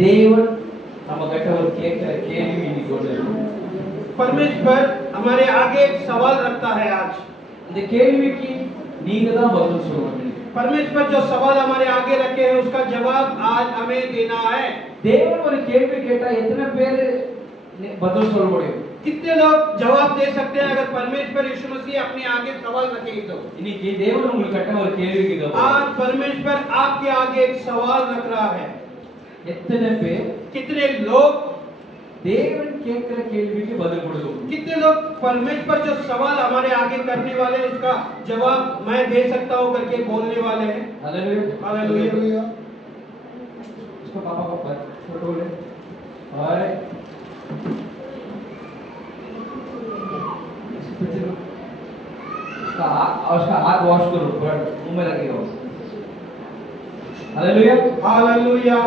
தேவன் நம்ம கிட்ட ஒரு கேட்கிற கேள்வி இன்னைக்கு ஒன்று இருக்கு. परमेश्वर हमारे आगे एक सवाल रखता है आज। இந்த கேள்விக்கு நீங்க தான் பதில் சொல்லணும். परमेश्वर जो सवाल हमारे आगे रखे हैं उसका जवाब आज हमें देना है। தேவன் ஒரு கேள்வி கேட்டா எத்தனை பேர் பதில் சொல்ல முடியும்? कितने लोग जवाब दे सकते हैं अगर परमेश्वर यीशु मसीह अपने आगे सवाल रखेंगे तो? இன்னைக்கு தேவன் உங்களுக்கு கட்ட ஒரு கேள்வி கேட்க आज परमेश्वर आपके आगे एक सवाल रख रहा है। எத்தனை பேர் कितने लोग தேவன் கேட்கிற கேள்விக்கு பதில் கொடுக்கும்? कितने लोग परमेश्वर जो सवाल हमारे आगे करने वाले हैं उसका जवाब मैं दे सकता हूं करके बोलने वाले हैं? Hallelujah hallelujah. इसको पापा को फोटो ले और उसका हाथ वॉश करो, मुंह में लगेगा। Hallelujah hallelujah.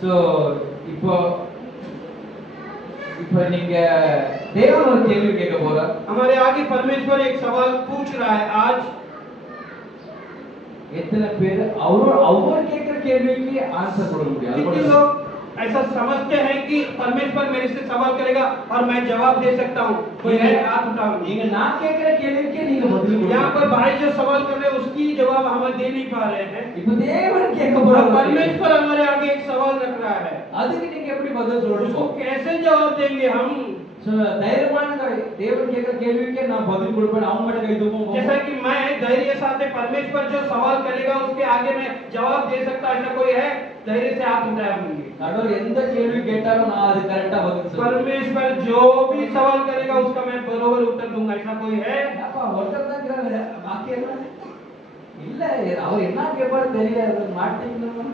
सो இப்போ நீங்க தேவன் ஒரு கேள்வி கேட்க போறா. हमारे आगे परमेश्वर एक सवाल पूछ रहा है आज। எத்தனை பேர் அவர் கேட்கிற கேள்விக்கு ஆன்சர் கொடுக்க முடியும்? कितने लोग ऐसा समझते हैं कि परमेश्वर मेरे से सवाल करेगा और मैं जवाब दे सकता हूं? कोई है? हाथ उठाओ। நீங்க நான் கேட்கிற கேள்விக்கு நீங்க பதில் கொடுங்க. यहाँ पर भाई जो सवाल कर रहे हैं उसकी जवाब हम दे नहीं पा रहे हैं। இப்போ தேவன் கேட்க போறார். परमेश्वर हमारे आगे एक सवाल रख रहा है, அதுக்கு நீங்க எப்படி பதில் சொல்றீங்க? उसको कैसे जवाब देंगे हम? தைரியமான தேவன் கேட்கிற கேள்விக்கு நான் பதில் கொடுப்பேன். அவங்க மட்டும் கை தூக்கும். जैसा कि मैं धैर्य साथ परमेश्वर जो सवाल करेगा उसके आगे मैं जवाब दे सकता, ऐसा कोई है? धैर्य से हाथ उठाया होंगे। கடவுள் எந்த கேள்வி கேட்டாலும் நான் அது கரெக்ட்டா பதில் சொல்றேன். परमेश्वर जो भी सवाल करेगा उसका मैं बरोबर उत्तर दूंगा, ऐसा कोई है? அப்பா ஒருத்தர் தான் கேக்குறாரு, பாக்கி எல்லாம் இல்ல. அவர் என்ன கேட்பாரு தெரியாது, மாட்டீங்களா?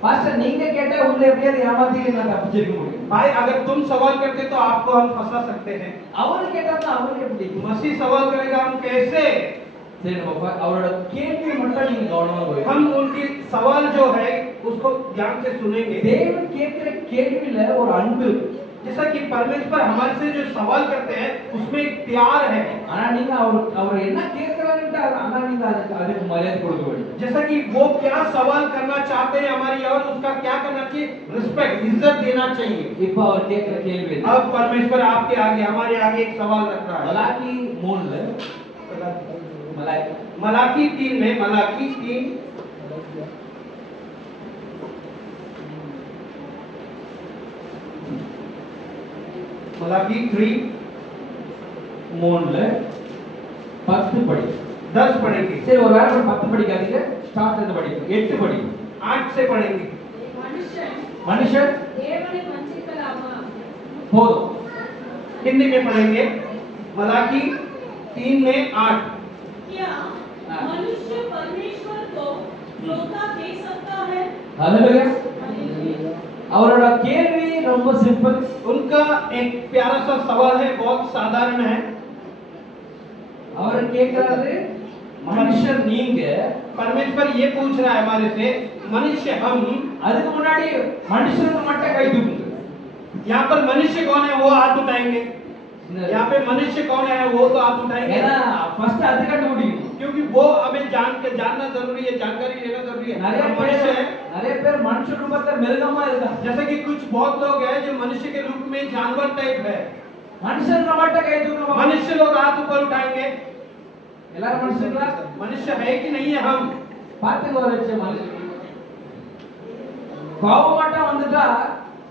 பாஸ்டர் நீங்க கேட்டா உங்களை எப்படியாவது ஏமாத்தி நான் தப்பிச்சிருக்க முடியும். भाई अगर तुम सवाल करते तो आपको हम फंसा सकते हैं। அவர் கேட்டா அவர் எப்படி? मसीह सवाल करेगा, हम कैसे? சரி நம்ம அவரோட கேள்வி மட்டும் நீங்க கவனமா கேளுங்க. हम उनकी सवाल जो है उसको ध्यान से सुनेंगे। தேவன் கேட்கிற கேள்வியில ஒரு அன்பு இருக்கு. जैसा कि परमेश्वर हमारे से जो सवाल करते हैं उसमें एक प्यार है। ஆனா நீங்க அவர் என்ன கேக்குறாருன்னு ஆனா நீங்க அதுக்கு மரியாதை கொடுக்க வேண்டும். जैसा कि वो क्या सवाल करना चाहते हैं हमारी और उसका क्या करना चाहिए? रिस्पेक्ट, इज्जत देना चाहिए। இப்போ அவர் கேக்குற கேள்வி अब परमेश्वर आपके आगे हमारे आगे एक सवाल रख रहा है। மலாக்கி 3ல मलाकी 3 में मलाकी 3 10 படி. 10 पढ़ेंगे। சரி ஒரு வேளை 10 படிக்காதீங்க, ஸ்டார்ட் இருந்து படிங்க. 8 படி. 8 से पढ़ेंगे। மனுஷன் தேவனை வஞ்சிக்கலாமா? போதும். हिंदी में पढ़ेंगे। मलाकी 3 में 8। क्या मनुष्य परमेश्वर को धोखा दे सकता है? हालेलुया। அவரோட கேள்வி ரொம்ப சிம்பிள். उनका एक प्यारा सा सवाल है, बहुत साधारण है। அவர் கேக்குறாரு, மனுஷன் நீங்க, परमेश्वर ये पूछ रहा है हमारे से, मनुष्य हम। அதுக்கு முன்னாடி மனுஷனுக்கு மட்டும் கை தூக்குங்க. यहाँ पर मनुष्य कौन है वो हाथ उठाएंगे। यहाँ पे मनुष्य कौन है वो तो हाथ उठाएंगे, ஏன்னா ஃபர்ஸ்ட் அது கண்டுபிடிக்கணும். क्योंकि वो हमें जानना जरूरी है, जानकारी लेना जरूरी है। நிறைய हम मनुष्य है। பேர் மனுஷ ரூபத்துல மிருகமா இருக்காங்க. जैसे कि कुछ बहुत लोग हैं जो मनुष्य के रूप में जानवर टाइप है। மனுஷனுக்கு மட்டும் கை தூக்குங்க. मनुष्य लोग हाथ ऊपर उठाएंगे। எல்லாரும் மனுஷங்களா? मनुष्य है कि नहीं है हम? பாத்துங்க ஒரு நிமிஷம். மனுஷன் கோபம் மட்டும் வந்துட்டா,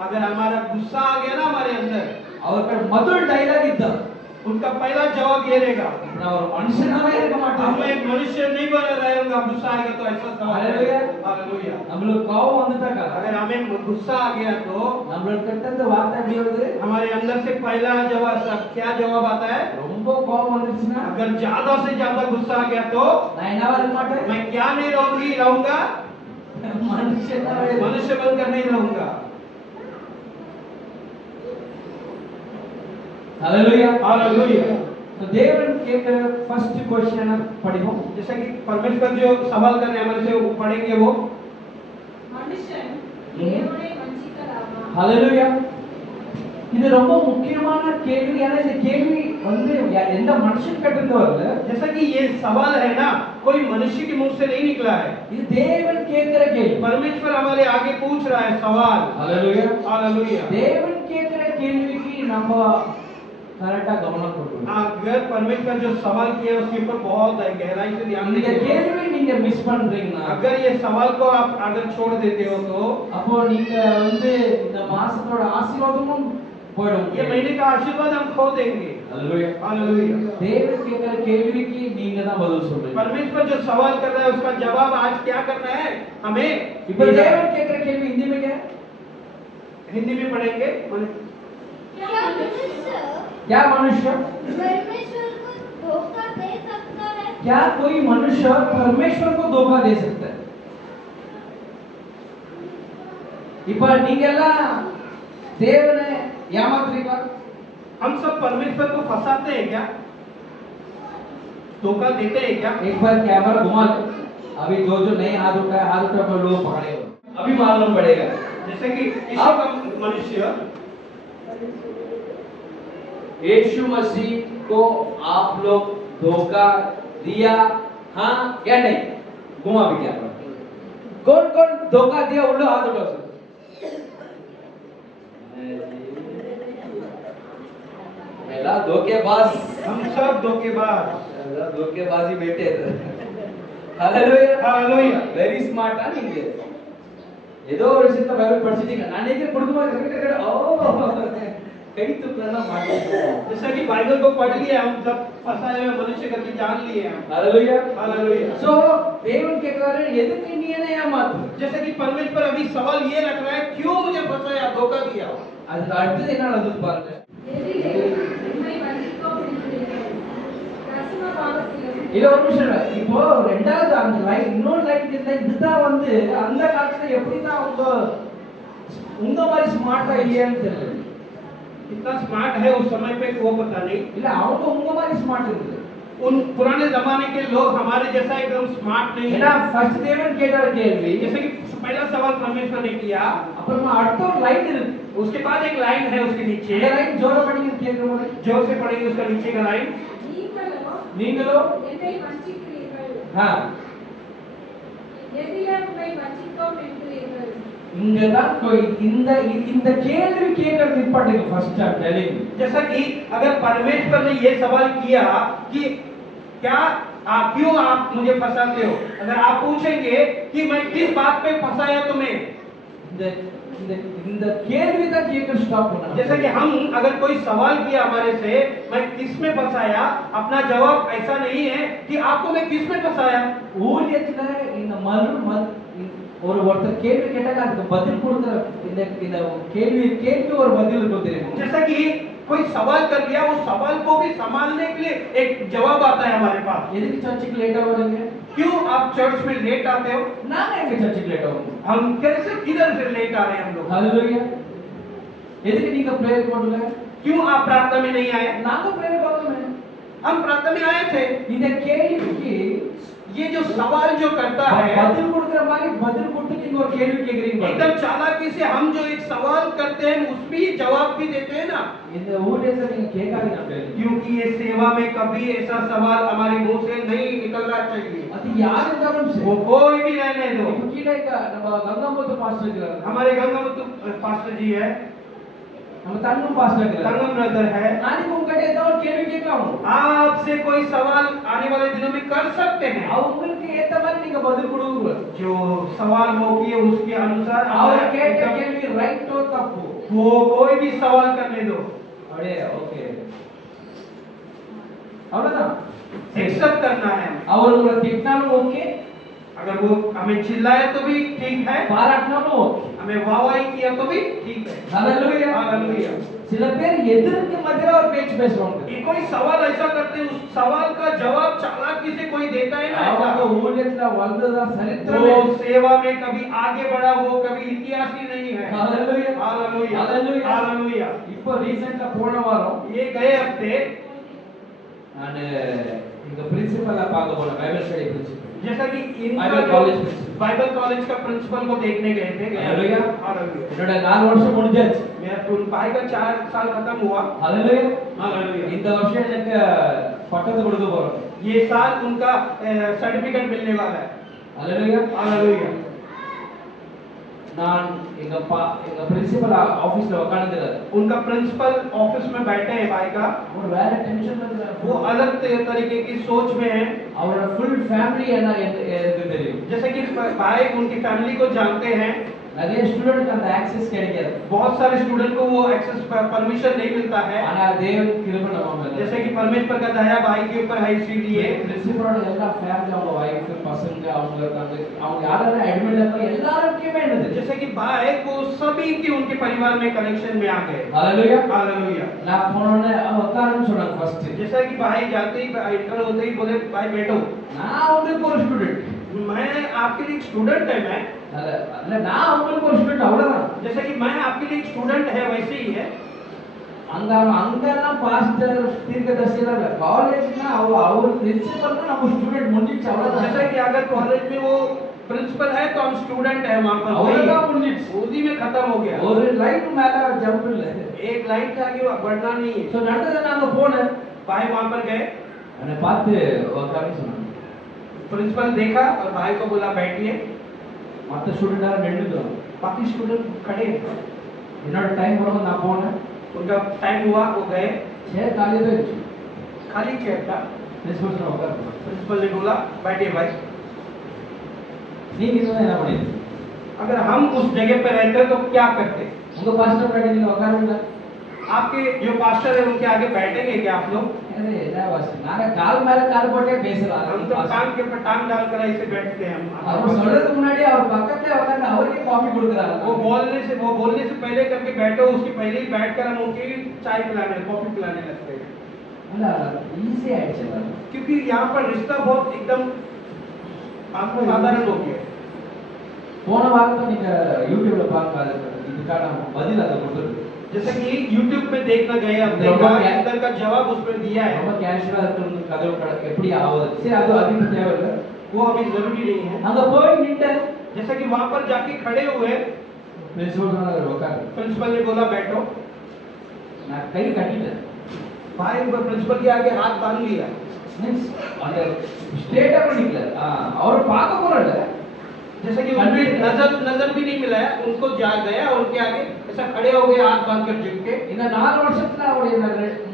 अगर हमारा गुस्सा आ गया ना हमारे अंदर, அவருக்கு முதல் டயலாக் இதுதான். उनका पहला जवाब ये रहेगा, நான் ஒரு மனுஷனாவே இருக்க हम மாட்டேன். एक मनुष्य नहीं बना रहेगा। गुस्सा आएगा तो ऐसा सवाल है। हालेलुया। हालेलुया। நம்மளுக்கு கோபம் வந்துட்டாக்கா, अगर हमें गुस्सा आ गया तो நம்மளுக்கு கிட்ட இந்த வார்த்தை எப்படி வருது? हमारे अंदर से पहला जवाब क्या जवाब आता है? ரொம்ப கோபம் வந்துருச்சுன்னா अगर ज्यादा से ज्यादा गुस्सा आ गया तो நான் என்னவா இருக்க மாட்டேன்? मैं क्या नहीं रहूंगा? மனுஷனாவே मनुष्य बनकर नहीं रहूंगा। हालेलुया। हालेलुया। तो தேவன் கேக்குற ஃபர்ஸ்ட் क्वेश्चन படிப்போம். जैसा कि परमेश्वर जो सवाल कर रहे हैं हमारे से वो पढ़ेंगे वो। மனுஷன் தேவனை வஞ்சிக்கலாமா? हालेलुया। இது ரொம்ப முக்கியமான கேள்வி. ஏன்னா இந்த கேள்வி வந்து எந்த மனுஷன் கிட்ட இருந்து வரல. जैसा कि ये सवाल है ना, कोई मनुष्य के मुंह से नहीं निकला है। இது தேவன் கேட்கிற கேள்வி. परमेश्वर हमारे आगे पूछ रहा है सवाल। Hallelujah hallelujah. தேவன் கேட்கிற கேள்விக்கு நம்ம கரெக்ட்டா கவனம் கொடுக்கணும். अगर परमेश्वर जो सवाल किया उसके ऊपर बहुत गहराई से ध्यान இந்த दें। கேள்வி நீங்க மிஸ் பண்றீங்கன்னா, अगर ये सवाल को आप अगर छोड़ देते हो तो அப்போ நீங்க வந்து இந்த மாசத்தோட ஆசீர்வாதமும் போய்டும். ये महीने का आशीर्वाद हम खो देंगे। Hallelujah hallelujah. தேவன் கேட்கிற கேள்விக்கு நீங்க தான் பதில் சொல்றீங்க. परमेश्वर जो सवाल कर रहा है उसका जवाब आज क्या करना है हमें। இப்போ தேவன் கேட்கிற கேள்வி हिंदी में क्या है? हिंदी में पढ़ेंगे। क्या मनुष्य परमेश्वर को धोखा दे सकता है? क्या कोई मनुष्य परमेश्वर को धोखा दे सकता है? இப்ப நீங்க எல்லாம் தேவனை ஏமாத்துறீங்களா? हम सब परमेश्वर को फंसाते हैं क्या, धोखा देते हैं क्या? एक बार कैमरा घुमा लो, अभी जो जो नए हाथ उठाए पर लोग पकड़े हो, अभी मालूम पड़ेगा। जैसे कि किसी का मनुष्य यीशु मसीह को आप लोग धोखा दिया हाँ या नहीं? घुमा भी क्या कौन कौन धोखा दिया उन लोग हाथ उठाओ। पहला धोखेबाज, हम सब धोखेबाज। धोखेबाजी बेटे हालेलुया हालेलुया। वेरी स्मार्ट ஆ நீங்க ஏதோ ஒரு விஷயத்தை பைபிள் படிச்சிட்டீங்க. நான் நினைக்கிறேன் கொடுக்கும்போது ஓ कई तो करना माटी। जैसा कि बाइबल को पढ़ लिया हम सब फंसाए हुए मनुष्य करके जान लिए हम। Hallelujah hallelujah. सो தேவன் கேக்குறாரு எதுக்கு நீ என்ன ஏமாத்து? जैसे कि परमेश्वर अभी सवाल ये रख रहा है, क्यों मुझे फंसाया, धोखा दिया। அதுக்கு அடுத்து என்ன நடக்குது பாருங்க. இது ஒரு நிமிஷம் இல்ல. இப்போ ரெண்டாவது அந்த லைன் இன்னொரு லைன் இருந்தா இதுதான் வந்து அந்த காலத்துல எப்படி தான் உங்க மாதிரி ஸ்மார்ட்டா இல்லையான்னு தெரியல. कितना स्मार्ट है उस समय पे वो पता नहीं। இல்ல அவங்க உங்க மாதிரி ஸ்மார்ட் இருக்கு. उन पुराने जमाने के लोग हमारे जैसा एकदम स्मार्ट नहीं ஏன்னா है। ஃபர்ஸ்ட் தேவன் கேட்ட கேள்வி, जैसे कि पहला सवाल परमेश्वर ने किया, அப்புறமா அடுத்த ஒரு லைன் இருக்கு. उसके बाद एक लाइन है उसके இந்த नीचे, லைன் ஜோர படிங்க கேக்குறோம். जोर से पढ़ेंगे उसका नीचे का लाइन। நீங்களோ என்னை வஞ்சிக்கிறீர்கள். हां எதிலே உம்மை வஞ்சித்தோம் என்கிறீர்கள். இங்கதான் இந்த இந்த கேள்வி கேட்கறது இம்பார்ட்டன்ட் ஃபர்ஸ்ட் டைம் டெலிங். जैसा कि अगर परमेश्वर ने ये सवाल किया कि क्या क्यों आप मुझे फंसाते हो, अगर आप पूछेंगे कि मैं किस बात पे फंसाया तुम्हें, இந்த இந்த இந்த கேள்வி தான் கேட்க ஸ்டாப் பண்ணணும். जैसे कि हम अगर कोई सवाल किया हमारे से मैं किस में फंसाया, अपना जवाब ऐसा नहीं है कि आपको मैं किस में फंसाया। ஊழியத்துல இந்த ஒரு ஒருத்தர் கேள்வி கேட்டாங்க அதுக்கு பதில் கொடுக்கிற இந்த இந்த கேள்வி ஒரு பதில் இருக்கும் தெரியுமா? जैसा कि कोई सवाल कर लिया, उस सवाल को भी संभालने के लिए एक जवाब आता है हमारे पास। எதுக்கு சர்ச்சுக்கு லேட்டா வரீங்க? क्यों आप चर्च में लेट आते हो? நாங்க எங்க சர்ச்சுக்கு லேட்டா வரோம்? हम कैसे किधर से लेट आ रहे हैं हम लोग? ஹalleluya எதுக்கு நீங்க பிரேயர் பண்ணல? क्यों आप प्रार्थना में नहीं आए? நாங்க பிரேயர் பண்ணோமே. हम प्रार्थना में आए थे। இந்த கேள்விக்கு ये जो सवाल जो करता है, பதில் கொடுக்கிற மாதிரி பதில் கொடுத்து நீங்க ஒரு கேள்வி கேக்குறீங்க. एकदम चालाकी से हम जो एक सवाल करते हैं उस भी जवाब भी देते हैं ना। இந்த ஊழியத்தை நீங்க கேட்காதீங்க கேள்வி. क्योंकि ये सेवा में कभी ऐसा सवाल हमारे मुंह से नहीं निकलना चाहिए। அது யார் இருந்தாலும் சரி. वो कोई भी रहने दो। இப்போ கீழே நம்ம கங்காமுத்து பாஸ்டர் இருக்காரு. हमारे गंगामुतु पास्टर जी है, நம்ம தன்னு பாஸ்டர் இருக்காரு. तंगम ब्रदर है। நாளைக்கு உங்ககிட்ட ஏதாவது ஒரு கேள்வி கேட்கலாம். आपसे कोई सवाल आने वाले दिनों में कर सकते हैं। அவங்களுக்கு ஏத்த மாதிரி நீங்க பதில் கொடுங்க. जो सवाल हो कि उसके अनुसार அவர் கேட்ட கேள்வி ரைட்டோ தப்பு वो कोई भी सवाल करने दो। अरे ओके அவ்வளவுதான். एक्सेप्ट करना है। அவர் உங்களை திட்டினாலும் ஓகே, अगर वो हमें चिल्लाए तो भी ठीक है, பாராட்டினாலும் ஓகே. हमें वाहवाही किया तो भी ठीक है। Hallelujah hallelujah. சில பேர் எதிர்க்கு மத்தியில ஒரு பேச்சு பேசுவாங்க. ये कोई सवाल ऐसा करते हैं, उस सवाल का जवाब चालाकी से कोई देता है ना, அவங்க ஊழியத்துல வந்ததா சரித்திரம் वो இல்லை. सेवा में कभी आगे बढ़ा वो कभी इतिहास ही नहीं है। Hallelujah hallelujah. Hallelujah hallelujah. இப்போ ரீசன்ட்டா போன வாரம் ये गए हफ्ते நான் இங்க பிரின்சிபலா பார்க்க போல பைபிள் ஸ்டடி பிரின்சிபல் जैसा कि बाइबल कॉलेज में। बाइबल कॉलेज का प्रिंसिपल को देखने गए थे हालेलुया। हालेलुया। என்னோட 4 வருஷம் முடிஞ்சாச்சு मेरा भाई का 4 साल खत्म हुआ हालेलुया। हालेलुया। இந்த வருஷம் எனக்கு பட்டத்தை கொடுக்க போறோம் ये साल उनका सर्टिफिकेट मिलने वाला है हालेलुया। हालेलुया। நான் எங்க பிரின்சிபல் ஆபீஸ்ல உட்கார்ந்திருக்காரு उनका प्रिंसिपल ऑफिस में बैठे हैं भाई का ஒரு வேற டென்ஷன்ல இருக்காரு वो अलग तरीके की सोच में है அவரோட ஃபுல் ஃபேமிலி என்ன எனக்கு தெரியும் जैसे कि भाई उनकी फैमिली को जानते हैं நிறைய ஸ்டூடெண்ட்க்கு அந்த ஆக்சஸ் கிடைக்காது बहुत सारे स्टूडेंट को वो एक्सेस परमिशन नहीं मिलता है ஆனா தேவன் கிருபை நம்ம மேல जैसे कि परमेश्वर का दया भाई के ऊपर है इसीलिए பிரின்சிபலோட எல்லா ஃபேமிலி அவங்க வைஃப் பசங்க அவங்க யாரெல்லாம் அட்மிட் இருக்காங்க எல்லாருக்குமே என்னது जैसे कि भाई को सभी के उनके परिवार में कनेक्शन में आ गए हालेलुया। हालेलुया। நான் போனோனே உட்காருன்னு சொன்னாங்க ஃபர்ஸ்ட் जैसा कि भाई जाते ही इंटर होते ही बोले भाई बैठो நான் உங்களுக்கு ஒரு ஸ்டூடெண்ட் मैं आपके लिए स्टूडेंट है मैं அல்ல நான் உங்களுக்கு ஒரு ஸ்டூடெண்ட் அவ்வளவுதான் जैसे कि मैं आपके लिए स्टूडेंट है वैसे ही है அங்கெல்லாம் பாஸ்டர் தீர்க்கதரிசிலாம் இல்ல காலேஜ்னா அவர் பிரின்சிபல் தான் நம்ம ஸ்டூடெண்ட் முடிஞ்சிச்சு அவ்வளவுதான் जैसे कि अगर कॉलेज में वो प्रिंसिपल है तो हम स्टूडेंट है वहां पर அவ்வளவுதான் முடிஞ்சிச்சு उसी में खत्म हो गया ஒரு லைன் மேல ஜம்ப் இல்ல एक लाइन के आगे बढ़ना नहीं है சோ நடந்தது நாங்க போனேன் भाई वहां पर गए என்னை பார்த்து உட்காருன்னு சொன்னாங்க प्रिंसिपल देखा और भाई को बोला बैठिए மத்த ஸ்டூடெண்டா நின்னுட்டாங்க बाकी स्टूडेंट खड़े என்னோட டைம் வரும்போது நான் போனேன் उनका टाइम हुआ वो गए சேர் காலியா தான் இருந்துச்சு खाली चेयर था பிரின்சிபல் சொன்னா உட்காருங்க प्रिंसिपल ने बोला बैठिए भाई நீங்க இருந்தா என்ன பண்ணுவீங்க अगर हम उस जगह पे रहते तो क्या करते உங்க பாஸ்டர் முன்னாடி நீங்க உட்காருங்க आपके जो पास्टर है उनके आगे बैठेंगे क्या आप लोग अरे என்ன பாஸ்டர் நாங்க கால் மேல கால் போட்டே பேசலாம் हम तो टांग के ऊपर टांग डालकर ऐसे बैठते हैं அவர் சொல்றதுக்கு முன்னாடி அவர் பக்கத்துல உட்கார்ந்து அவருக்கே காபி கொடுக்கறாங்க वो बोलने से पहले करके बैठो उसके पहले ही बैठकर हम उनकी चाय पिलाने कॉफी पिलाने लगते हैं அல்ல ஈஸி ஆயிடுச்சு क्योंकि यहाँ पर रिश्ता बहुत एकदम साधारण हो गया போன வாரத்துல நீங்க யூடியூப்ல பாருங்க இதுக்கான பதில் அத கொடுத்துருக்கு जैसे कि YouTube पे देखना गए हमने अंदर का जवाब उसमें दिया है ரொம்ப கேஷுவலா இருக்கிறது கதை எப்படி ஆகுது சரி அது அதிக தேவையில்லை वो अभी जरूरी नहीं है அங்க போய் நின்று जैसे कि वहां पर जाके खड़े हुए பிரின்சிபல் சொன்னாரு உட்காரு प्रिंसिपल ने बोला बैठो நான் கை கட்டிட்டேன் भाई प्रिंसिपल के आगे हाथ बांध लिया மீன்ஸ் அந்த ஸ்ட்रेट அப் நிக்கல அவர் பார்க்க போறல जैसे कि नजर भी नहीं मिला है उनको जा गया उनके आगे ऐसा खड़े हो गए हाथ बांध कर झुक के இந்த 4 வருஷத்துல அவர் என்ன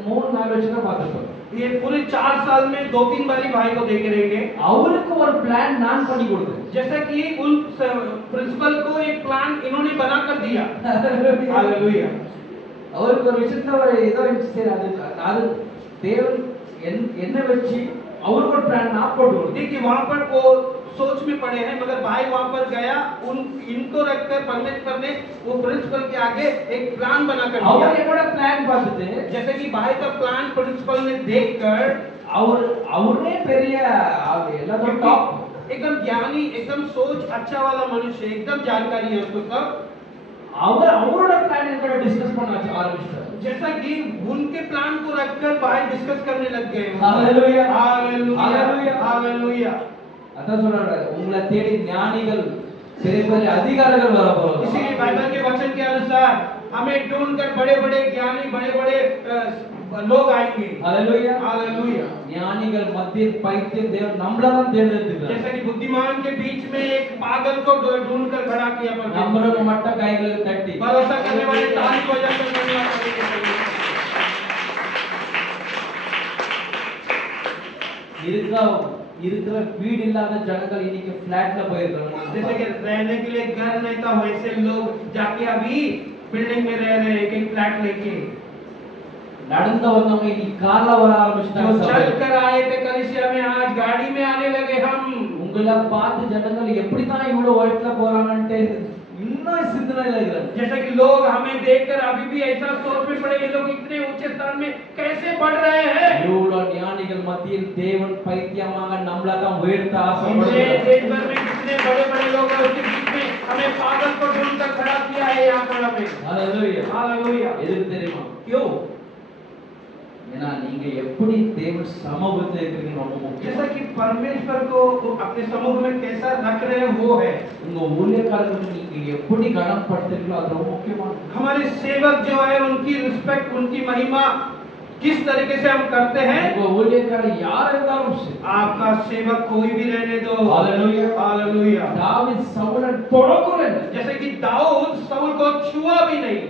3-4 வருஷம் தான் பார்த்திருப்பார் ये पूरे 4 साल में 2-3 बार ही भाई को देखे रहेंगे அவருக்கு ஒரு பிளான் நான் பண்ணி கொடுத்தேன் जैसा कि उन प्रिंसिपल को एक प्लान इन्होंने बना कर दिया हालेलुया அவருக்கு ஒரு விஷயத்துல ஒரு ஏதோ சரி அது தேவன் என்ன வச்சு அவருக்கு ஒரு பிளான் நான் போட்டு கொடுத்தேன் देखिए वहां पर वो सोच में पड़े हैं मगर भाई वहां पर गया इनको रखकर परमेश्वर ने वो प्रिंसिपल के आगे एक प्लान बनाकर दिया அவர் என்னோட பிளான் பார்த்துட்டு जैसे कि भाई का प्लान प्रिंसिपल ने देखकर அவரே பெரிய எல்லாரும் டாप एकदम ज्ञानी एकदम सोच अच्छा वाला मनुष्य एकदम जानकारी है उसको सब அவரோட பிளான் கூட டிஸ்கஸ் பண்ண ஆரம்பிச்சார் जैसा कि उनके प्लान को रखकर भाई डिस्कस करने लग गए हालेलुया हालेलुया हालेलुया அதான் சொல்றாரு உங்களை தேடி ஞானிகள் பெரிய பெரிய அதிகாரிகள் வர போறாங்க इसीलिए बाइबल के वचन के अनुसार हमें ढूंढकर बड़े-बड़े ज्ञानी बड़े-बड़े लोग आएंगे हालेलुया हालेलुया ஞானிகள் மத்தியில் பைத்தியம் தேவன் நம்மள தான் தேர்ந்தெடுத்துக்கிறார் जैसे कि बुद्धिमान के बीच में एक पागल को ढूंढकर खड़ा किया पर நம்மளுக்கு மட்டும் கைகளை தட்டி भरोसा करने वाले ताली बजाकर महिमा करेंगे இருக்கிற வீடு இல்லாத ஜனங்கள் இன்னைக்கு ஃபிளாட்ல போயிருக்காங்க जैसे कि रहने के लिए घर नहीं था वैसे लोग जाके अभी बिल्डिंग में रह रहे हैं एक फ्लैट लेके நடந்து வந்தவங்க இன்னைக்கு கார்ல வர ஆரம்பிச்சிட்டாங்க जो चल कर आए थे कलिसिया में आज गाड़ी में आने लगे हम உங்களை பார்த்து ஜனங்கள் எப்படி தான் இவ்வளவு ஒயிட்ல போறாங்கன்ட்டு இன்னும் சிந்தனையில இருக்கிறாங்க जैसे कि लोग हमें देखकर अभी भी ऐसा सोच में पड़े ये लोग इतने ऊंचे स्थान में कैसे बढ़ रहे हैं இவ்வளவு ஞானிகள் மத்தியில் தேவன் பைத்தியமாக நம்மள தான் உயர்த்த इतने ஆசைப்படுகிறார் देश भर में कितने बड़े-बड़े लोग हैं उसके बीच में हमें पागल को ढूंढकर खड़ा किया है यहाँ पर हमें ஹalleluya हालेलुया எதுக்கு தெரியுமா क्यों ஏன்னா நீங்க எப்படி தேவ சமூகத்துல இருக்கீங்க ரொம்ப முக்கியம். जैसा कि परमेश्वर को अपने समूह में कैसा रख रहे हैं वो है. உங்க ஊழியக்காரர்கள் நீங்க எப்படி கனப்படுத்துறீங்களோ அது ரொம்ப முக்கியமானது. हमारे सेवक जो है उनकी रिस्पेक्ट, उनकी महिमा किस तरीके से हम करते हैं. உங்க ஊழியக்காரர் யார் இருந்தாலும் சரி, आपका सेवक कोई भी रहने दो. Hallelujah, hallelujah. தாவீது சவுலை தொடக்கூடாது. जैसे कि दाऊद शाऊल को छुआ भी नहीं.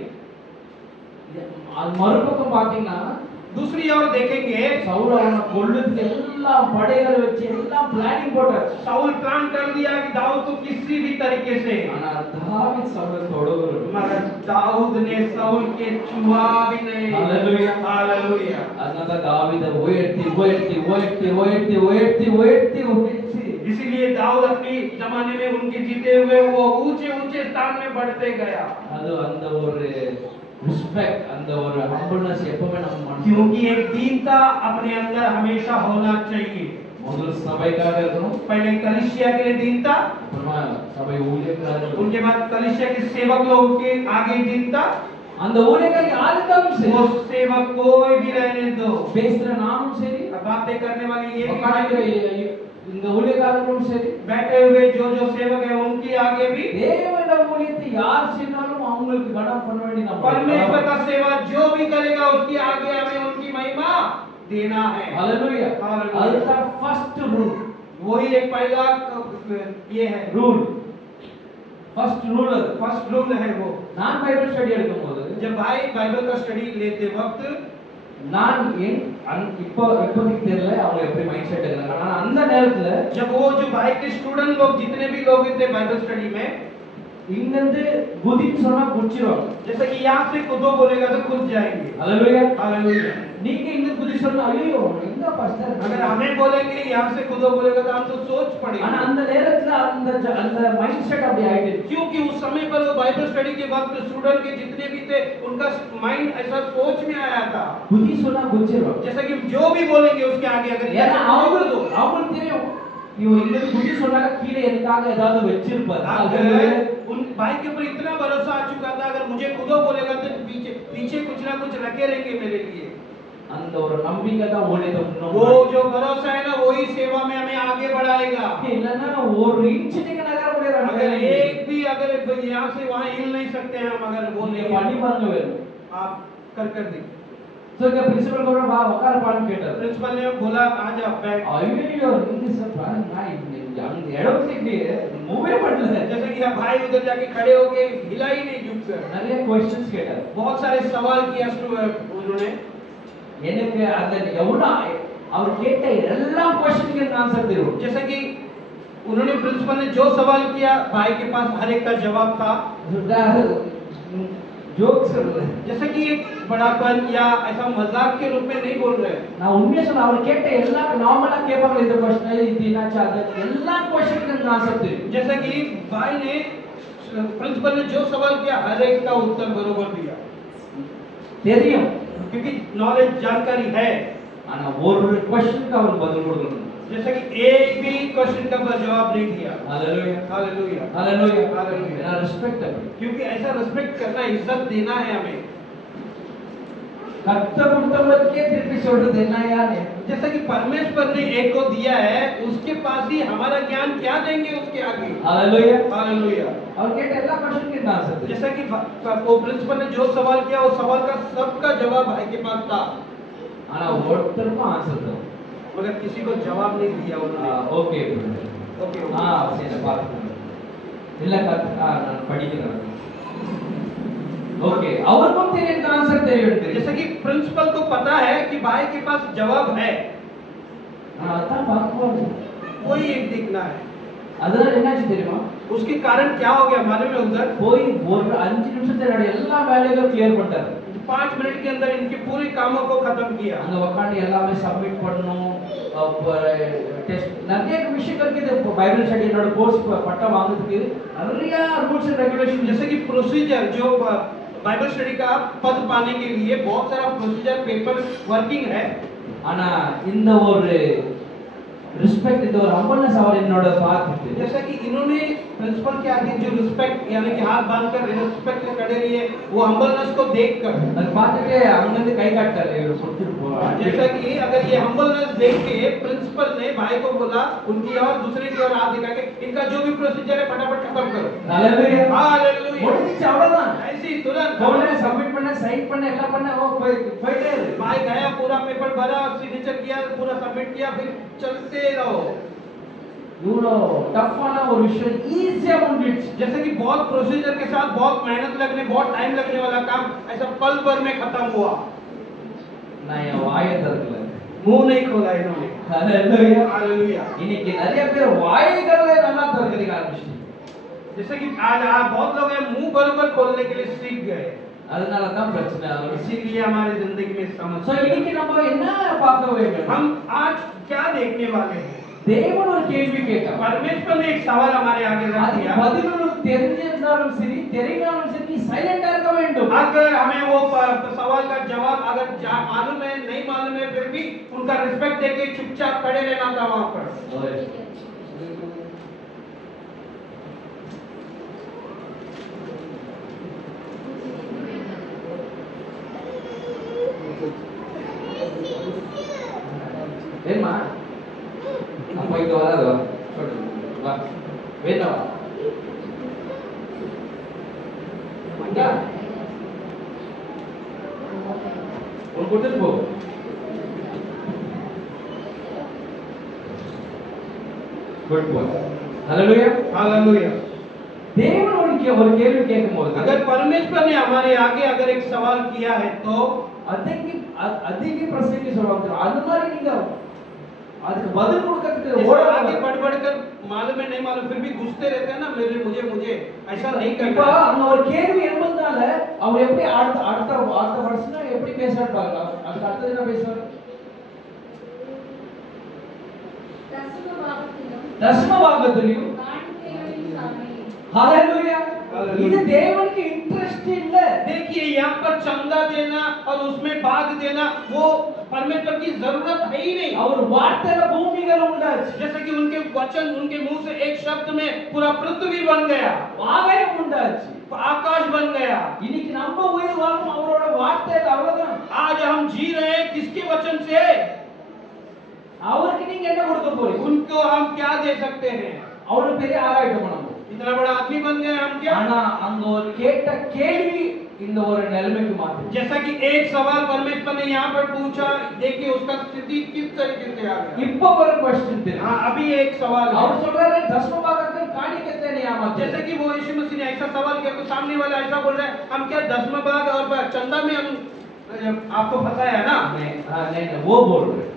அது மறுபக்கம் பாத்தீங்கன்னா दूसरी ओर देखेंगे சவுல் அவனை கொல்லுறதுக்கு எல்லா படைகளை வச்சு எல்லாம் பிளானிங் போட்டார். शाऊल प्लान कर दिया कि दाऊद को किसी भी तरीके से, ஆனா தாவீது சவுலை தொடக்கூடாது. मगर दाऊद ने शाऊल के छुआ भी नहीं. Hallelujah, hallelujah. அதனால தாவீதை உயர்த்தி உயர்த்தி உயர்த்தி உயர்த்தி உயர்த்தி உயர்த்தி உயர்த்தி इसीलिए दाऊद अपनी जमाने में उनके जीते हुए वो ऊंचे ऊंचे स्थान में बढ़ते गया. அது அந்த ஒரு रिस्पेक्ट அந்த ஒரு ஹம்பிள்னஸ் எப்பவுமே நம்ம மனசுல क्योंकि एक दीनता अपने अंदर हमेशा होना चाहिए. முதல்ல சபைக்காக இருக்கணும், पहले कलीसिया के लिए दीनता, அப்புறமா சபை ஊழியக்காரர்கள், उनके बाद कलीसिया के सेवक लोगों के आगे दीनता. அந்த ஊழியக்காரர் யார் இருந்தாலும் சரி, वो सेवक कोई भी रहने दो, பேசுற நானும் சரி, बातें करने वाली ये भी உட்கார்ந்திருக்கிற இந்த ஊழியக்காரர்களும் சரி, बैठे हुए जो जो सेवक है उनके आगे भी தேவன ஊழியத்தை யார் செய்தாலும் அவங்களுக்கு கனம் பண்ண வேண்டிய நம்ம परमेश्वर का सेवा जो भी करेगा उसके आगे हमें उनकी महिमा देना है. हालेलुया. हालेलुया. அதுதான் ஃபர்ஸ்ட் ரூல். वही एक पहला ये है rule first rule. First rule है वो. நான் பைபிள் ஸ்டடி எடுக்கும்போது जब भाई बाइबल का स्टडी लेते वक्त நான் இப்போதைக்கு தெரியல அவங்க எப்படி மைண்ட் செட் எடுக்கிறாங்க. ஆனா அந்த நேரத்துல जब वो जो भाई के स्टूडेंट लोग जितने भी लोग थे बाइबल स्टडी में, இங்கிருந்து குதின்னு சொன்னா குதிச்சிருவாங்க. जैसे कि यहाँ से कूदो बोलेगा तो कूद जाएंगे. ஹalleluya. हालेलुया. நீங்க இங்க குதி சொன்னா ஐயோ எங்க பாஸ்டர், अगर हमें बोलेंगे यहाँ से कूदो बोलेगा तो हम तो सोच ஆனா पड़ेगा. அந்த நேரத்துல அந்த மைண்ட் செட் அப்படி ஆயிடுச்சு. क्योंकि उस समय पर वो बाइबल स्टडी के वक्त स्टूडेंट के जितने भी थे उनका माइंड ऐसा सोच में आया था குதி சொன்னா குதிச்சிருவாங்க. जैसा कि जो भी बोलेंगे उसके आगे अगर ये ஏன்னா बोल दो, அவங்களுக்கு தெரியும் இவன் இங்க குதி சொன்னாக்க கீழே எனக்காக ஏதாவது வச்சிருப்பார். अगर उन भाई के ऊपर इतना भरोसा आ चुका था अगर मुझे कूदो बोलेगा तो पीछे पीछे कुछ ना कुछ रखे रहेंगे मेरे लिए. அந்த ஒரு நம்பிக்கை தான் ஊழியத்தை முன்னோக்கி वो जो भरोसा है ना वही सेवा में हमें आगे बढ़ाएगा. இல்லன்னா ஒரு இன்ச் நீங்க நகர முடியாது. अगर एक भी अगर यहाँ से वहाँ हिल नहीं सकते हैं हम, अगर वो நீங்க नहीं பண்ணி பாருங்க வேணும். आप कर देखिए. சோ இங்க பிரின்சிபல் கூட வா உட்கார பான்னு கேட்டாரு. प्रिंसिपल ने बोला आज आप बैठ. ஐயோ நீங்க சார் நான் அந்த இடத்துக்கு மூவே பண்ணல. जैसे कि आप भाई उधर जाके खड़े हो गए, हिला ही नहीं झुक कर. நிறைய क्वेश्चंस கேட்டாரு. बहुत सारे सवाल किया उन्होंने. எனக்கு அந்த எவ்வளவு அவர் கேட்ட எல்லா क्वेश्चनக்கு எனக்கு ஆன்சர் தெரியும். जैसे कि उन्होंने प्रिंसिपल ने जो सवाल किया भाई के पास हर एक का जवाब था. ஜோக்ஸ் இல்ல. जैसे कि एक बड़ापन या ऐसा मजाक के रूप में नहीं बोल रहे. நான் உண்மையா சொல்ல அவர் கேட்ட எல்லா நார்மலா கேட்பாங்க இந்த क्वेश्चन இது என்னாச்சு அது எல்லா क्वेश्चनக்கு எனக்கு ஆன்சர் தெரியும். जैसे कि भाई ने प्रिंसिपल ने जो सवाल किया हर एक का उत्तर बरोबर दिया. தெரியும். क्योंकि नॉलेज जानकारी है. ஆனா ஒரு क्वेश्चनக்கு அவர் பதில் கொடுக்கணும். जैसे कि एक भी क्वेश्चन का जवाब नहीं दिया. हालेलुया. हालेलुया. हालेलुया. हालेलुया. मेरा रिस्पेक्ट है. क्योंकि ऐसा रिस्पेक्ट करना, इज्जत देना है हमें. கத்த கொடுத்தவங்களுக்கே திருப்பி சொல்றது என்ன யாரு? जैसा कि परमेश्वर ने एक को दिया है उसके पास ही हमारा ज्ञान क्या देंगे उसके आगे. हालेलुया. हालेलुया. और கேட்ட எல்லா क्वेश्चन के आंसर थे. जैसा कि वो प्रिंसिपल ने जो सवाल किया वो सवाल का सबका जवाब भाई के पास था. ஆனா ஒருத்தருக்கும் ஆன்சர் தான். मगर किसी को जवाब नहीं दिया उन्होंने. ஓகே. ओके. சரி பாத்து. இல்ல நான் படிக்கிறேன். ओके அவருக்கும் தெரியும் ஆன்சர் தெரியும். जैसे कि प्रिंसिपल को पता है कि भाई के पास जवाब है. அதான் பாக்குவோம். वही एक देखना है. அதனால என்னாச்சு தெரியுமா? उसके कारण क्या हो गया मालूम है उधर? போய் ஒரு 5 நிமிஷத்துல எல்லா வேலைகளும் கிளியர் பண்ணிட்டாரு. 5 मिनट के अंदर इनके पूरे कामों को खत्म किया. அங்க உட்கார்ந்து எல்லாமே சப்மிட் பண்ணனும். டெஸ்ட் நிறைய விஷயங்கள் இருக்குது. பைபிள் ஸ்டடி என்னோட கோர்ஸ் பட்டம் வாங்குறதுக்கு நிறைய ரூல்ஸ் அண்ட் ரெகுலேஷன். जैसे कि प्रोसीजर जो बाइबल स्टडी का पद पाने के लिए बहुत सारा प्रोसीजर पेपर वर्किंग है. ஆனா இந்த ஒரு ரெஸ்பெக்ட் இந்த ஒரு ஹம்பிள்னஸ் அவர் என்னோட பார்த்துட்டு जैसा कि इन्होंने प्रिंसिपल के आगे जो रिस्पेक्ट यानी कि हाथ बांधकर रिस्पेक्ट में खड़े रहिए, वो हम्बलनेस को देखकर, அது பார்த்துட்டு அங்க இருந்து கை காட்டாரு இவர் கொடுத்துட்டு போறாரு जैसा कि अगर ये हम्बलनेस देख के प्रिंसिपल ने भाई को बोला उनकी और दूसरे की ओर हाथ दिखा के इनका जो भी प्रोसीजर है फटाफट खत्म करो। ஹalleluya हालेलुया। முடிஞ்சிச்சு அவ்வளவுதான் ऐसे ही तुरंत கவுண்டர் சப்மிட் பண்ண சைன் பண்ண எல்லாம் பண்ண ஓ போயிட்டே இருக்கு भाई गया, पूरा पेपर भरा, सिग्नेचर किया, पूरा सबमिट किया, फिर चलते रहो। இவ்வளோ டஃப்பான ஒரு விஷயம் ஈஸியா முடிஞ்சிடுச்சு जैसे कि बहुत प्रोसीजर के साथ बहुत मेहनत लगने, बहुत टाइम लगने वाला काम ऐसा पल भर में खत्म हुआ। நான் என் வாயை திறக்கல मुंह नहीं खोला इन्होंने। ஹalleluya हालेलुया। இன்னைக்கு நிறைய பேர் வாய்களே நல்லா திறக்கிறதுக்கு ஆரம்பிச்சிட்டாங்க जैसे कि आज बहुत लोग हैं मुंह बरोबर खोलने के लिए सीख गए, அதனால தான் பிரச்சனை ஆகுது इसीलिए हमारी जिंदगी में சோ समस्या। இன்னைக்கு நம்ம என்ன பார்க்க வேண்டும் हम आज क्या देखने वाले हैं? தேவன் ஒரு கேள்வி கேட்டார் परमेश्वर ने एक सवाल हमारे आगे रख அது दिया। பதில் உனக்கு தெரிஞ்சிருந்தாலும் சரி தெரியனாலும் சரி நீ சைலண்டா இருக்க வேண்டும் अगर हमें वो सवाल का जवाब अगर मालूम है नहीं मालूम है, फिर भी उनका रिस्पेक्ट देके चुपचाप खड़े रहना था वहां पर। ஏம்மா அப்போ இங்க வராது வா சொல்லு வா வேணா வா இங்க ஒரு கூட்டிட்டு போ குட் பாய் ஹalleluya हालेलुया। தேவன் ஒரு கேள்வி கேட்கும்போது अगर परमेश्वर ने हमारे आगे अगर एक सवाल किया है तो அதிக பிரசங்கி சொல்றாங்க அது மாதிரி நீங்க அதுக்கு பதில் கொடுக்கிறதுக்கு जैसे आगे बढ़कर मालूम है नहीं मालूम फिर भी घुसते रहते हैं ना, मुझे ऐसा नहीं இப்ப करना। அங்க ஒரு கேள்வி என்பதனால அவர் எப்படி அடுத்த வருஷம் எப்படி பேசுறாரு பாருங்க அதுக்கு அடுத்தது என்ன பேசுவாரு தசம பாகத்திலையும் ஹalleluya இது தேவனுக்கு இன்ட்ரஸ்ட் இல்ல देखिए यहाँ पर चंदा देना और उसमें भाग देना वो परमेश्वर की जरूरत है ही नहीं। அவர் வார்த்தையில பூமிகள் உண்டாச்சு जैसे कि उनके वचन उनके मुंह से एक शब्द में पूरा पृथ्वी बन गया, ஆகாயம் உண்டாச்சு आकाश बन गया। இன்னைக்கு நம்ம உயிர் வாழும் அவரோட வார்த்தையில அவ்வளவுதான் आज हम जी रहे हैं किसके वचन से? அவருக்கு நீங்க என்ன கொடுக்க போறீங்க उनको हम क्या दे सकते हैं? அவரு பெரிய ஆராய்ச்சி பண்ணணும் इतना बड़ा आदमी बन गए हम क्या? ஆனா அங்க ஒரு கேட்ட கேள்வி இந்த ஒரு நிலைமைக்கு மாத்துது जैसा कि एक सवाल परमेश्वर ने यहाँ पर पूछा, देखिए उसका स्थिति किस तरीके से आ गया। இப்போ ஒரு क्वेश्चन தெரியும் हाँ अभी एक सवाल है। அவர் சொல்றாரு தசம பாகத்தில் காணிக்கத்தை நீ ஏமாத்து जैसे कि वो यीशु मसीह ने ऐसा सवाल किया तो सामने वाला ऐसा बोल रहा है हम क्या दसवां भाग और चंदा में हम आपको फंसाया ना। नहीं वो बोल रहे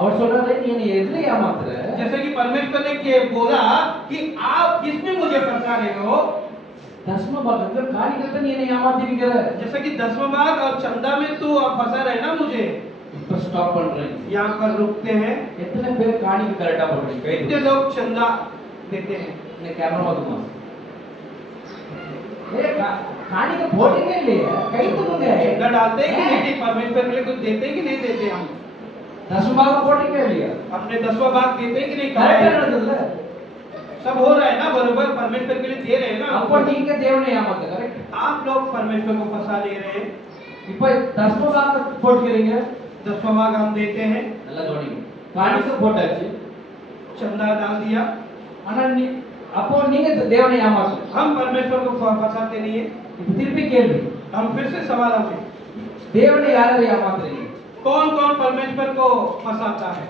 அவர் சொல்றாரு நீ என்ன எதுல ஏமாத்துற जैसे कि परमेश्वर ने के बोला कि आप किसमें मुझे फंसा रहे हो? தசம பாகத்தில் காணிக்கத்தை நீ என்ன ஏமாத்திருக்கிற जैसे कि दसवां भाग और चंदा में तू आप फंसा रहे ना मुझे। இப்ப ஸ்டாப் பண்றேன் यहाँ पर रुकते हैं। எத்தனை பேர் காணிக்கை கரெக்டா போடுறீங்க கை कितने लोग चंदा देते हैं? இந்த கேமரா பாத்துமா ஏ காணிக்கை போடுறீங்க இல்லையா கை தூக்குங்க चंदा डालते हैं कि नहीं? परमेश्वर के लिए कुछ देते हैं कि नहीं देते हम? தசம பாகம் போடுறீங்க இல்லையா अपने दसवां भाग देते हैं कि नहीं? கரெக்டா நடக்குதுல்ல सब हो रहा है ना बरोबर, परमेश्वर के लिए दे रहे हैं ना। அப்ப நீங்க தேவனை ஏமாத்த கரெக்ட் आप लोग परमेश्वर को फंसा ले रहे हैं। இப்ப தசம பாகம் போட்டுக்கிறீங்க दसवां भाग हम देते हैं, நல்லா கவனிங்க காணிக்கை போட்டாச்சு चंदा डाल दिया, ஆனா நீ அப்போ நீங்க தேவனை ஏமாத்தல हम परमेश्वर को फंसाते नहीं है। இப்ப திருப்பி கேள்வி हम फिर से सवाल हमें தேவனை யாரை ஏமாத்துறீங்க कौन कौन परमेश्वर को फंसाता है?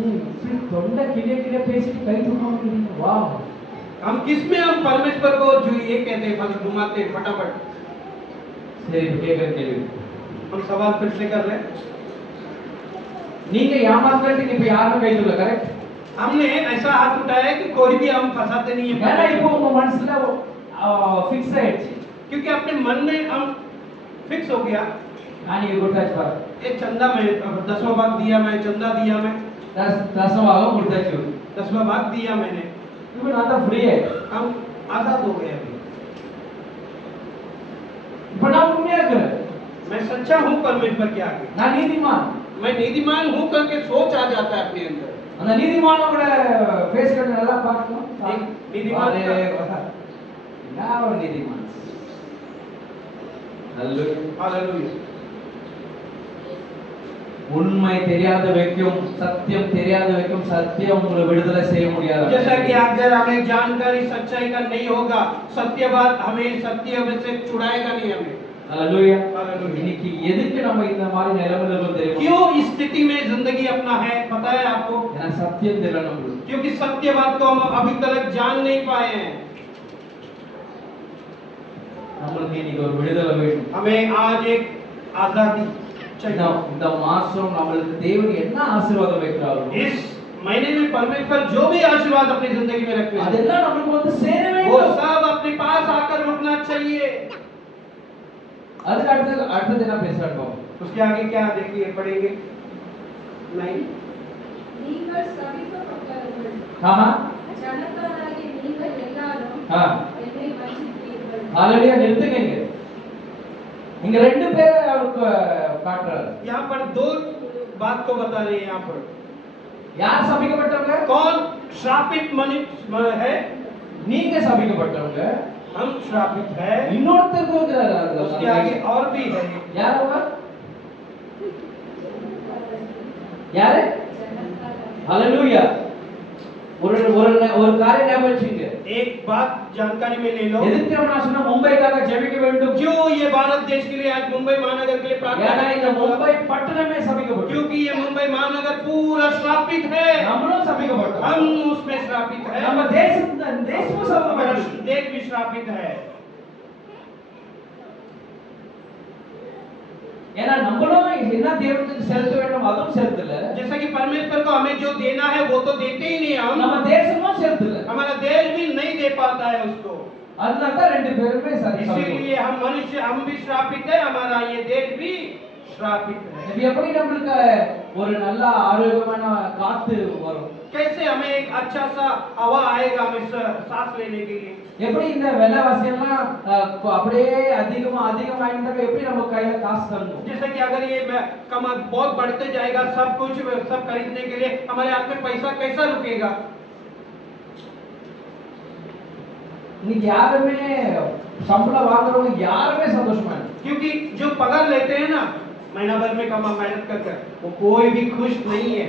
இப்படி தொண்டை கிளிய பேசிட்டு கை தூக்காம வா हम किस में हम परमेश्वर को जो ये कहते हैं घुमाते हैं फटाफट। சரி இப்ப கேக்குற கேள்வி हम सवाल फिर से कर रहे हैं। நீங்க ஏமாத்துறதுக்கு இப்ப யாரும் கை தூக்கல கரெக்ட் हमने ऐसा हाथ उठाया है कि कोई भी हम फंसाते नहीं ஏன்னா है, இப்போ உங்க மனசுல ஃபிக்ஸ் ஆயிடுச்சு क्योंकि अपने मन में हम फिक्स हो गया। காணிக்கை கொடுத்தாச்சு பாரு ये चंदा में दसवां भाग दिया, मैं चंदा दिया, मैं தசமாகவும் கொடுத்தாச்சு दसवां भाग दिया मैंने, இப்போ நான் தான் ஃப்ரீ ஆயிட்டேன் हम आजाद हो गए अभी। இப்போ நான் உண்மையா இருக்கிறேன் मैं सच्चा हूँ परमेश्वर के आगे, நான் நீதிமான் मैं नीतिमान हूँ करके सोच आ जाता है अपने अंदर। அந்த நீதிமானோட ஃபேஸ் கட் நல்லா பார்க்கணும். நீதிமான் நான் ஒரு நீதிமான். ஹalleluya. हालेलुया। உண்மை தெரியாத வைக்கும், சத்தியம் தெரியாத வைக்கும், சத்தியம் உங்களை விடுதலை செய்ய முடியாது. जैसा कि अगर हमें जानकारी सच्चाई का नहीं होगा, सत्य बात हमें सत्य में से छुड़ाएगा नहीं हमें। ஹalleluya. हालेलुया। இன்னைக்கு எதுக்கு நம்ம இந்த மாதிரி நிலைமையில இருக்கோம் தெரியுமா? क्यों इस स्थिति में जिंदगी अपना है पता है आपको? ஏன்னா சத்தியம் தெரியல நமக்கு. क्योंकि सत्य बात को हम अभी तक जान नहीं पाए हैं। நம்மளுக்கு இன்னைக்கு ஒரு விடுதலை வேணும். हमें आज एक आजादी चाहिए। இந்த மாசம் நம்மளுக்கு தேவன் என்ன ஆசீர்வாதம் வைக்கிறாரோ, इस महीने में परमेश्वर जो भी आशीर्वाद अपनी जिंदगी में रखते हैं, அதெல்லாம் நமக்கு வந்து சேர वो வேண்டும். सब अपने पास आकर रुकना चाहिए। அதுக்கு அடுத்தது என்ன பேசுறோம்? उसके आगे क्या देखिए पढ़ेंगे? नहीं நீங்கள் சபிக்கப்பட்டவர்கள். ஆமா. ஜனங்களாகிய நீங்கள் எல்லாரும் ஆ. என்னை வஞ்சித்தீர்கள். ஹalleluya. நிறுத்துங்க. இங்க ரெண்டு பேரை அவருக்கு காட்டுறாரு. यहाँ पर दो बात को बता रहे हैं। यहाँ पर யார் சபிக்கப்பட்டவங்க? कौन श्रापित मनुष्य है? நீங்க சபிக்கப்பட்டவங்க. हम श्रापित है। இன்னொருத்தர் இருக்கிறாரு. उसके आगे और भी है। யார் அவர்? யாரு? ஹalleluya. ஒரு காரியம் ஞாபகம் வச்சுங்க. एक बात जानकारी में ले लो। எதுக்கு நான் சொன்ன மும்பைக்காக ஜெபிக்க வேண்டும்? क्यों ये भारत देश के लिए आज मुंबई महानगर के लिए प्रार्थना ஏன்னா இந்த करना होगा? மும்பை பட்டணமே சபிக்கப்பட்டது. क्योंकि ये मुंबई महानगर पूरा श्रापित है। நம்மளும் சபிக்கப்பட்டோம். हम उसमें श्रापित है। நம்ம தேசமும் हमारा சபிக்கப்பட்டது. देश भी श्रापित है। ஏன்னா நம்மளும் என்ன தேவனுக்கு செலுத்த வேண்டும் அதுவும் செலுத்தல. जैसा कि परमेश्वर को हमें जो देना है वो तो देते ही नहीं हम। நம்ம தேசமும் செலுத்தல. हमारा देश भी नहीं दे पाता है उसको। அதனால தான் ரெண்டு பேருமே சபிக்கப்பட்டோம். इसीलिए हम मनुष्य हम भी श्रापित है, हमारा ये देश भी श्रापित है। இது எப்படி நம்மளுக்கு ஒரு நல்ல ஆரோக்கியமான காத்து வரும்? कैसे हमें एक अच्छा सा हवा आएगा हमें सांस लेने के लिए? எப்படி இந்த விலைவாசி எல்லாம் அப்படியே அதிகமாயிட்டா எப்படி நம்ம கையில காசு தரணும்? जैसे कि अगर ये कमा बहुत बढ़ते जाएगा सब कुछ सब खरीदने के लिए हमारे हाथ में पैसा कैसा रुकेगा? இன்னைக்கு யாருமே சம்பளம் வாங்குறவங்க யாருமே சந்தோஷமா இல்லை. क्योंकि जो पगार लेते हैं ना महीना भर में कमा मेहनत कर वो कोई भी खुश नहीं है।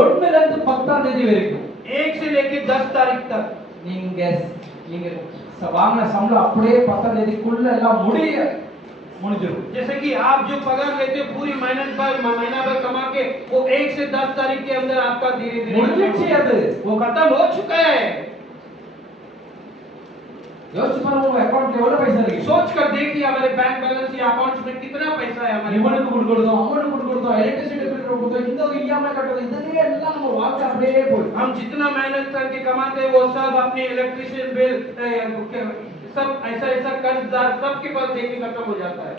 1 ல இருந்து 10ஆம் தேதி வரைக்கும் 1 से लेके 10 तारीख तक நீங்க வாங்கின சம்பளம் அப்படியே 10ஆம் தேதிக்குள்ள எல்லாம் முடிஞ்சிடும். जैसे कि आप जो पगार लेते हैं पूरी मेहनत भर महीना भर कमा के वो 1 से 10 तारीख के अंदर आपका धीरे-धीरे முடிஞ்சிடுச்சு அது. वो खत्म हो चुका है। யோசிச்சு பாருங்க உங்க அக்கவுண்ட்ல எவ்வளவு பைசா இருக்கு? सोच कर देखिए हमारे बैंक बैलेंस या अकाउंट्स में कितना पैसा है हमारे। இவனுக்கு கொடுக்கிறோம் அவனுக்கு கொடுக்கிறோம் எலக்ட்ரிசிட்டி பில் கொடுக்கிறோம் இந்த இஎம்ஐ கட்டுறது இதுலயே எல்லாம் நம்ம வாழ்க்கை அப்படியே போகுது. हम जितना मेहनत करके कमाते हैं वो सब अपने इलेक्ट्रिशियन बिल सब ऐसा कर्जदार सबके पास देके खत्म हो जाता है।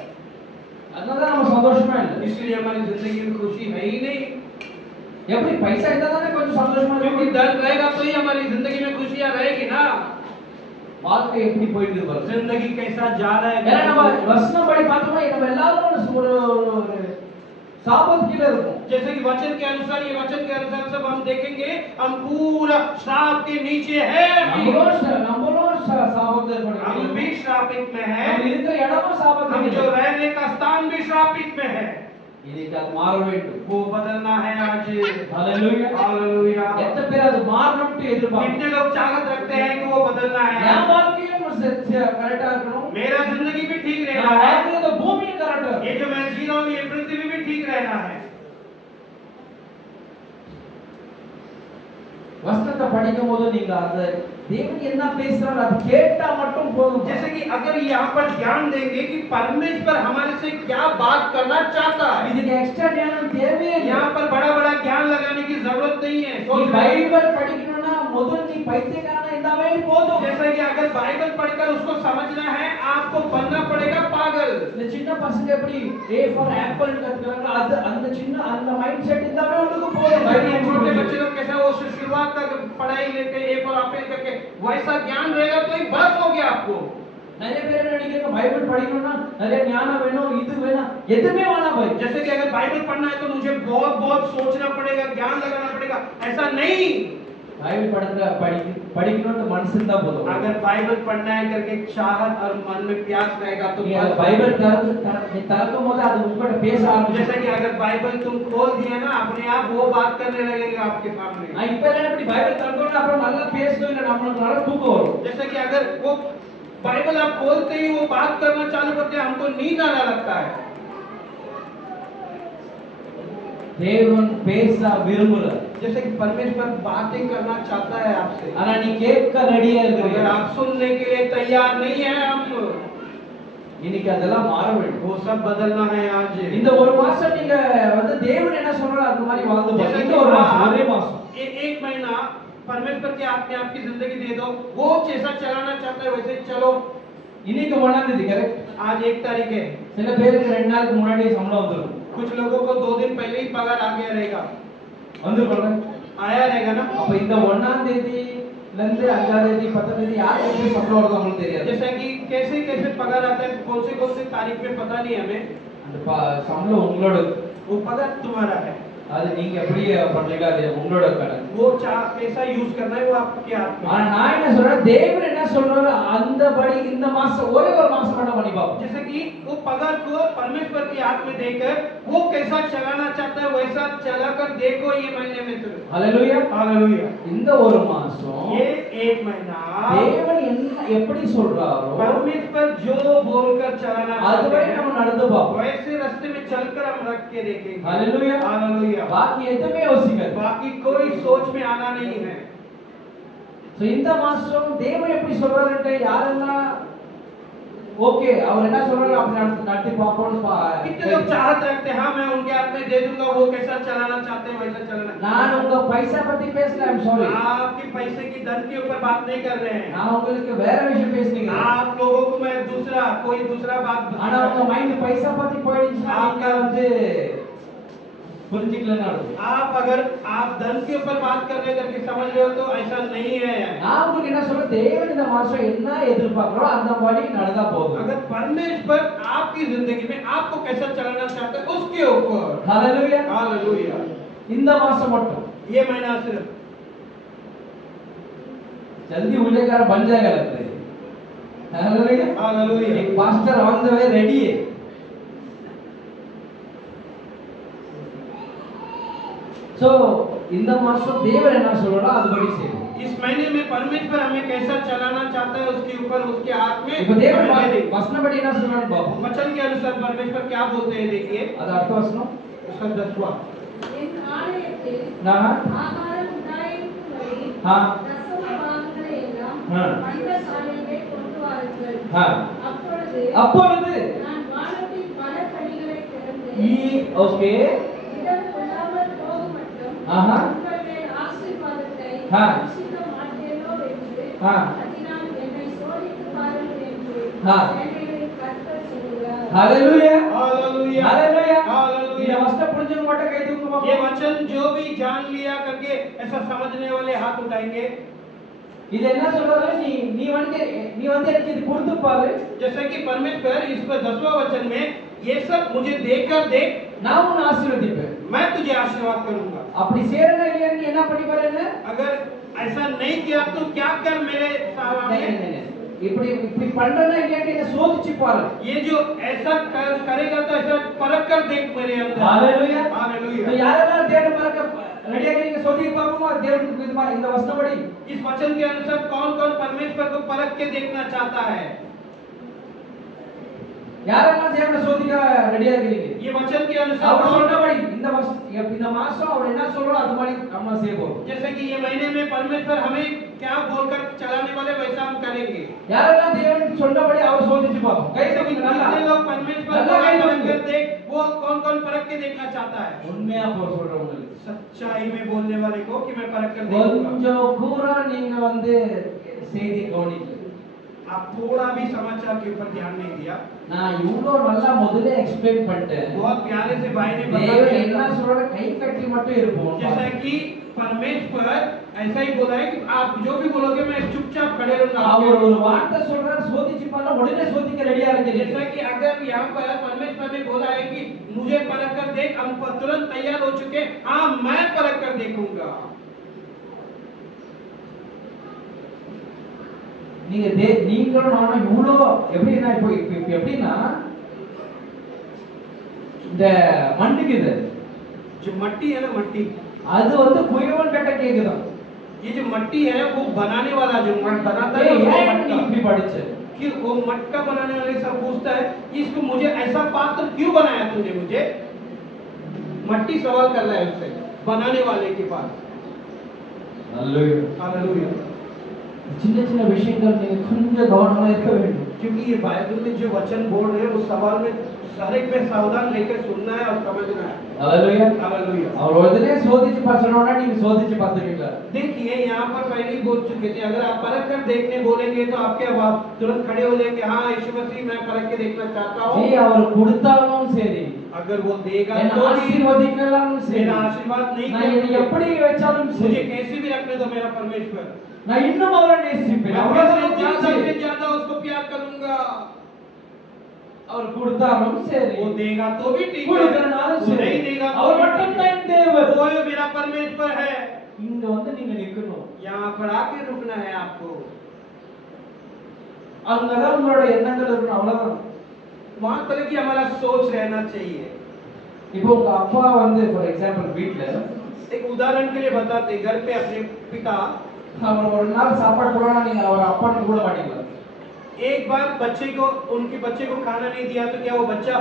அதனால தான் நம்ம சந்தோஷமா இல்லை. इसलिए हमारी जिंदगी में खुशी है ही नहीं। எப்படி பைசா இருந்தா தானே கொஞ்சம் சந்தோஷமா क्योंकि இருக்கும். धन रहेगा तो ही हमारी जिंदगी में खुशियां रहेगी ना। வாழ்க்கை எப்படி போயிட்டு இருக்கு? जिंदगी कैसा जा रहा है? ஏன்னா நம்ம வசனம் படி பார்த்தோம்னா நம்ம எல்லாரும் ஒரு சாபத்து கீழ இருக்கும். जैसे कि वचन के अनुसार ये वचन के अनुसार सब हम देखेंगे हम पूरा श्राप के नीचे है। நம்மளும் சாபத்துல இருக்கோம். हम भी श्रापित में है। நம்ம இருக்கிற இடமும் சாபத்துல हम जो இருக்கு. रहने का स्थान भी श्रापित में है। இதுக்கு அது மாற வேண்டும். वो बदलना है आज। ஹalleluya. हालेलुया। எத்தனை பேர் அது மாறணும்னு எதிர்பார்க்கறாங்க? कितने लोग चाहत रखते हैं कि वो बदलना है? என் வாழ்க்கையும் கரெக்ட்டா இருக்கணும். मेरा जिंदगी भी ठीक रहना நான் है। வாழ்க்கையில இந்த பூமியும் கரெக்ட்டா ये जो मैं जी रहा हूँ ये पृथ्वी भी ठीक रहना है। வசனத்தை படிக்கும்போது நீங்க அந்த தேவன் என்ன பேசுறாரு அது கேட்டா மட்டும் போதும். जैसे कि अगर यहाँ पर ध्यान देंगे कि परमेश्वर हमारे से क्या बात करना चाहता है। இதுக்கு எக்ஸ்ட்ரா ஞானம் தேவையே இல்லை. यहाँ पर बड़ा बड़ा ज्ञान लगाने की जरूरत नहीं है। நீ பைபிள் படிக்கணும்னா முதல்ல நீ பைத்தியக்காரனா இருந்தாவே போதும். जैसे कि अगर बाइबल पढ़कर उसको समझना है आपको बनना पड़ेगा पागल। இந்த சின்ன பசங்க எப்படி A for apple கத்துக்கறாங்க அது அந்த சின்ன அந்த மைண்ட் செட் இருந்தாவே உங்களுக்கு போதும். छोटे बच्चे लोग कैसा वो शुरुआत तक पढ़ाई लेते हैं A for apple करके वैसा ज्ञान रहेगा तो ही बस हो गया आपको। நிறைய பேர் நினைக்கிறாங்க பைபிள் படிக்கணும்னா நிறைய ஞானம் வேணும், இது வேணும், எதுவுமே வேணாம் भाई। जैसे कि अगर बाइबल पढ़ना है तो मुझे बहुत बहुत सोचना पड़ेगा, ज्ञान लगाना पड़ेगा, ऐसा नहीं। பைபிள் படிக்கணும்னு மனசு இருந்தா போதும்। अगर बाइबल पढ़ना है करके चाहत और मन में प्यास रहेगा तो நீங்க பைபிள் திறக்கும் போது அது உங்ககிட்ட பேச ஆரம்பிக்கும்। जैसे कि अगर बाइबल तुम खोल दिया ना, अपने आप वो बात करने लगेगा आपके सामने। இப்ப எல்லாம் இப்படி பைபிள் திறந்தோம்னா அப்புறம் நல்லா பேசணும், இல்ல நம்மளுக்கு நல்லா தூக்கம் வரும்। जैसे कि अगर वो बाइबल आप खोलते ही वो बात करना चालू करते हैं, हमको नींद आने लगता है। தேவன் பேச விரும்புறார்। जैसे कि परमेश्वर बातें करना चाहता है आपसे, ஆனா நீ கேட்க ரெடியா अगर இருக்கிறீங்க। आप सुनने के लिए तैयार नहीं है हम, இன்னைக்கு அதெல்லாம் மாற வேண்டும்। वो सब बदलना है आज। இந்த ஒரு மாசம் நீங்க வந்து தேவன் என்ன சொல்றாரோ அது மாதிரி வாழ்ந்து जैसे பாருங்க। कि இந்த ஒரு மாசம், आप ஒரே மாசம் एक महीना परमेश्वर के आपने आपकी जिंदगी दे दो, वो जैसा चलाना चाहता है वैसे चलो। இன்னைக்கு 1ஆம் தேதி கரெக்ட்। आज 1 तारीख है, சில பேருக்கு 2 நாளுக்கு முன்னாடியே சம்பளம் வந்துரும்। कुछ लोगों को 2 दिन पहले ही पगार आ गया रहेगा, வந்துருப்பாங்க। आया रहेगा ना। அப்ப இந்த 1ஆம் தேதில இருந்து 5ஆம் தேதி 10ஆம் தேதி யாருக்கு எப்படி சம்பளம் வருது உங்களுக்கு தெரியாது। जैसे कि कैसे कैसे पगार आता है, कौन से तारीख में पता नहीं हमें, அந்த சம்பளம் உங்களோட, वो पगार तुम्हारा है, அது நீங்க எப்படி பண்றீங்க அது உங்களோட கணக்கு। वो पैसा यूज करना है वो आपके हाथ में। ஆனா நான் என்ன சொல்றேன், தேவன் என்ன சொல்றாரு அந்தபடி இந்த மாசம் ஒரே ஒரு மாசம் மட்டும் பண்ணி பாப்போம்। जैसे कि वो पगार को परमेश्वर के हाथ में देकर वो कैसा चलाना चाहता है वैसा चलाकर देखो ये महीने में सिर्फ। ஹalleluya हालेलुया। இந்த ஒரு மாசம் ये 1 महीना தேவன் என்ன எப்படி சொல்றாரோ परमेश्वर जो बोलकर चलाना चाहते அதுவரை हैं நம்ம நடந்து பாப்போம்। वैसे रास्ते में चलकर हम रख के देखेंगे। ஹalleluya हालेलुया। பாக்கி எதுவுமே யோசிக்காது। बाकी कोई सोच में आना नहीं है। சோ இந்த மாசம் தேவன் எப்படி சொல்றாருன்னு யாரெல்லாம் ஓகே அவர் என்ன சொல்றாரு அப்படி நடத்தி பாப்போம்னு कितने लोग चाहत रखते हैं, हाँ मैं उनके हाथ में दे दूंगा, वो कैसा चलाना चाहते हैं वैसा चलाना। நான் உங்க பைசா பத்தி பேசல, ஐ அம் சாரி। आपके पैसे की धन के ऊपर बात नहीं कर रहे हैं, நான் உங்களுக்கு வேற விஷயம் பேசுறீங்க। आप लोगों को मैं कोई दूसरा बात ஆனா உங்க மைண்ட் பைசா பத்தி போயிடுச்சுன்னா நீங்க வந்து புரிஞ்சிக்கலன்னு அர்த்தம்। आप अगर आप धन के ऊपर बात करने करके समझ रहे हो तो ऐसा नहीं है। நான் உங்களுக்கு என்ன சொல்றேன், தேவன் இந்த மாசம் என்ன எதிர்பார்க்கறோ அந்த மாதிரி நடந்தா போதும்। अगर परमेश्वर आपकी जिंदगी में आपको कैसा चलाना चाहता है उसके ऊपर। ஹalleluya हालेलुया। இந்த மாசம் மட்டும் ये महीना सिर्फ जल्दी उलेकार बन जाएगा लगता है। Hallelujah hallelujah. एक pastor on the way ready है। सो இந்த மாசம் தேவன் என்ன சொல்றாரோ அதுபடி செய்வோம்। इस महीने में परमेश्वर हमें कैसा चलाना चाहता है उसके ऊपर उसके हाथ में இப்ப தேவன் हमें दे देंगे। வசனப்படி என்ன சொல்றாரு பாப்போம்। वचन के अनुसार परमेश्वर क्या बोलते हैं देखिए, அது அர்த்த வசனம்। उसका 10वां। என் ஆலயத்தில் நான் ஆகாரம் உண்டாயிருக்கும்படி हां தசம பாகங்களை எல்லாம் हां பண்டசாலையிலே கொண்டு வாருங்கள். हां அப்பொழுது அப்பொழுது நான் வானத்தின் பல கனிகளை திறந்து ஈ ஓகே இடம் கொள்ளாமல் போகும் மட்டும் ஆஹா. உங்கள் மேல் ஆசீர்வாதத்தை ஆ. வர்ஷிக்க மாட்டேனோ என்று ஆ. அதனால் என்னை சோதித்து பாருங்கள் என்று ஆ. சேனைகளின் கர்த்தர் சொல்கிறார். Hallelujah hallelujah. Hallelujah hallelujah. இந்த வசனம் புரிஞ்சவங்க மட்டும் கை தூக்குங்க ये பாப்போம்। वचन जो भी जान लिया करके ऐसा समझने वाले हाथ उठाएंगे। இது என்ன சொல்றாரு, நீ வந்து எனக்கு இது கொடுத்து பாரு, जैसे कि परमेश्वर इस पर 10वां वचन में ये सब मुझे देकर देख, நான் உன்னை ஆசீர்வதிப்பேன்। मैं तुझे आशीर्वाद करूंगा। அப்படி செய்யறதா இல்லையா நீ என்ன பண்ணி பாரு என்ன? अगर ऐसा नहीं किया तो क्या कर मेरे सामने, இப்படி பண்றதா இல்லையா நீ சோதிச்சு பாரு। ये जो ऐसा करेगा तो ऐसा परख कर देख मेरे अंदर। Hallelujah hallelujah. तो யாரெல்லாம் தேவனை பரக்க ரெடியா இருக்கீங்க சோதிக்க பாப்போமா தேவனுக்கு இந்த வசனப்படி। इस वचन के अनुसार कौन-कौन परमेश्वर को परख के देखना चाहता है? யாரெல்லாம் தேவனை சோதிக்க ரெடியா இருக்கீங்க? ये वचन के अनुसार அவர் சொன்னபடி இந்த மாசம் அவர் என்ன சொல்றாரோ அது மாதிரி நம்ம செய்வோம்। जैसे कि ये महीने में परमेश्वर हमें क्या बोलकर चलाने वाले वैसा हम करेंगे। யாரெல்லாம் தேவன் சொன்னபடி அவர் சோதிச்சு பாப்போம்। கை தூக்குங்க நல்லா। कितने लोग परमेश्वर நல்லா को கை परख தூக்குங்க। कर देख, वो कौन-कौन परख के देखना चाहता है? உண்மையா சொல்றவங்களுக்கு सच्चाई में बोलने वाले को कि मैं परख कर देखूंगा। கொஞ்சம் கூட நீங்க வந்து செய்தி கவனிக்கல। आप थोड़ा भी समाचार के ऊपर ध्यान नहीं दिया। நான் இவ்ளோ நல்லா முதல்ல எக்ஸ்பிளைன் பண்ணிட்டேன். बहुत प्यारे से भाई ने बता தேவன் दिया என்ன சொல்ற கை கட்டி மட்டும் இருப்போம். जैसा कि परमेश्वर ऐसा ही बोला है कि आप जो भी बोलोगे मैं चुपचाप खड़े रहूंगा। அவர் ஒரு வார்த்தை சொல்றாரு சோதிச்சு பாருங்க உடனே சோதிக்க ரெடியா இருக்கீங்க. जैसा कि अगर यहाँ पर परमेश्वर ने बोला है कि मुझे परख कर देख, हम तुरंत तैयार हो चुके। हाँ, मैं परख कर देखूंगा। நீங்க நீங்களும் நானும் இவ்ளோ எப்படின்னா இப்போ எப்படின்னா இந்த மண்ணுக்குது जो मट्टी है ना, मट्टी அது வந்து குயவன் கிட்ட கேக்குதான். ये जो मट्टी है वो बनाने वाला जो बनाता है ஏய், वो ஏன் நீ मटका இப்படி படிச்ச? कि वो मटका बनाने वाले सब पूछता है इसको मुझे ऐसा पात्र क्यों बनाया तूने मुझे। मट्टी सवाल कर रहा है उससे बनाने वाले के पास। ஹalleluya. हालेलुया। சின்ன சின்ன விஷயங்கள் நீங்க கொஞ்சம் கவனமா இருக்க வேண்டும். क्योंकि ये बाइबल में जो वचन बोल रहे हैं वो सवाल में हर एक में सावधान लेकर सुनना है और समझना है। ஹalleluya. हालेलुया। அவர் உடனே சோதிச்சு பார்க்கணும்னா நீங்க சோதிச்சு பார்த்துருக்கீங்களா? देखिए यहाँ पर पहले ही बोल चुके थे, अगर आप परख कर देखने बोलेंगे तो आपके बाप तुरंत खड़े हो जाएंगे। हाँ यीशु मसीह मैं परख के देखना चाहता हूँ। ஜி அவர் கொடுத்தாலும் சரி अगर वो देगा என்ன तो भी ஆசீர்வதிக்கலாம்னு சரி मेरा आशीर्वाद नहीं நான் என்னை करेंगे। எப்படி வச்சாலும் मुझे சரி कैसे भी रखने दो मेरा परमेश्वर। நான் இன்னும் அவரை நேசிப்பேன். मैं அவ்வளவுதான் ज्यादा ஜி. से ज्यादा उसको प्यार करूंगा। அவர் கொடுத்தாலும் சரி वो देगा तो भी ठीक है, கொடுக்கறனாலும் वो சரி नहीं देगा तो அவர் भी மட்டும் ठीक है। தான் தேவன். वो मेरा परमेश्वर है। இங்க வந்து நீங்க நிக்கணும். यहाँ पर आके रुकना है आपको। அங்கதான் உங்களோட எண்ணங்கள் இருக்கணும். அவ்வளவுதான். वहां तक कि हमारा सोच रहना चाहिए। இப்போ உங்க அப்பா வந்து ஃபார் எக்ஸாம்பிள் வீட்ல एक उदाहरण के लिए बताते, घर पे अपने पिता அவர் ஒரு நாள் சாப்பாடு போடுறா நீங்க அவர் அப்பான்னு கூட மாட்டீங்களா? एक बार बच्चे को उनके बच्चे को खाना नहीं दिया तो क्या वो बच्चा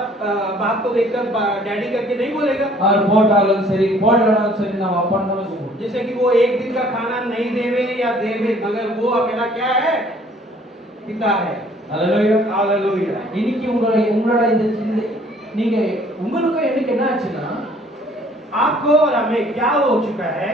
बाप को देखकर डैडी करके नहीं बोलेगा। அவர் போட்டாலும் சரி போடலனாலும் சரி நம்ம அப்பான்னு தான் கூப்பிடுவோம். जैसे कि वो एक दिन का खाना नहीं देवे या देवे, मगर वो मेरा क्या है, पिता है। ஹalleluya. हालेलुया। இன்னைக்கு உங்களோட இந்த நீங்க உங்களுக்கு எனக்கு என்ன ஆச்சுன்னா आपको और हमें क्या हो चुका है,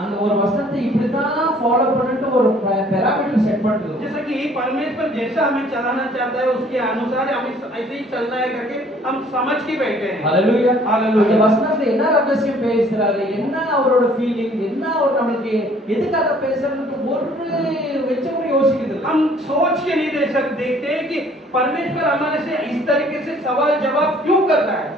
அந்த ஒரு வசனத்தை இப்படி தான் ஃபாலோ பண்ணிட்டு ஒரு पैरामीटर செட் பண்ணிட்டு जैसा कि परमेश्वर जैसा हमें चलाना चाहता है उसके अनुसार हमें ऐसे ही चलना है करके हम समझ के बैठे हैं। ஹalleluya. हालेलुया। அந்த வசனத்துல என்ன ரகசியம் பேசுறாரு, என்ன அவரோட ஃபீலிங், என்ன அவர் நமக்கு எதுக்காக பேசுறாருன்னு ஒரு வெச்ச கூட யோசிக்கிறது. हम सोच के नहीं दे सकते, देखते हैं कि परमेश्वर हमारे से इस तरीके से सवाल जवाब क्यों कर रहा है।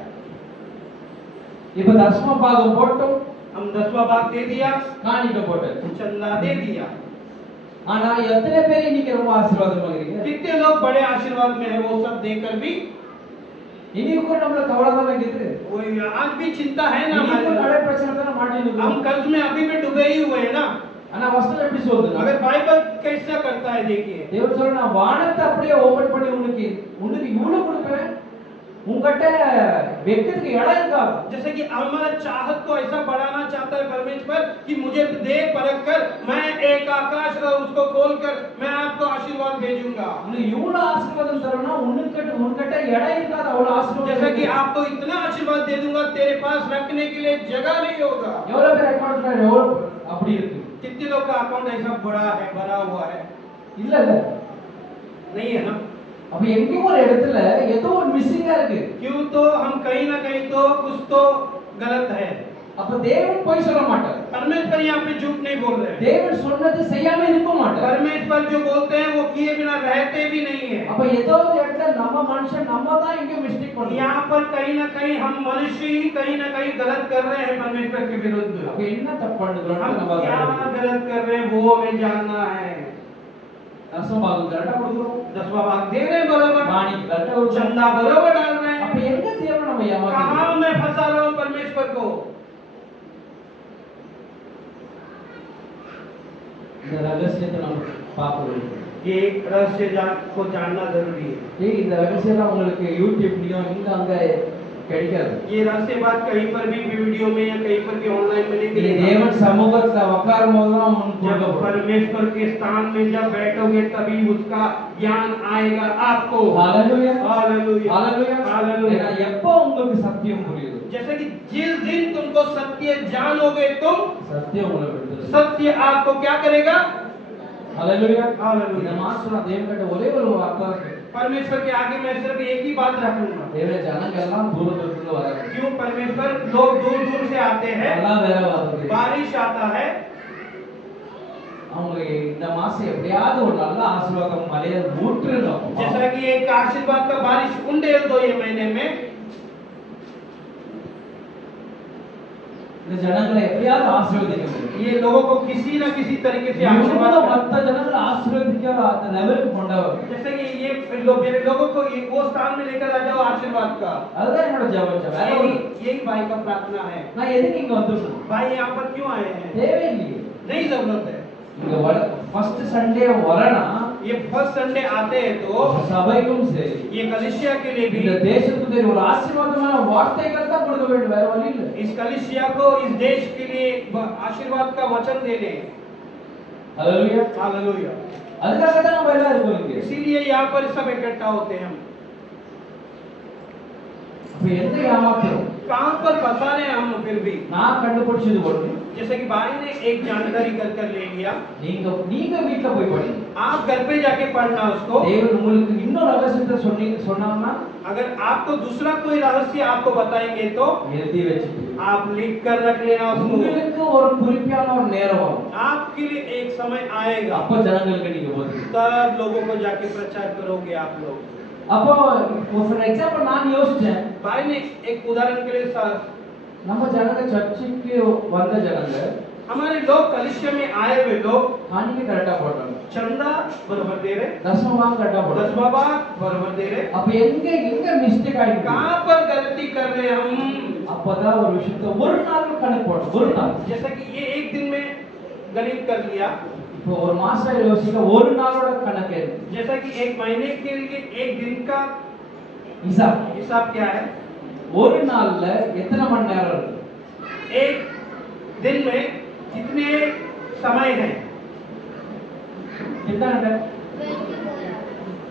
இப்ப தசம பாகம் போட்டோம், हम 10वां भाग दे दिया, காணிக்க போட்டோம். चंदा दे दिया। ஆனா எத்தனை பேர் இன்னைக்கு ரொம்ப ஆசீர்வாதமா இருக்கீங்க? कितने लोग बड़े आशीर्वाद में है वो सब देकर भी இன்னைக்கு நம்மள கவலை தான் இருக்குது. वो आज भी चिंता है ना இன்னைக்கு हमारे। கடை பிரச்சனை தான் மாட்டிட்டு हम இருக்கோம். कर्ज में अभी भी डूबे ही हुए हैं ना। ஆனா வசனம் எப்படி சொல்லுது? अगर बाइबल कैसा करता है देखिए, தேவன் சொல்ற நான் வானத்தை அப்படியே ஓபன் பண்ணி உனக்கு இவ்வளவு கொடுப்பேன், உங்ககிட்ட வைக்கிறதுக்கு இடம் இருக்கா? जैसे कि हमारा चाहत को ऐसा बढ़ाना चाहता है परमेश्वर कि मुझे दे परख कर मैं एक आकाश और उसको खोलकर मैं आपको आशीर्वाद भेजूंगा। உனக்கு இவ்வளவு ஆசீர்வாதம் தரணும்னா உன்கிட்ட இடம் இருக்காது. அவ்வளவு ஆசீர்வாதம் जैसा कि आपको इतना आशीर्वाद दे दूंगा तेरे पास रखने के लिए जगह नहीं होगा। எவ்வளவு பேர் அக்கவுண்ட்ல எவ்வளவு அப்படி இருக்கு? कितने लोग का अकाउंट ऐसा बड़ा है, भरा हुआ है? இல்ல இல்ல. नहीं है ना। அப்ப எங்கேயோ ஒரு இடத்துல ஏதோ ஒரு மிஸ்ஸிங்கா இருக்கு. क्यों तो हम कहीं ना कहीं तो कुछ तो गलत है। அப்ப தேவன் போய் சொல்ல மாட்டார். परमेश्वर यहाँ पे झूठ नहीं बोल रहे हैं। தேவன் சொன்னது செய்யாம இருக்க மாட்டார். परमेश्वर जो बोलते हैं वो किए बिना रहते भी नहीं है। அப்ப ஏதோ ஒரு இடத்துல நம்ம மனுஷன் நம்ம தான் இங்க மிஸ்டேக் பண்றோம். यहाँ पर कहीं ना कहीं हम मनुष्य ही कहीं ना कहीं गलत कर रहे हैं परमेश्वर के विरुद्ध। அப்ப என்ன தப்பு பண்றோம்? हम நம்ம क्या गलत कर रहे हैं वो हमें जानना है। தசம பாகம் கரெக்டா கொடுக்குறோம், 10वां भाग दे रहे हैं बराबर, காணிக்கை கரெக்டா கொடுக்குறோம். चंदा बराबर डाल रहे அப்ப हैं। எங்க தேவன் நம்ம ஏமாத்துறோம்? कहाँ मैं फंसा रहा हूँ परमेश्वर को? இந்த ரகசியத்தை நம்ம பார்க்கணும். ये एक रहस्य को जानना जरूरी है। இந்த ரகசியம் உங்களுக்கு யூடியூப்லயும் இங்க अங்க கிடைக்காது. ये रहस्य बात कहीं पर भी वीडियो में या कहीं पर भी ऑनलाइन में नहीं நீ मिलेगा। தேவன் சமூகத்துல உட்காரும்போது தான் உங்களுக்கு जब கொடுக்கப்படும். परमेश्वर के स्थान में जब बैठोगे तभी उसका ज्ञान आएगा आपको। ஹalleluya हालेलुया ஹalleluya हालेलुया। ஏன்னா எப்போ உங்களுக்கு சத்தியம் புரியுது? जैसे कि जिस दिन तुमको सत्य जानोगे तुम சத்தியம் உங்களுக்கு விடுதலை. सत्य आपको क्या करेगा? ஹalleluya Hallelujah. இந்த மாசம் நான் தேவன் கிட்ட ஒரே ஒரு வார்த்தை இருக்கு परमेश्वर के आगे मैं सिर्फ एक ही बात रखूंगा। தேவனே ஜனங்க எல்லாம் தூரத்துல இருந்து வராங்க क्यों परमेश्वर लोग दूर दूर से आते हैं, எல்லாம் வேற வருது बारिश आता है, அவங்க இந்த மாசம் எப்படியாவது ஒரு நல்ல ஆசீர்வாதம் மலையை ஊற்றுறோம் जैसा कि एक आशीर्वाद का बारिश उंडेल दो ये महीने में। இந்த ஜனங்களை எப்படியாவது ஆசீர்வதிக்க முடியும் ये लोगों को किसी न किसी तरीके से இவங்க आशीर्वाद करें। மத்த ஜனங்களை ஆசீர்வதிக்கிற அந்த லெவலுக்கு கொண்டவர் जैसे कि ये लोग मेरे लोगों को एक वो स्थान में लेकर आ जाओ आशीर्वाद का। அதுதான் என்னோட ஜெபம் வேற यही ஒண்ணும் यही भाई का प्रार्थना है। நான் எதுக்கு இங்க வந்திருக்கேன் भाई यहाँ पर क्यों आए हैं? தேவையில்லையே नहीं जरूरत है। இங்க ஃபர்ஸ்ட் சண்டே வரனா ये फर्स्ट संडे आते हैं तो சபைக்கும் சரி ये कलिसिया के लिए भी இந்த தேசத்துக்கு சரி ஒரு ஆசீர்வாதமான வார்த்தைகள் தான் கொடுக்க வேண்டும் வேற வழி இல்ல इस कलिसिया को इस देश के लिए आशीर्वाद का वचन देने। ஹalleluya हालेलुया। அதுக்காக தான் நம்ம எல்லாம் இருக்கோம் இங்க इसीलिए यहाँ पर सब इकट्ठा होते हैं हम। அப்ப எந்த ஏமாத்துறோம் कहाँ पर फंसा रहे हैं हम फिर भी? நான் கண்டுபிடிச்சது ஒண்ணு जैसे कि भाई ने एक जानकारी कर ले लिया, நீங்க வீட்ல போய் படிங்க आप घर पे जाके पढ़ना उसको। தேவன் உங்களுக்கு இன்னொரு ரகசியத்தை சொன்னாங்கன்னா अगर आपको दूसरा कोई रहस्य आपको बताएंगे तो எழுதி வச்சுட்டு आप लिख कर रख लेना उसको। உங்களுக்கு ஒரு குறிப்பான ஒரு நேரம் வரும் आपके लिए एक समय आएगा, அப்ப ஜனங்களுக்கு நீங்க போறீங்க तब लोगों को जाके प्रचार करोगे आप लोग। அப்போ ஃபார் எக்ஸாம்பிள் நான் யோசிச்சேன் भाई ने एक उदाहरण के लिए நம்ம ஜனங்க சர்ச்சுக்கு வந்த ஜனங்க हमारे लोग कलिसिया में आए हुए लोग காணிக்கை கரெக்டா போடுறாங்க चंदा बराबर दे रहे, தசமபாகம் கரெக்டா போடுறாங்க दसवां भाग बराबर दे रहे। அப்ப எங்க மிஸ்டேக் ஆயிடுச்சு कहाँ पर गलती कर रहे हैं हम? அப்பதான் ஒரு விஷயத்தை ஒரு நாள் கணக்கு போடணும் ஒரு நாள் जैसा कि ये एक दिन में गणित कर लिया, இப்போ ஒரு மாசம் யோசிக்க ஒரு நாளோட கணக்கு இருக்கு जैसा कि एक महीने के लिए एक दिन का ஹிசாப் हिसाब क्या है? ஒரு நாள்ல எத்தனை மணி நேரம் இருக்கு एक दिन में कितने समय है? कितना घंटा 24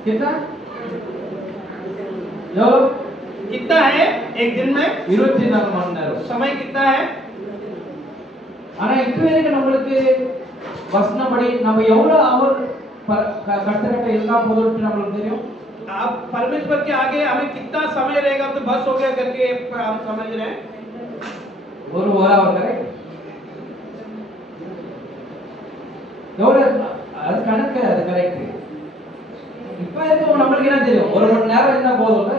कितना जो कितना है एक दिन में? 24 மணி நேரம் समय कितना है? ஆனா இப்போ வரைக்கும் நம்மளுக்கு வசனப்படி நம்ம எவ்வளவு அவர் கஷ்டப்பட்டு இருந்தா போதும்னு நம்மளுக்கு தெரியும் आप परमेश्वर के आगे हमें कितना समय रहेगा तो बस हो गया करके आप समझ रहे हैं? ஒரு அவர் கரெக்ட் எவ்வளவு அது கணக்கு அது கரெக்ட் இப்போ வரைக்கும் நம்மளுக்கு என்ன தெரியும் ஒரு மணி நேரம் இருந்தா போதும்ல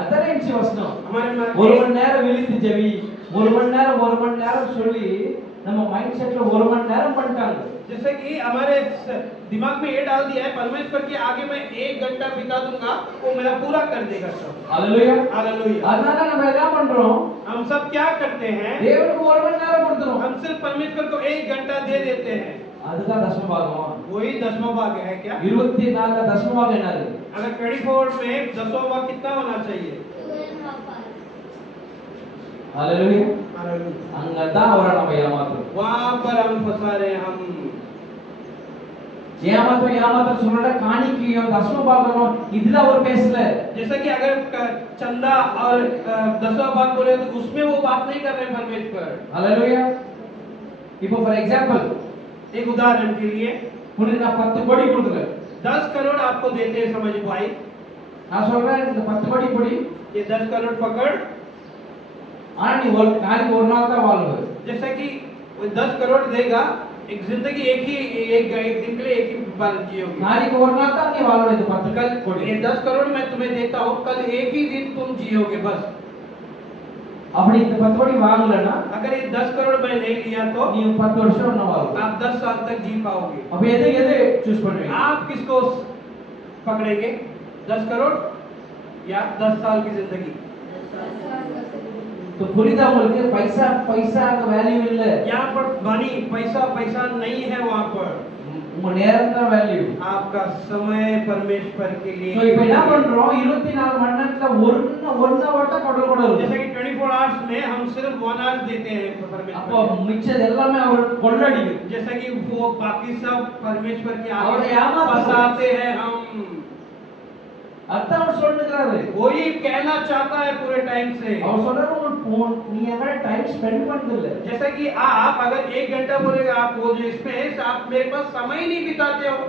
அத்தனை இன்ச்சு வசனம் हमारे मन ஒரு में மணி நேரம் விழித்து ஜெபி ஒரு மணி நேரம் சொல்லி நம்ம மைண்ட் செட்ல ஒரு மணி நேரம் பண்ணிட்டாங்க जैसे कि हमारे दिमाग में ये डाल दिया है परमेश्वर के आगे मैं 1 घंटा बिता दूंगा वो मेरा पूरा कर देगा सब। ஹalleluya हालेलुया। அதனால நம்ம என்ன பண்றோம் हम सब क्या करते हैं? தேவனுக்கு ஒரு மணி நேரம் கொடுத்துறோம் हम सिर्फ परमेश्वर को 1 घंटा दे देते हैं। அதுதான் தசமபாகம் वही 10वां भाग है क्या? 24 தசமபாகம் என்னது अगर 24 में 10वां भाग कितना होना चाहिए? 2.5 hours ஹalleluya हालेलुया। அங்கதான் அவரை நம்ம ஏமாத்துறோம் वहां पर हम फंसा रहे हैं हम। ஏமாத்தம் சொல்றத காணிக்கையும் தசமபாகம் இதுல அவர் பேசல जैसा कि अगर चंदा और 10वां भाग बोले तो उसमें वो बात नहीं कर रहे परमेश्वर। ஹalleluya இப்போ ஃபார் எக்ஸாம்பிள் एक उदाहरण के लिए உங்களுக்கு நான் 10 கோடி கொடுக்குறேன் 10 करोड़ आपको देते हैं समझ भाई, நான் சொல்றேன் இந்த 10 கோடி கொடி ये 10 करोड़ पकड़। ஆனா நீ ஒரு நாளைக்கு ஒரு நாள் தான் வாழ்வு जैसा कि वो 10 करोड़ देगा, एक जिंदगी एक दिन के लिए एक ही बार जियोगे। நாளைக்கு ஒரு நாள் தான் நீ வாழ்வு இது 10 कल கோடி ये 10 करोड़ मैं तुम्हें देता हूँ, कल एक ही दिन तुम जियोगे बस। அப்படி இந்த 10 கோடி வாங்கலனா अगर ये 10 करोड़ मैं नहीं लिया तो நீ 10 வருஷம் என்ன வாழ்வு आप 10 साल तक जी पाओगे। அப்ப எது चूஸ் பண்ணுவீங்க आप किसको पकड़ेंगे? 10 करोड़ या 10 साल की जिंदगी? तो புரியுதா உங்களுக்கு பைசா அந்த வேல்யூ இல்ல यहाँ पर मनी पैसा नहीं है वहाँ पर। உங்க நேரம் தான் வேல்யூ आपका समय परमेश्वर के लिए। சோ இப்போ என்ன பண்றோம் 24 மணி நேரத்துல ஒண்ணு வட்ட கொடு जैसे कि 24 आवर्स में हम सिर्फ 1 आवर देते हैं அப்போ परमेश्वर। மிச்சது எல்லாமே அவர் கொள்ளடிக்குது जैसा कि वो बाकी सब परमेश्वर के और आगे यहाँ मत फंसाते हैं हम। அதான் அவர் சொல்லுகிறாரு वही कहना चाहता है पूरे टाइम से। அவர் சொல்றாரு நீ எங்கட டைம் ஸ்பெண்ட் பண்றது இல்ல जैसा कि आप अगर 1 घंटा बोलेगा आप वो जो इसमें से आप मेरे पास समय ही नहीं बिताते हो।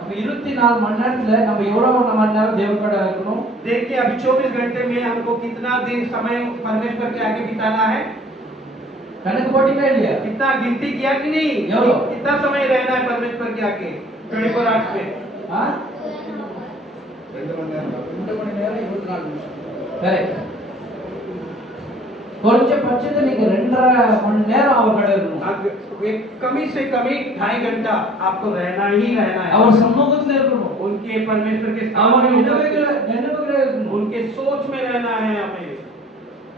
அப்ப 24 மணி நேரத்துல நம்ம எவ்வளவு மணி நேரம் தேவன் கூட இருக்கணும்? देखिए अभी 24 घंटे में हमको कितना दिन समय परमेश्वर के आगे बिताना है? கணக்கு போட்டீங்களா இல்லையா? कितना गिनती किया कि नहीं? एवढं. कितना समय रहना है परमेश्वर के आगे 24 आवर्स में? ஆ? 2 மணி நேரம் 24 நிமிஷம். கரெக்ட். குறைஞ்சபட்சத்துல நீங்க 2.5 மணி நேரம் அவர் கூட இருக்கணும். कमी से कमी 2.5 घंटा आपको रहना ही रहना है। அவர் சமூகத்துல இருக்கணும். उनके परमेश्वर के அவர் सामने நினைவுகளை இருக்கணும். उनके सोच में रहना है हमें।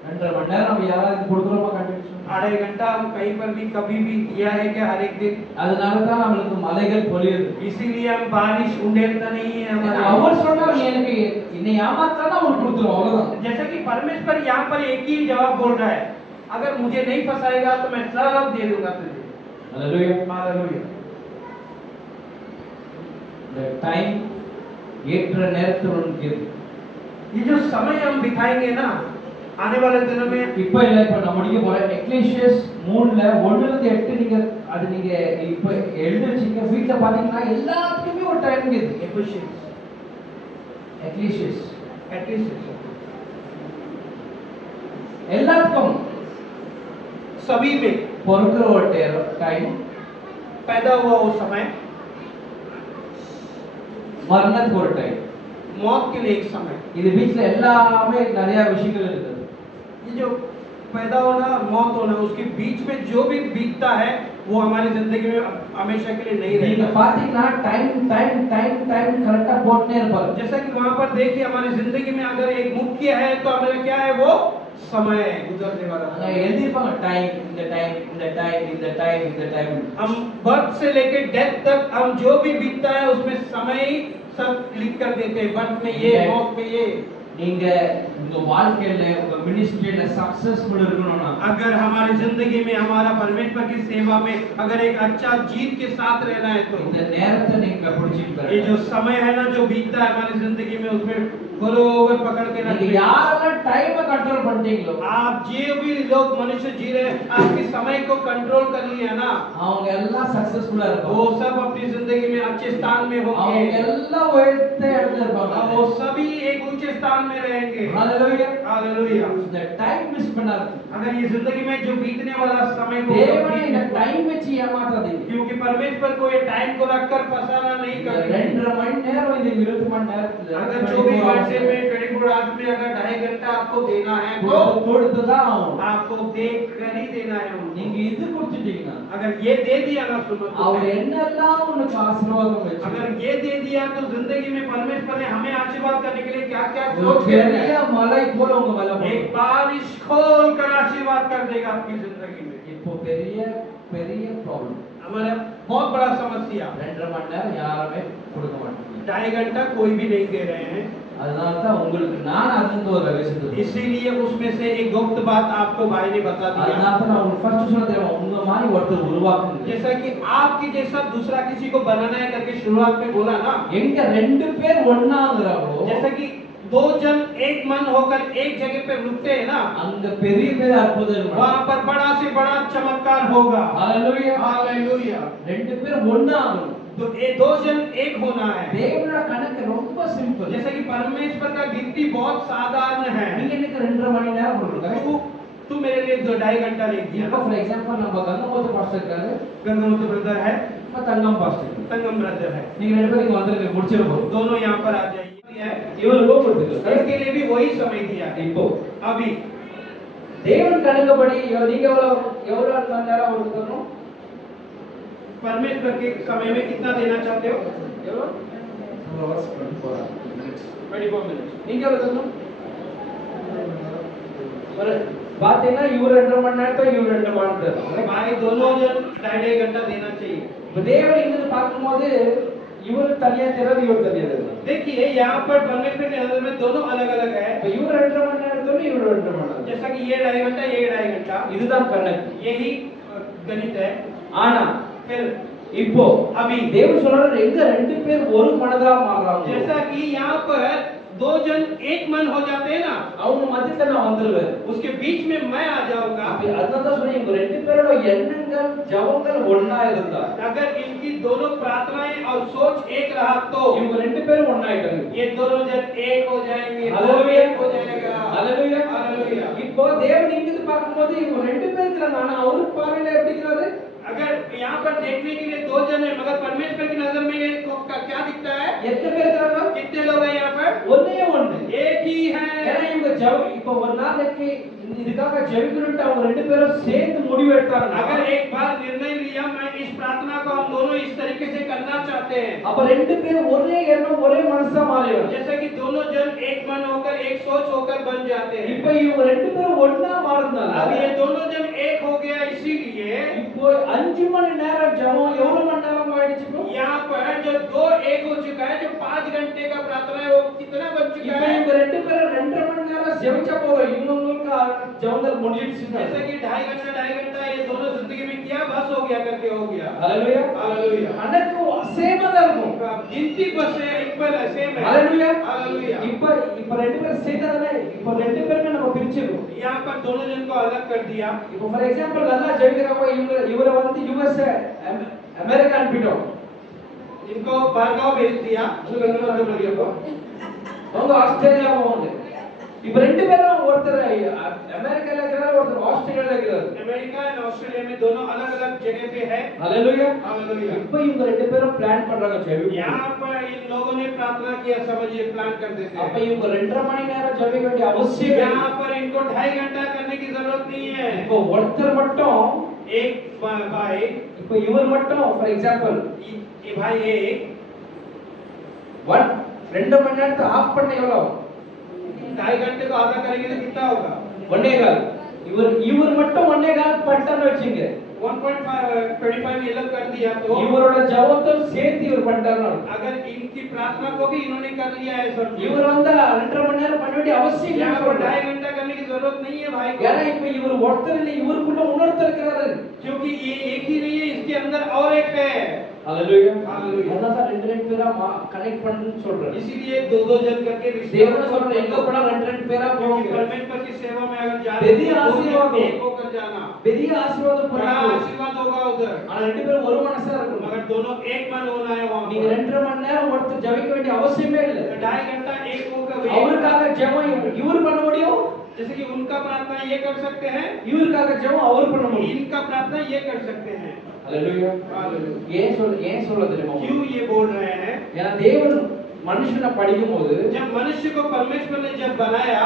2.5 மணி நேரம் நம்ம யாராவது கொடுக்குறோமா கண்டிப்பா? 2.5 घंटा हम कहीं पर भी कभी भी दिया है क्या? हर एक दिन। அதனால தான் நமக்கு மலைகள் பொழியுது. इसीलिए हम बारिश उंडेलता नहीं है हमारे। அவர் சொன்னார் நீ எனக்கு என்னை ஏமாத்தானா உங்களுக்கு கொடுத்துரும் அவ்வளவுதான். जैसा कि परमेश्वर यहाँ पर एक ही जवाब बोल रहा है, अगर मुझे नहीं फंसाएगा तो मैं सब दे दूंगा तुझे। हालेलुया. हालेलुया। The time ஏற்ற நேரத்தில் உனக்கு ये जो समय हम बिताएंगे ना आने वाले दिनों में, இப்ப இல்ல இப்ப நான் முடிக்க போறேன். எக்லீசியஸ் 3ல 1 ல இருந்து 8 நீங்க அது நீங்க இப்ப எழுதி வச்சீங்க. வீட்ல பாத்தீங்கன்னா எல்லாத்துக்குமே ஒரு டைம் இருக்குது. எக்லீசியஸ் எல்லாத்துக்கும் सभी में பொறுக்கிற ஒரு டைம், पैदा हुआ वो समय, மரணத்துக்கு ஒரு டைம். मौत के लिए एक समय। இது வீட்ல எல்லாமே நிறைய விஷயங்கள் இருக்குது. ये जो पैदा होना मौत होना उसके बीच में जो भी बीतता है वो हमारी जिंदगी में हमेशा के लिए नहीं நீங்க रहेगा। பாத்தீங்கன்னா டைம் கரெக்ட்டா போட்டுனே இருப்பாரு. जैसा कि वहां पर देखिए हमारी जिंदगी में अगर एक मुख्य है तो हमारा क्या है? वो समय गुजरने वाला அங்க समय। எழுதிருப்பாங்க டைம். हम बर्थ से लेकर डेथ तक हम जो भी बीतता है उसमें समय सब लिख कर देते हैं। बर्थ में ये, मौत में ये। நீங்க உங்க வாழ்க்கையில உங்க மினிஸ்ட்ரியில சக்சஸ்ஃபுல் இருக்கணும்னா अगर हमारी जिंदगी में हमारा परमेश्वर की सेवा में अगर एक अच्छा जीत के साथ रहना है तो இந்த நேரத்தை நீங்க பிடிச்சிட்டு ये जो समय है ना जो बीतता है हमारी जिंदगी में उसमें बरोबर पकड़ के நீங்க रखिए। யாரெல்லாம் டைமை கண்ட்ரோல் பண்ணிட்டீங்களோ आप जो भी लोग मनुष्य जी रहे हैं आपके समय को कंट्रोल कर लिया ना, அவங்க எல்லாம் சக்சஸ்ஃபுல்லா वो இருப்பாங்க. सब अपनी जिंदगी में अच्छे स्थान में அவங்க होंगे। எல்லாம் உயர்ந்த இடத்துல இருப்பாங்க. वो सभी एक ऊंचे स्थान में रहेंगे। ஹalleluya. हालेलुया। இந்த டைம் மிஸ் பண்ணாதீங்க. अगर ये जिंदगी में जो बीतने वाला समय को தேவனை இந்த டைம் வச்சு ஏமாத்தாதீங்க. क्योंकि परमेश्वर को ये टाइम को रखकर फंसाना नहीं करते। 2.5 மணி நேரம் இந்த 20 மணி நேரத்துல अगर 24 घंटे में 24 आवर्स में अगर 2.5 घंटा आपको देना है तो கொடுத்துதான் ஆகணும். आपको देख कर ही देना है उनको। நீங்க இது கொடுத்துட்டீங்கன்னா अगर ये दे दिया ना सुनो तो அவர் என்னெல்லாம் உனக்கு ஆசீர்வாதம் வச்சு अगर ये दे दिया तो जिंदगी में परमेश्वर ने हमें आशीर्वाद करने के लिए क्या क्या ஒரு सोच के பெரிய மலை போல உங்க மேல एक போடும். बारिश खोल कर आशीर्वाद कर देगा आपकी जिंदगी में। இப்போ பெரிய ப்ராப்ளம். हमारा बहुत बड़ा समस्या 2.5 மணி நேரம் யாருமே கொடுக்க மாட்டாங்க. 2.5 घंटा कोई भी नहीं दे रहे हैं। அதனால தான் உங்களுக்கு நான் அதுந்து ஒரு ரகசியத்தை इसीलिए उसमें से एक गुप्त बात आपको भाई ने बता दिया। அதனால தான் நான் உங்களுக்கு ஃபர்ஸ்ட் சொல்ல தெரியும் உங்க மாதிரி ஒருத்தர் உருவாக்குங்க. जैसा कि आपकी जैसा दूसरा किसी को बनाना है करके शुरुआत में बोला ना, எங்க ரெண்டு பேர் ஒண்ணாங்கறாங்களோ जैसा कि दो जन एक मन होकर एक जगह पे रुकते हैं ना, அங்க பெரிய பெரிய அற்புதம் நடக்கும். वहां पर बड़ा से बड़ा चमत्कार होगा। ஹalleluya. हालेलुया। ரெண்டு பேர் ஒண்ணாகணும். तो ये दो जन एक होना है। தேவனோட கணக்கு ரொம்ப சிம்பிள். जैसा कि परमेश्वर का गिनती बहुत साधारण है। நீங்க எனக்கு 2.5 மணி நேரம் கொடுங்க. तू मेरे लिए 2.5 घंटा नहीं दिया। இப்போ ஃபார் एग्जांपल நம்ம கங்கமோத்து பாஸ்டர் இருக்காரு. गंगामती ब्रदर है, நம்ம தங்கம் பாஸ்டர். संगम ब्रदर है। நீங்க ரெண்டு பேரும் இங்க வந்துருங்க முடிச்சிருப்போம். दोनों यहाँ पर आ जाइए। இவருக்கு கொடுத்துங்க. इसके लिए भी वही समय दिया है। இப்போ अभी தேவன் கணக்குப்படி நீங்க எவ்வளவு மணி நேரம் கொடுக்கணும்? परमेश्वर के समय में कितना देना चाहते हो? எவ்வளவு? 2 hours 24 minutes. 24 मिनट। நீங்க எவ்வளவு தரணும்? ஒரு பாத்தீங்கன்னா இவர் 2.5 மணி நேரத்தை இவர் 2 மணி நேரம். भाई दोनों जन 2.5 घंटा देना चाहिए। இப்ப தேவன் இங்க பார்க்கும்போது இவர் தனியா தெரியாது இவர் தனியா தெரியாது. देखिए यहाँ पर परमेश्वर के नजर में दोनों अलग अलग है। இப்ப இவர் 2.5 மணி நேரத்தோட இவர் 2.5 மணி நேரம். जैसा कि ये 2.5 घंटा ये 2.5 घंटा, இதுதான் கணக்கு. यही गणित है। ஆனா फिर இப்போ अभी தேவன் சொல்றாரு எங்க ரெண்டு பேர் ஒரு மனதா மாறுறாங்க. जैसा कि यहाँ पर दो जन एक मन हो जाते हैं ना, அவங்க மத்தியில நான் வந்துருவேன். उसके बीच में मैं आ जाऊंगा। அதனால தான் சொன்னேன் இவங்க ரெண்டு பேரோட எண்ணங்கள் ஜெபங்கள் ஒண்ணா இருந்தா अगर इनकी दोनों प्रार्थनाएं और सोच एक रहा तो இவங்க ரெண்டு பேரும் ஒண்ணாயிட்டாங்க. ये दोनों जन एक हो जाएंगे, दो हालेलुया एक हो जाएगा। Hallelujah hallelujah. இப்போ தேவன் இங்கிருந்து பார்க்கும்போது இவங்க ரெண்டு பேர் இருக்கிறாங்க. ஆனா அவருக்கு பார்வையில எப்படி இருக்கிறாரு? अगर यहाँ पर देखने के लिए दो जन है, मगर परमेश्वर की नजर में ये क्या दिखता है? எத்தனை பேர் இருக்கிறாங்க? कितने लोग हैं यहाँ पर? ஒண்ணே ஒண்ணு. एक ही है। ஏன்னா இவங்க இப்போ ஒரு நாளைக்கு இதுக்காக ஜெபிக்கணும்னு அவங்க ரெண்டு பேரும் சேர்ந்து முடிவு எடுத்தாங்க. अगर एक बार निर्णय लिया मैं इस प्रार्थना को हम दोनों इस तरीके से करना चाहते हैं, அப்ப ரெண்டு பேரும் ஒரே எண்ணம் ஒரே மனசா மாறிடுவாங்க. जैसे कि दोनों जन एक मन होकर एक सोच होकर बन जाते हैं। இப்போ இவங்க ரெண்டு பேரும் ஒண்ணா மாறினால अब ये दोनों जन एक हो गया, इसीलिए இப்போ 5 மணி நேரம் ஜெபம் எவ்வளவு மணி நேரம் ஆயிடுச்சு இப்போ? यहाँ पर जो दो एक हो चुका है, जो 5 घंटे का प्रार्थना है वो कितना बन चुका இப்போ है? இவங்க ரெண்டு பேரும் 2.5 மணி நேரம் ஜெபிச்சா போதும் இவங்களுக்கு ஜெபங்கள் முடிஞ்சிடுச்சு. जैसे कि 2.5 घंटा ये दोनों जिंदगी में किया, बस हो गया करके हो गया। ஹalleluya हालेलुया। அனக்கு சேமா தான் இருக்கும். गिनती बस है, एक पर सेम है। ஹalleluya हालेलुया। இப்போ ரெண்டு பேரும் சேர்ந்ததானே இப்போ ரெண்டு பேருமே நம்ம பிரிச்சிருக்கோம். यहाँ पर दोनों जन को अलग कर दिया। இப்போ ஃபார் எக்ஸாம்பிள் நல்லா ஜெபிக்கிறப்ப இவரை வந்து யுஎஸ் அமெரிக்கா அனுப்பிட்டோம். इनको बारगांव भेज दिया। அவங்க ஆஸ்திரேலியா போவாங்க. இப்போ ரெண்டு பேரும் ஒருத்தர் அமெரிக்கால இருக்கிறார், ஒருத்தர் ஆஸ்திரேலியால இருக்கிறார். अमेरिका और ऑस्ट्रेलिया में दोनों अलग-अलग जगह पे है। ஹalleluya हालेलुया। இப்போ இவங்க ரெண்டு பேரும் பிளான் பண்றாங்க ஜெபிக்க. यहाँ पर इन लोगों ने प्रार्थना किया, समझिए प्लान कर देते அப்ப हैं। இவங்க 2.5 மணி நேரம் ஜெபிக்க வேண்டிய அவசியம் இல்லை. यहाँ पर इनको 2.5 घंटा करने की जरूरत नहीं है। இப்போ ஒருத்தர் மட்டும் एक भाई, இப்போ இவர் மட்டும் ஃபார் எக்ஸாம்பிள் ये भाई एक 2 மணி நேரத்தை ஆஃப் பண்ண எவ்வளவு? 2.5 घंटे को आधा करेंगे तो कितना होगा? 1.25 இவர் மட்டும் 1.25 பண்ணிட்டான்னு வச்சுங்க. 1.25 ये लोग कर दिया तो இவரோட ஜெபத்தை சேர்த்து இவர் பண்ணிட்டாருன்னு அர்த்தம். अगर इनकी प्रार्थना को भी इन्होंने कर लिया है सब, இவர் வந்து 2.5 மணி நேரம் பண்ண வேண்டிய அவசியம் यहाँ पर இல்லை. 2.5 घंटा करने की जरूरत नहीं है भाई को। ஏன்னா இப்போ இவர் ஒருத்தர் இல்லை, இவருக்குள்ள இன்னொருத்தர் இருக்கிறாரு. क्योंकि ये एक ही नहीं है, इसके अंदर और एक है। ஹalleluya हालेलुया। அதனால தான் ரெண்டு பேரா கனெக்ட் பண்ணனும்னு சொல்றேன். इसीलिए दो दो जन करके रिश्ते தேவன் சொல்ற எங்க கூட ரெண்டு பேரா क्योंकि போங்க. परमेश्वर की सेवा में अगर जा रहे பெரிய हैं तो ஆசீர்வாதம். दो जन एक होकर जाना, பெரிய ஆசீர்வாதம் बड़ा பண்ணாங்க. आशीर्वाद होगा उधर। ஆனா ரெண்டு பேரும் ஒரு மனசா இருக்கணும். मगर दोनों एक मन होना है वहाँ நீங்க पर। 2.5 மணி நேரம் ஒருத்தர் ஜெபிக்க வேண்டிய அவசியமே இல்லை. 2.5 घंटा एक होकर அவருக்காக ஜெபம் இவர் பண்ண முடியும், जैसे कि उनका प्रार्थना ये कर सकते हैं, இவருக்காக ஜெபம் அவர் பண்ண முடியும். इनका प्रार्थना ये कर सकते हैं। ஹalleluya हालेलुया। ஏன் சொல்ல தெரியுமா? क्यों ये बोल रहे हैं? ஏன்னா தேவன் மனுஷனை படிக்கும்போது जब मनुष्य को परमेश्वर ने जब बनाया,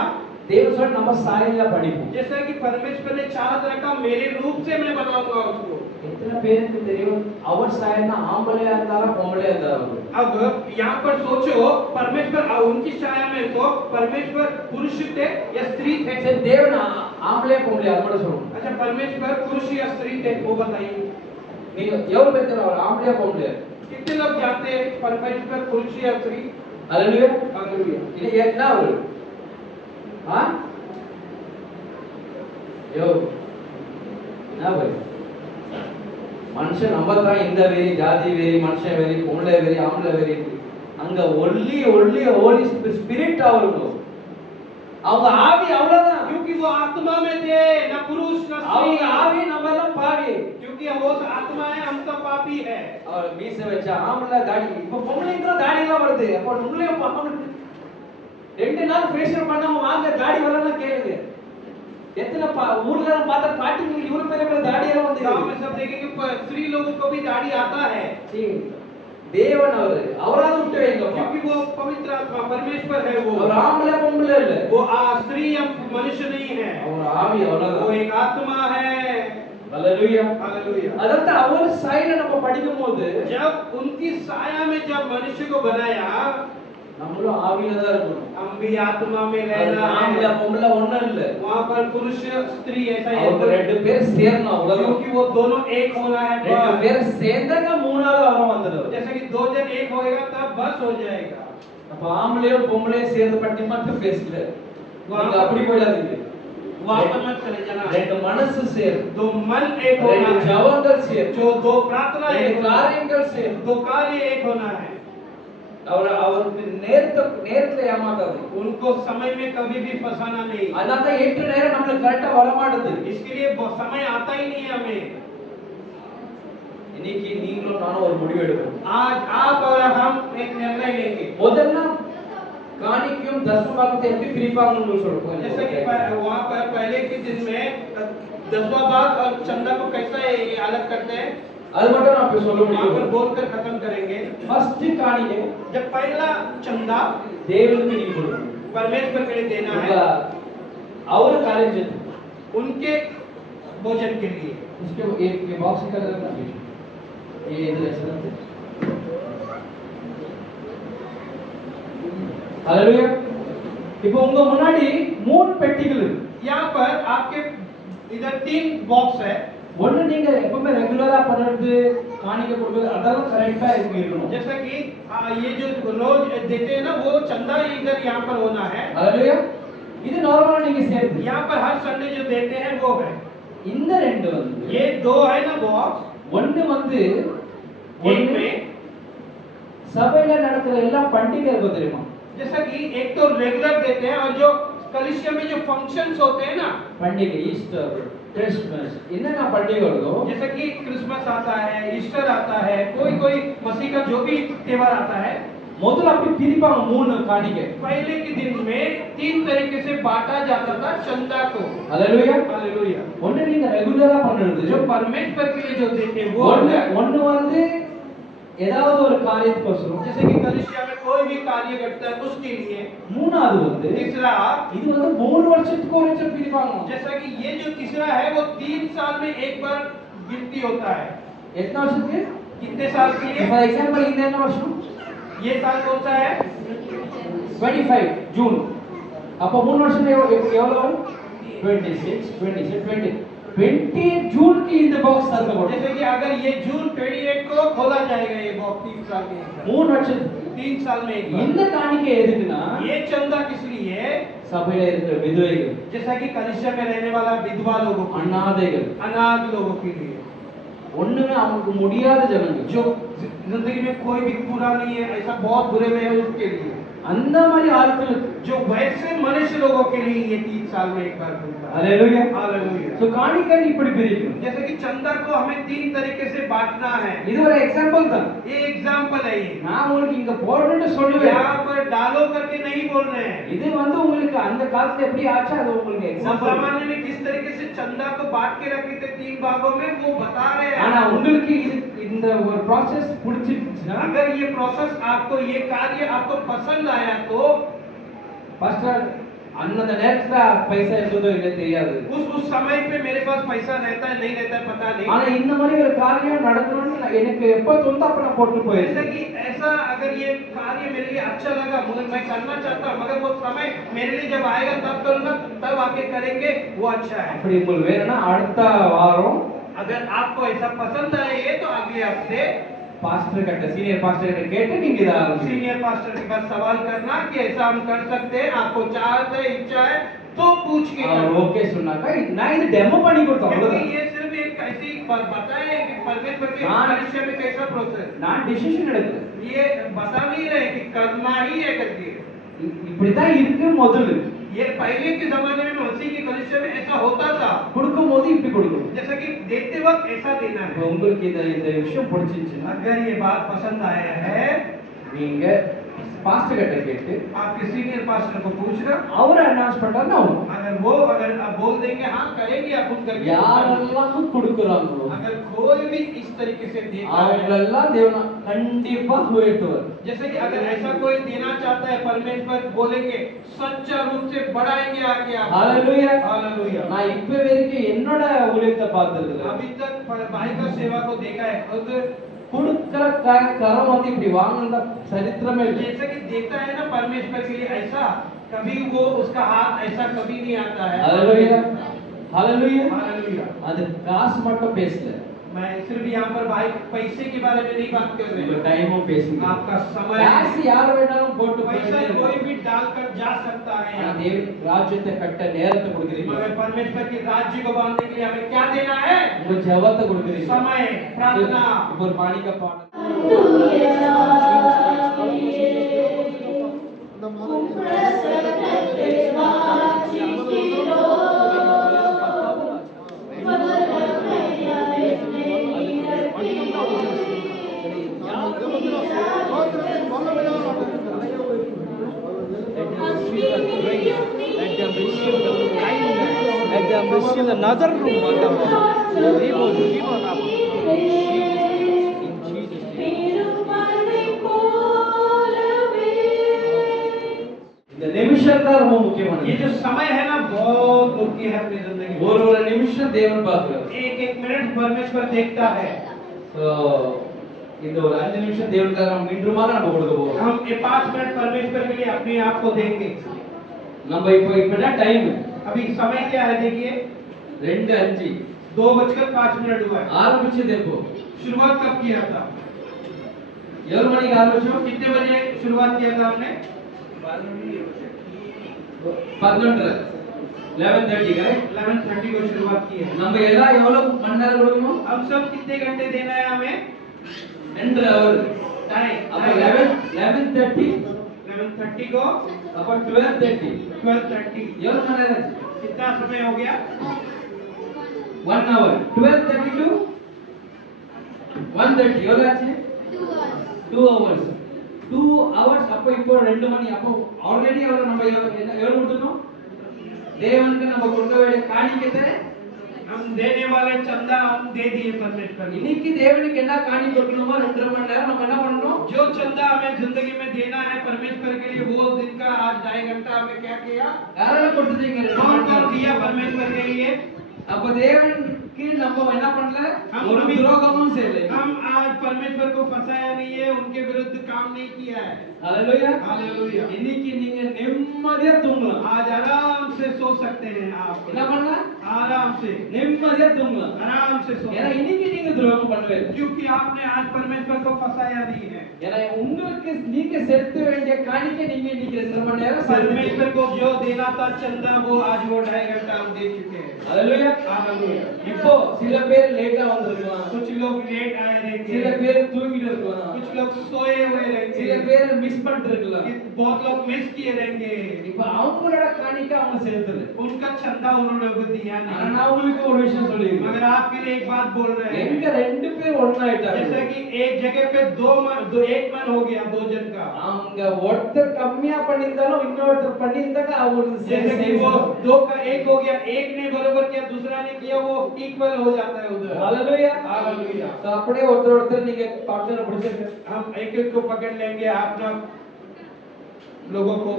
தேவன் சொல்ற நம்ம சாயல்ல படிப்போம். जैसा कि परमेश्वर ने चाहत रखा मेरे रूप से मैं बनाऊंगा उसको। எத்தனை பேருக்கு தெரியும் அவர் சாயல்னா ஆம்பளையா இருந்தாலும் பொம்பளையா இருந்தாலும்? अब यहाँ पर सोचो, परमेश्वर उनकी छाया में तो परमेश्वर पुरुष थे या स्त्री थे? சரி தேவன் ஆம்பளையா பொம்பளையா அது மட்டும் சொல்லுங்க. अच्छा, परमेश्वर पुरुष या स्त्री थे वो बताइए। நீங்க எவ்வளவு பேர் தெரியும் அவர் ஆம்பளையா பொம்பளையா? कितने लोग जानते हैं परमेश्वर पुरुष या स्त्री? ஹalleluya हालेलुया। இது என்ன அவரு? ஆ யோ என்ன பாரு மனுஷன் நம்பத்தான் இந்த வெறி, ஜாதி வெறி, மனுஷன் வெறி, பொம்பளை வெறி, ஆம்பளை வெறி. அங்க ஒல்லி ஹோலி ஸ்பிரிட் அவருக்கு அவங்க ஆவி அவ்வளவுதான். क्योंकि वो आत्मा में थे, न पुरुष न அவங்க स्त्री। ஆவி நம்ம எல்லாம் பாவி. क्योंकि वो आत्मा है, हम सब पापी है। அவர் மீச வச்ச ஆம்பளை தாடி, இப்ப பொம்பளைங்களும் தாடி எல்லாம் வருது. அப்ப உங்களையும் பார்க்கணும். 2 நாள் ஃபேஷியல் பண்ணாம வாங்க தாடி வரலாம் கேளுங்க. எத்தனை ஊர்ல பார்த்தா பாட்டிங்க இவ்வளவு பெரிய தாடி எல்லாம் வந்து गांव में सब देखेंगे स्त्री लोगों को भी दाढ़ी आता है। தேவன் அவராவது விட்டு வைங்கப்பா. क्योंकि वो पवित्र आत्मा परमेश्वर है। वो அவர் ஆம்பளை பொம்பளை இல்ல, वो स्त्री या मनुष्य नहीं है, அவர் ஆவி वो அவ்வளவுதான். एक आत्मा है। ஹalleluya हालेलुया। அதாவது அவர் சாயல நம்ம படிக்கும்போது जब उनकी साया में जब मनुष्य को बनाया, நம்மளும் ஆவியில தான் இருக்கணும். हम भी आत्मा में रहना ஆம்பளை है। பொம்பளை ஒண்ணும் இல்ல, वहाँ पर पुरुष स्त्री ऐसा ही அவங்க है, ரெண்டு பேர் சேரணும் அவ்வளவுதான். क्योंकि वो दोनों एक होना है। ரெண்டு बस। பேர் சேர்ந்தாங்க மூணாவது அவரம் வந்துடும். जैसे कि दो जन एक होएगा तब बस हो जाएगा। அப்ப ஆம்பளையும் பொம்பளையும் சேர்ந்து பட்டி மட்டும் பேசல, நீங்க அப்படி போயிடாதீங்க. वहाँ पर मत चले जाना। ரெண்டு மனசு சேர், दो मन एक होना ரெண்டு है, ஜபங்கள் சேர், जो दो प्रार्थना एक ரெண்டு होना है, காரியங்கள் சேர். दो कार्य एक होना है। அவருக்கு நேரத்துல ஏமாத்தாது. उनको समय में कभी भी फंसाना नहीं। அதனால தான் ஏற்ற நேரம் நம்மளுக்கு கரெக்டா வர மாட்டேது. इसके लिए समय आता ही नहीं है हमें। இன்னைக்கு நீங்களும் நானும் ஒரு முடிவு எடுக்கணும். आज आप और हम एक निर्णय लेंगे। முதல்ல காணிக்கையும் தசமபாகத்தை எப்படி பிரிப்பாங்கன்னு சொல்றோம். जैसे कि वहाँ पर पहले के दिन में दसवां भाग और चंदा को कैसा ये अलग करते हैं, அது மட்டும் நான் இப்ப சொல்ல वहाँ पर முடியும். बोलकर खत्म करेंगे। ஃபர்ஸ்ட் காணிக்கை जब पहला चंदा தேவனுக்கு நீங்க கொடுக்கணும். परमेश्वर के लिए देना உங்க है, அவர் காலேஜ் उनके भोजन के लिए। उसके एक बॉक्स का लगना ये इधर ऐसा रखते हालेलुया. இப்போ உங்க முன்னாடி மூணு பெட்டிகள் இருக்கு. यहाँ पर आपके इधर 3 बॉक्स है। ஒண்ணு நீங்க எப்பவுமே ரெகுலரா பண்றது காணிக்கை கொடுக்கிறது அதெல்லாம் கரெக்ட்டா இருக்கணும். जैसा कि ये जो रोज देते हैं ना, वो चंदा इधर यहाँ पर होना है। हालेलुया. இது நார்மலா நீங்க செய்யறது. यहाँ पर हर संडे जो देते हैं वो है। இந்த ரெண்டு வந்து ये 2 है ना बॉक्स, ஒண்ணு வந்து एक ஒண்ணு में சபையில நடக்கிற எல்லா பண்டிகை இருக்கும் தெரியுமா? जैसा कि एक तो रेगुलर देते हैं और जो कलीसिया में जो फंक्शंस होते हैं ना, பண்டிகை ஈஸ்டர் கிறிஸ்மஸ் என்னென்ன பண்டிகை வருதோ जैसे कि क्रिसमस आता है, ईस्टर आता है, कोई कोई मसीह का जो भी त्योहार आता है, முதல்ல அப்படி பிரிப்பாங்க மூணு காணிக்கை. पहले के दिन में 3 तरीके से बांटा जाता था चंदा को। हालेलुया. हालेलुया। ஒண்ணு நீங்க ரெகுலரா பண்றது जो परमेश्वर के लिए जो देते हैं वो ஒண்ணு है। ஒண்ணு வந்து ஏதாவது ஒரு காரியத்துக்கு जैसे कि कलीसिया में कोई भी कार्य करता है उसके लिए। மூணாவது வந்து तीसरा, இது வந்து 3 வருஷத்துக்கு ஒரு தடவை பிரிப்பாங்க. जैसा कि ये जो तीसरा है वो 3 साल में एक बार गिनती होता है। எத்தனை வருஷத்துக்கு? कितने साल के लिए? ஃபார் எக்ஸாம்பிள் இந்த என்ன வருஷம்? ये साल कौन सा है? 25 ஜூன். அப்ப 3 வருஷம் எவ்வளவு? 26 27 20 ஜூன் की இந்த பாக்ஸ் தரப்படும். जैसे कि अगर ये जून 28 को खोला जाएगा ये बॉक्स 3 साल के लिए। 3 வருஷம் 3 साल में एक बार। இந்த காணிக்கை எதுக்குன்னா ये चंदा किस लिए? சபையில இருக்கிற விதவைகள், जैसा कि कलीसिया में रहने वाला विधवा लोगों के लिए, அனாதைகள், अनाथ लोगों के लिए, ஒண்ணுமே அவங்களுக்கு முடியாத ஜனங்கள், जो जिंदगी में कोई भी पूरा नहीं है, ऐसा बहुत बुरे में है उसके लिए, அந்த மாதிரி ஆட்களுக்கு. जो वैसे मनुष्य लोगों के लिए ये 3 साल में एक बार मिलता है। हालेलुया. हालेलुया। சோ காணிக்கை இப்படி பிரிக்கணும். जैसे कि चंदा को हमें 3 तरीके से बांटना है। இது ஒரு எக்ஸாம்பிள் தான். ये एग्जांपल है ये। நான் உங்களுக்கு இங்க போடுறேன்னு சொல்லுவேன். यहाँ पर डालो करके नहीं बोल रहे हैं। இது வந்து உங்களுக்கு அந்த காலத்துல எப்படி ஆச்சு அது உங்களுக்கு वो எக்ஸாம்பிள். जमाने में किस तरीके से चंदा को बांट के रखे थे 3 भागों में, वो बता रहे हैं। ஆனா உங்களுக்கு இந்த ஒரு process பிடிச்சிருச்சுனா अगर ये प्रोसेस आपको, ये कार्य आपको पसंद आया तो பாஸ்டர் அந்த நேரத்துல பைசா இருந்ததோ இல்ல தெரியாது. उस समय पे मेरे पास पैसा रहता है नहीं रहता है पता नहीं। ஆனா இந்த மாதிரி ஒரு காரியம் நடக்கணும்னு எனக்கு எப்ப தோணுதோ அப்ப நான் போட்டு जैसे போயிருக்கேன். कि ऐसा अगर ये कार्य मेरे लिए अच्छा लगा, मुझे मैं करना चाहता हूँ, मगर वो समय मेरे लिए जब आएगा तब करूँगा, तब आके करेंगे, वो अच्छा है। அப்படி உங்களுக்கு வேணும்னா அடுத்த வாரம் अगर आपको ऐसा पसंद आए तो अगले हफ्ते பாஸ்டர் கிட்ட சீனியர் பாஸ்டர் கிட்ட கேட்டு நீங்க இத ஆரம்பிங்க. सीनियर पास्टर के पास सवाल करना कि ऐसा हम कर सकते हैं, आपको चाहत है, इच्छा है तो पूछ के அவர் करना। ஓகே சொன்னாக்கா நான் இது டெமோ பண்ணி கொடுத்தேன் क्योंकि அவ்வளவுதான். ये सिर्फ एक ऐसी बताए कि परमेश्वर के हाँ। मनुष्य में कैसा प्रोसेस, நான் டிசிஷன் எடுக்கல. ये बता नहीं रहे कि करना ही है करके। இப்படி தான் இருக்கு முதல்ல. ये पहले के जमाने में मसीह के कलीसिया में ऐसा होता था। கொடுக்கும்போது இப்படி கொடுக்கணும். जैसा कि देते वक्त ऐसा देना இப்போ है। உங்களுக்கு இந்த விஷயம் பிடிச்சிருச்சுன்னா अगर ये बात पसंद आया है, நீங்க பாஸ்டர் கிட்ட கேட்டு आपके सीनियर पास्टर को पूछना। அவரை அனௌன்ஸ் பண்ணாருன்னா अगर आप बोल देंगे हाँ करेंगे आप खुद करके, யாரெல்லாம் கொடுக்குறாங்களோ अगर कोई भी इस तरीके से देता है, அவங்களெல்லாம் தேவன் கண்டிப்பா உயர்த்துவார். जैसे कि अगर ऐसा कोई देना चाहता है, परमेश्वर बोलेंगे सच्चा रूप से बढ़ाएंगे आगे आप। हालेलुया. हालेलुया। நான் இப்ப வரைக்கும் என்னோட ஊழியத்தை பார்த்ததுல अभी तक भाई का सेवा को देखा है खुद, கொடுக்கிற கரம் வந்து இப்படி வாங்குற சரித்திரமே இல்லை. जैसे कि देता है ना परमेश्वर के लिए, ऐसा कभी वो उसका हाथ ऐसा कभी नहीं आता है। हालेलुया. हालेलुया. हालेलुया। அது காசு மட்டும் பேசல, मैं सिर्फ यहाँ पर भाई पैसे के बारे में नहीं बात कर உங்க रहे, டைமும் பேசுங்க. आपका समय, காசு யார் வேணாலும் போட்டு पैसा कोई भी डालकर जा सकता है ஆனா यहाँ। தேவன் ராஜ்யத்தை கட்ட நேரத்தை கொடுக்குறீங்க, मगर परमेश्वर के राज्य को बांधने के लिए हमें क्या देना है? உங்க ஜெபத்தை கொடுக்குறீங்க. समय, प्रार्थना। இப்போ ஒரு மாணிக்க பாடல் Hallelujah. Another room, இந்த நிமிஷம் தான் ரொம்ப முக்கியமானது. ये जो समय है ना बहुत मुख्य है अपनी जिंदगी में। ஒரு நிமிஷம் தேவன் பார்க்கிறார். एक एक मिनट परमेश्वर देखता है। So இந்த ஒரு 5 நிமிஷம் தேவனுக்காக நம்ம இன்றுமாக நம்ம கொடுக்க போறோம். हम ये 5 मिनट परमेश्वर के लिए अपने आप को देंगे। நம்ம இப்ப டைம் अभी समय क्या है देखिए 2:05 2:05 हुआ है। ஆரம்பிச்சது எப்போ? शुरुआत कब किया था? எவ்வளவு மணிக்கு ஆரம்பிச்சோம்? कितने बजे शुरुआत किया था हमने? 11:30 11:30 करेक्ट 11:30 को शुरुआत की है। நம்ம எல்லாம் எவ்வளவு மணி நேரம் கொடுக்கணும்? हम सब कितने घंटे देना है हमें? 2 hours टाइम அப்ப 11:30 11:30 को அப்ப 12:30 12:30 எவ்வளவு மணி நேரம்? कितना समय हो गया? 1 hour 12:30 to 1:30 எவ்வளவு ஆச்சு? 2 hours 2 hours அப்ப இப்போ 2 மணி அப்போ ஆல்ரெடி எவ்வளவு நம்ம எவ்வளவு கொடுத்தோம்? தேவனுக்கு நம்ம கொடுக்க வேண்டிய காணிக்கையை हम देने वाले चंदा हम दे दिए परमेश्वर को। இன்னைக்கு தேவனுக்கு என்ன காணி கொடுக்கணுமோ 2 மணி நேரம் நம்ம என்ன பண்ணணும்? जो चंदा हमें जिंदगी में देना है परमेश्वर के लिए वो दिन का आज 2.5 घंटा हमें क्या किया? யாரெல்லாம் கொடுத்தீங்க? कौन कौन दिया परमेश्वर के लिए? அப்ப தேவனுக்கு நம்ம என்ன பண்ணல? हम ஒரு कभी- துரோகமும் செய்யல. हम आज परमेश्वर को फंसाया नहीं है, उनके विरुद्ध काम नहीं किया है। ஹalleluya हालेलुया। இன்னைக்கு நீங்க நிம்மதியா தூங்கலாம். आज आराम से सो सकते हैं आप। என்ன பண்ணலாம்? आराम से நிம்மதியா தூங்கலாம். आराम से सो ஏன்னா இன்னைக்கு நீங்க துரோகம் பண்ணவே இல்லை. क्योंकि आपने आज परमेश्वर को फंसाया नहीं है। ஏன்னா உங்களுக்கு நீங்க செலுத்த வேண்டிய காணிக்கை நீங்க இன்னைக்கு 2 மணி நேரம் परमेश्वर को जो देना था चंदा वो आज वो 2.5 घंटा हम दे चुके हैं। ஹalleluya हालेलुया। இப்போ சில பேர் லேட்டா வந்திருக்கலாம். कुछ लोग लेट आए சில रहेंगे, பேர் தூங்கிட்டு இருக்கலாம். कुछ लोग सोए हुए சில रहेंगे, பேர் மிஸ் பண்ணிட்டு இருக்கலாம். बहुत लोग मिस किए रहेंगे। இப்ப அவங்களோட காணிக்கை அவங்க செலுத்துது. उनका चंदा उन्होंने को दिया ஆனா नहीं। நான் உங்களுக்கு ஒரு விஷயம் சொல்லிருக்கேன். मगर आपके लिए एक बात बोल रहे எங்க हैं, 2 பேர் ஒண்ணாயிட்டாங்க. जैसे कि एक जगह पे एक मन हो गया 2 जन का। அவங்க ஒருத்தர் கம்மியா பண்ணிருந்தாலும் இன்னொருத்தர் பண்ணிருந்தாங்க அவங்களுக்கு जैसे कि वो 2 का 1 हो गया, एक ने बराबर किया दूसरा ने किया, वो इक्वल हो जाता है उधर। ஹalleluya हालेलुया। तो அப்படியே ஒருத்தர் நீங்க பார்ட்னர் பிடிச்சிருங்க. हम एक एक को पकड़ लेंगे अपना लोगों को।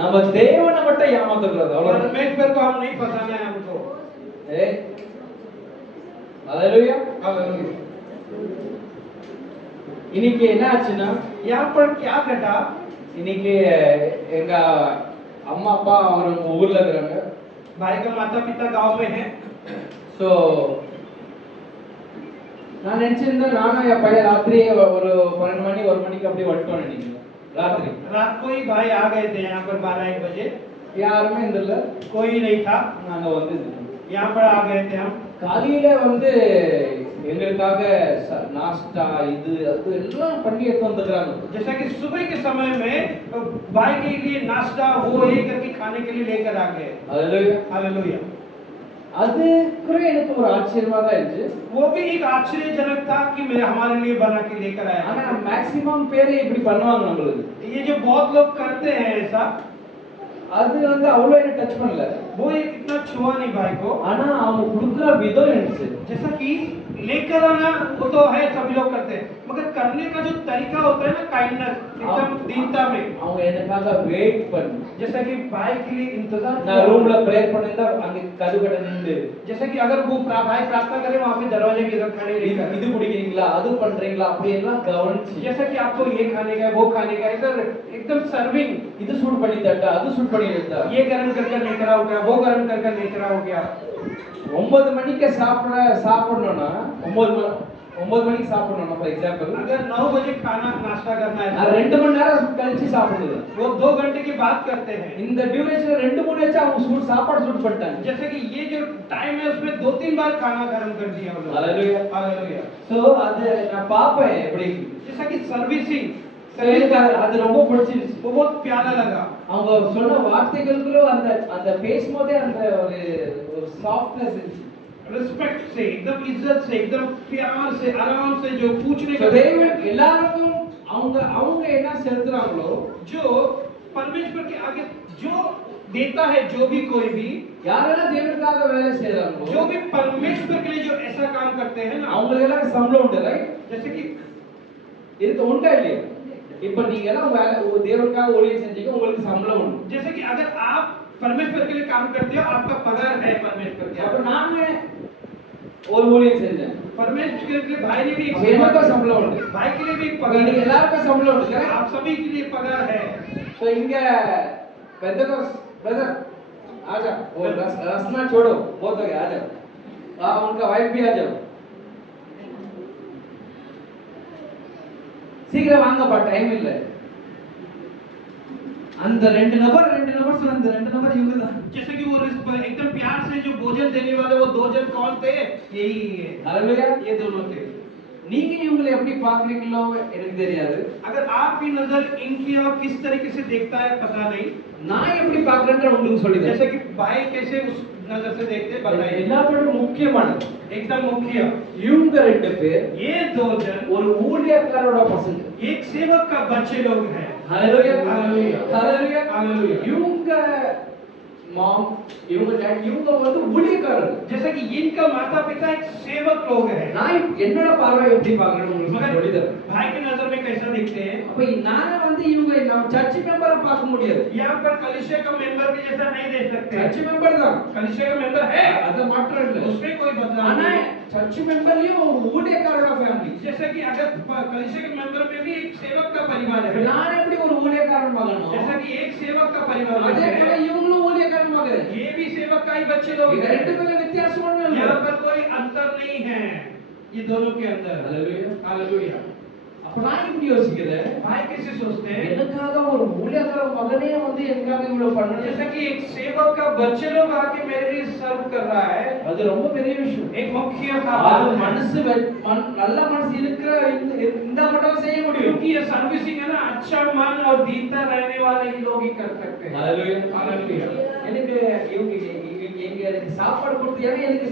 நம்ம தேவனை மட்டும் ஏமாத்த கூடாது. அவ்வளவுதான். परमेश्वर को हम नहीं फंसाना है हमको। ஏ ஹalleluya हालेलुया। இன்னைக்கு என்ன ஆச்சுன்னா यहाँ पर क्या घटा? இன்னைக்கு எங்க அம்மா அப்பா அவங்க ஊர்ல இருக்காங்க. भाई का माता पिता गांव में है। சோ நான் நினைச்சிருந்தேன் நானும் என் பையன் ராத்திரி ஒரு 12 மணி 1 மணிக்கு அப்படியே வந்துட்டோம் நினைக்கிறேன். ராத்திரி रात को ही भाई आ गए थे यहाँ पर 12-1 बजे। யாருமே இல்ல. कोई नहीं था, நாங்க வந்து यहाँ पर आ गए थे हम। காலையில வந்து எங்களுக்காக நாஸ்டா இது அது எல்லாம் பண்ணி எடுத்து வந்துக்கிறாங்க. जैसा कि सुबह के समय में भाई के लिए नाश्ता वो लेकर के खाने के लिए लेकर आ गए। ஹalleluya हालेलुया। அது கூட எனக்கு ஒரு ஆச்சரியமா தான் இருந்துச்சு. वो भी एक आश्चर्यजनक था कि मेरे हमारे लिए बना के लेकर ஆனா आया। மேக்ஸिमम பேர் இப்படி பண்ணுவாங்க நம்மளுக்கு. ये जो बहुत लोग करते हैं ऐसा, அது வந்து அவ்வளவு என்ன டச் பண்ணல. वो एक इतना छुआ नहीं भाई को। ஆனா அவங்க குடுக்குற விதம் இருந்துச்சு. जैसा कि लेकर आना वो तो है सभी लोग करते हैं, मगर करने का जो तरीका होता है ना काइंडनेस, एकदम दीनता में। அவங்க எனக்காக வெயிட் பண்ணி जैसा कि भाई के लिए इंतजार நான் किया। ரூம்ல பிரேயர் பண்ணிருந்தா அங்க கதுகட நின்று जैसे कि अगर वो भाई प्रार्थना करे वहां पे दरवाजे की तरफ खड़े रहकर, இது குடிக்கிறீங்களா அது பண்றீங்களா அப்படி எல்லாம் கவனிச்சு जैसा कि आपको ये खाने का है वो खाने का है, इधर एकदम सर्विंग, இது சூட் பண்ணி தட்டா அது சூட் பண்ணி எடுத்தா ये गरम कर लेकर आओ गया, वो गरम कर लेकर आओ गया। 9 மணிக்கு சாப்பிடணும்னா 9 மணிக்கு சாப்பிடணும்னா ஃபார் எக்ஸாம்பிள் अगर 9 बजे खाना नाश्ता करना है நான் 2 மணி நேரம் கழிச்சு சாப்பிடுது. वो 2 घंटे की बात करते हैं। இந்த டியூரேஷன்ல 2-3 வச்சு அவங்க சாப்பாடு சூட் பண்ணிட்டாங்க. जैसे कि ये जो टाइम है उसमें 2-3 बार खाना गरम कर दिया उन्होंने। ஹalleluya हालेलुया। சோ அது நான் பாப்பேன் எப்படி जैसा कि सर्विसिंग எனக்கு அது ரொம்ப பிடிச்சிருச்சு. वो बहुत प्यारा लगा। அவங்க சொன்ன வார்த்தைகளுக்குள்ள அந்த பேசும்போதே அந்த ஒரு சாஃப்ட்னஸ் இருந்துச்சு. रिस्पेक्ट से, एकदम इज्जत से, एकदम प्यार से, आराम से जो पूछने का தேவன் எல்லாருக்கும் அவங்க என்ன செலுத்துறாங்களோ, जो परमेश्वर के आगे जो देता है, जो भी कोई भी யாரெல்லாம் தேவனுக்காக வேலை செய்றாங்களோ, जो भी परमेश्वर के लिए जो ऐसा काम करते हैं ना, அவங்களுக்கு எல்லாம் சம்பளம் உண்டு, ரைட்? जैसे कि இதுக்கு உண்டா இல்லையா? இப்ப நீங்க எல்லாம் தேவனுக்காக ஊழியம் செஞ்சீங்க, உங்களுக்கு சம்பளம் உண்டு. जैसे कि अगर आप परमेश्वर के लिए काम करते हो, आपका पगार है परमेश्वर के। அப்ப நானே ஒரு ஊழியம் செஞ்சேன், परमेश्वर के लिए भाई ने भी एक எனக்கு சம்பளம் உண்டு, भाई के लिए भी एक पगार நீங்க है, எல்லாருக்கும் சம்பளம் உண்டு. आप सभी के लिए पगार है। तो इनके पेंटेकोस्ट ब्रदर आजा, वो रसना छोड़ो, बहुत हो गया, आ जाओ, उनका वाइफ भी आ जाओ, சீக்கிரம் வாங்கப்பா, டைம் இல்ல. அந்த ரெண்டு நபர் சொன்ன அந்த ரெண்டு நபர் இவங்க தான். जैसे कि वो एकदम प्यार से जो भोजन देने वाले वो दो जन कौन थे? यही हालेलुया, ये दोनों थे। நீங்க இவங்களை எப்படி பாக்குறீங்களோ எனக்கு தெரியாது. अगर आपकी नजर इनकी और किस तरीके से देखता है पता नहीं, நான் எப்படி பாக்குறேன்ற உங்களுக்கு சொல்லிடுறேன். जैसे कि भाई कैसे उस नजर से देखते हैं बताइए। எல்லாத்தோட முக்கியமானது एकदम मुख्य இவங்க ரெண்டு பேர் ये दो जन ஒரு ஊழியக்காரரோட பசங்க. एक सेवक का बच्चे लोग हैं। Hallelujah, hallelujah, hallelujah, hallelujah. இவங்க மாம், இவங்க டாட், இவங்க வந்து ஊழியக்காரர். जैसे कि इनका माता पिता एक सेवक लोग हैं। நான் என்னோட பார்வை எப்படி பார்க்கறேன்னு உங்களுக்கு मगर சொல்லிதரேன். भाई की नजर में कैसा दिखते हैं? அப்ப நான் வந்து இவங்க நம்ம சர்ச் மெம்பரா பார்க்க முடியாது. यहाँ पर कलीसिया का मेंबर भी जैसा नहीं देख सकते। சர்ச் மெம்பர் தான், कलीसिया का मेंबर है, அது மாற்றம் இல்ல. उसमें कोई बदलाव ஆனா नहीं। சர்ச் மெம்பர்லயும் ஊழியக்காரரோட ஃபேமிலி. जैसे कि अगर कलीसिया के मेंबर में भी एक सेवक का परिवार है, நான் எப்படி ஒரு ஊழியக்காரன் மகனோ, जैसा कि एक सेवक का परिवार அதே போல है, இவங்களும் ஊழியக்காரன் மகன். ये भी सेवक का ही बच्चे लोग இது हैं। ரெண்டு பேரும் வித்தியாசம் ஒண்ணும் இல்ல. यहाँ पर कोई अंतर नहीं है ये दोनों के अंदर। Hallelujah, hallelujah. அப்ப நான் இப்படி யோசிக்கிறேன், भाई कैसे सोचते हैं? எனக்காக ஒரு ஊழியக்கார மகனே வந்து எனக்காக இவ்வளவு பண்ணணும், जैसे कि एक सेवक का बच्चे लोग आके मेरे लिए सर्व कर रहा है, அது ரொம்ப பெரிய விஷயம். एक मुख्य அது बात है। மனசு நல்ல மனசு இருக்கிற இந்த மட்டும் செய்ய முடியும். क्योंकि ये सर्विसिंग है ना, अच्छा मन और दीनता रहने वाले ही लोग ही कर सकते हैं। Hallelujah, hallelujah. எனக்கு இவங்க எனக்கு சாப்பாடு கொடுத்து எனக்கு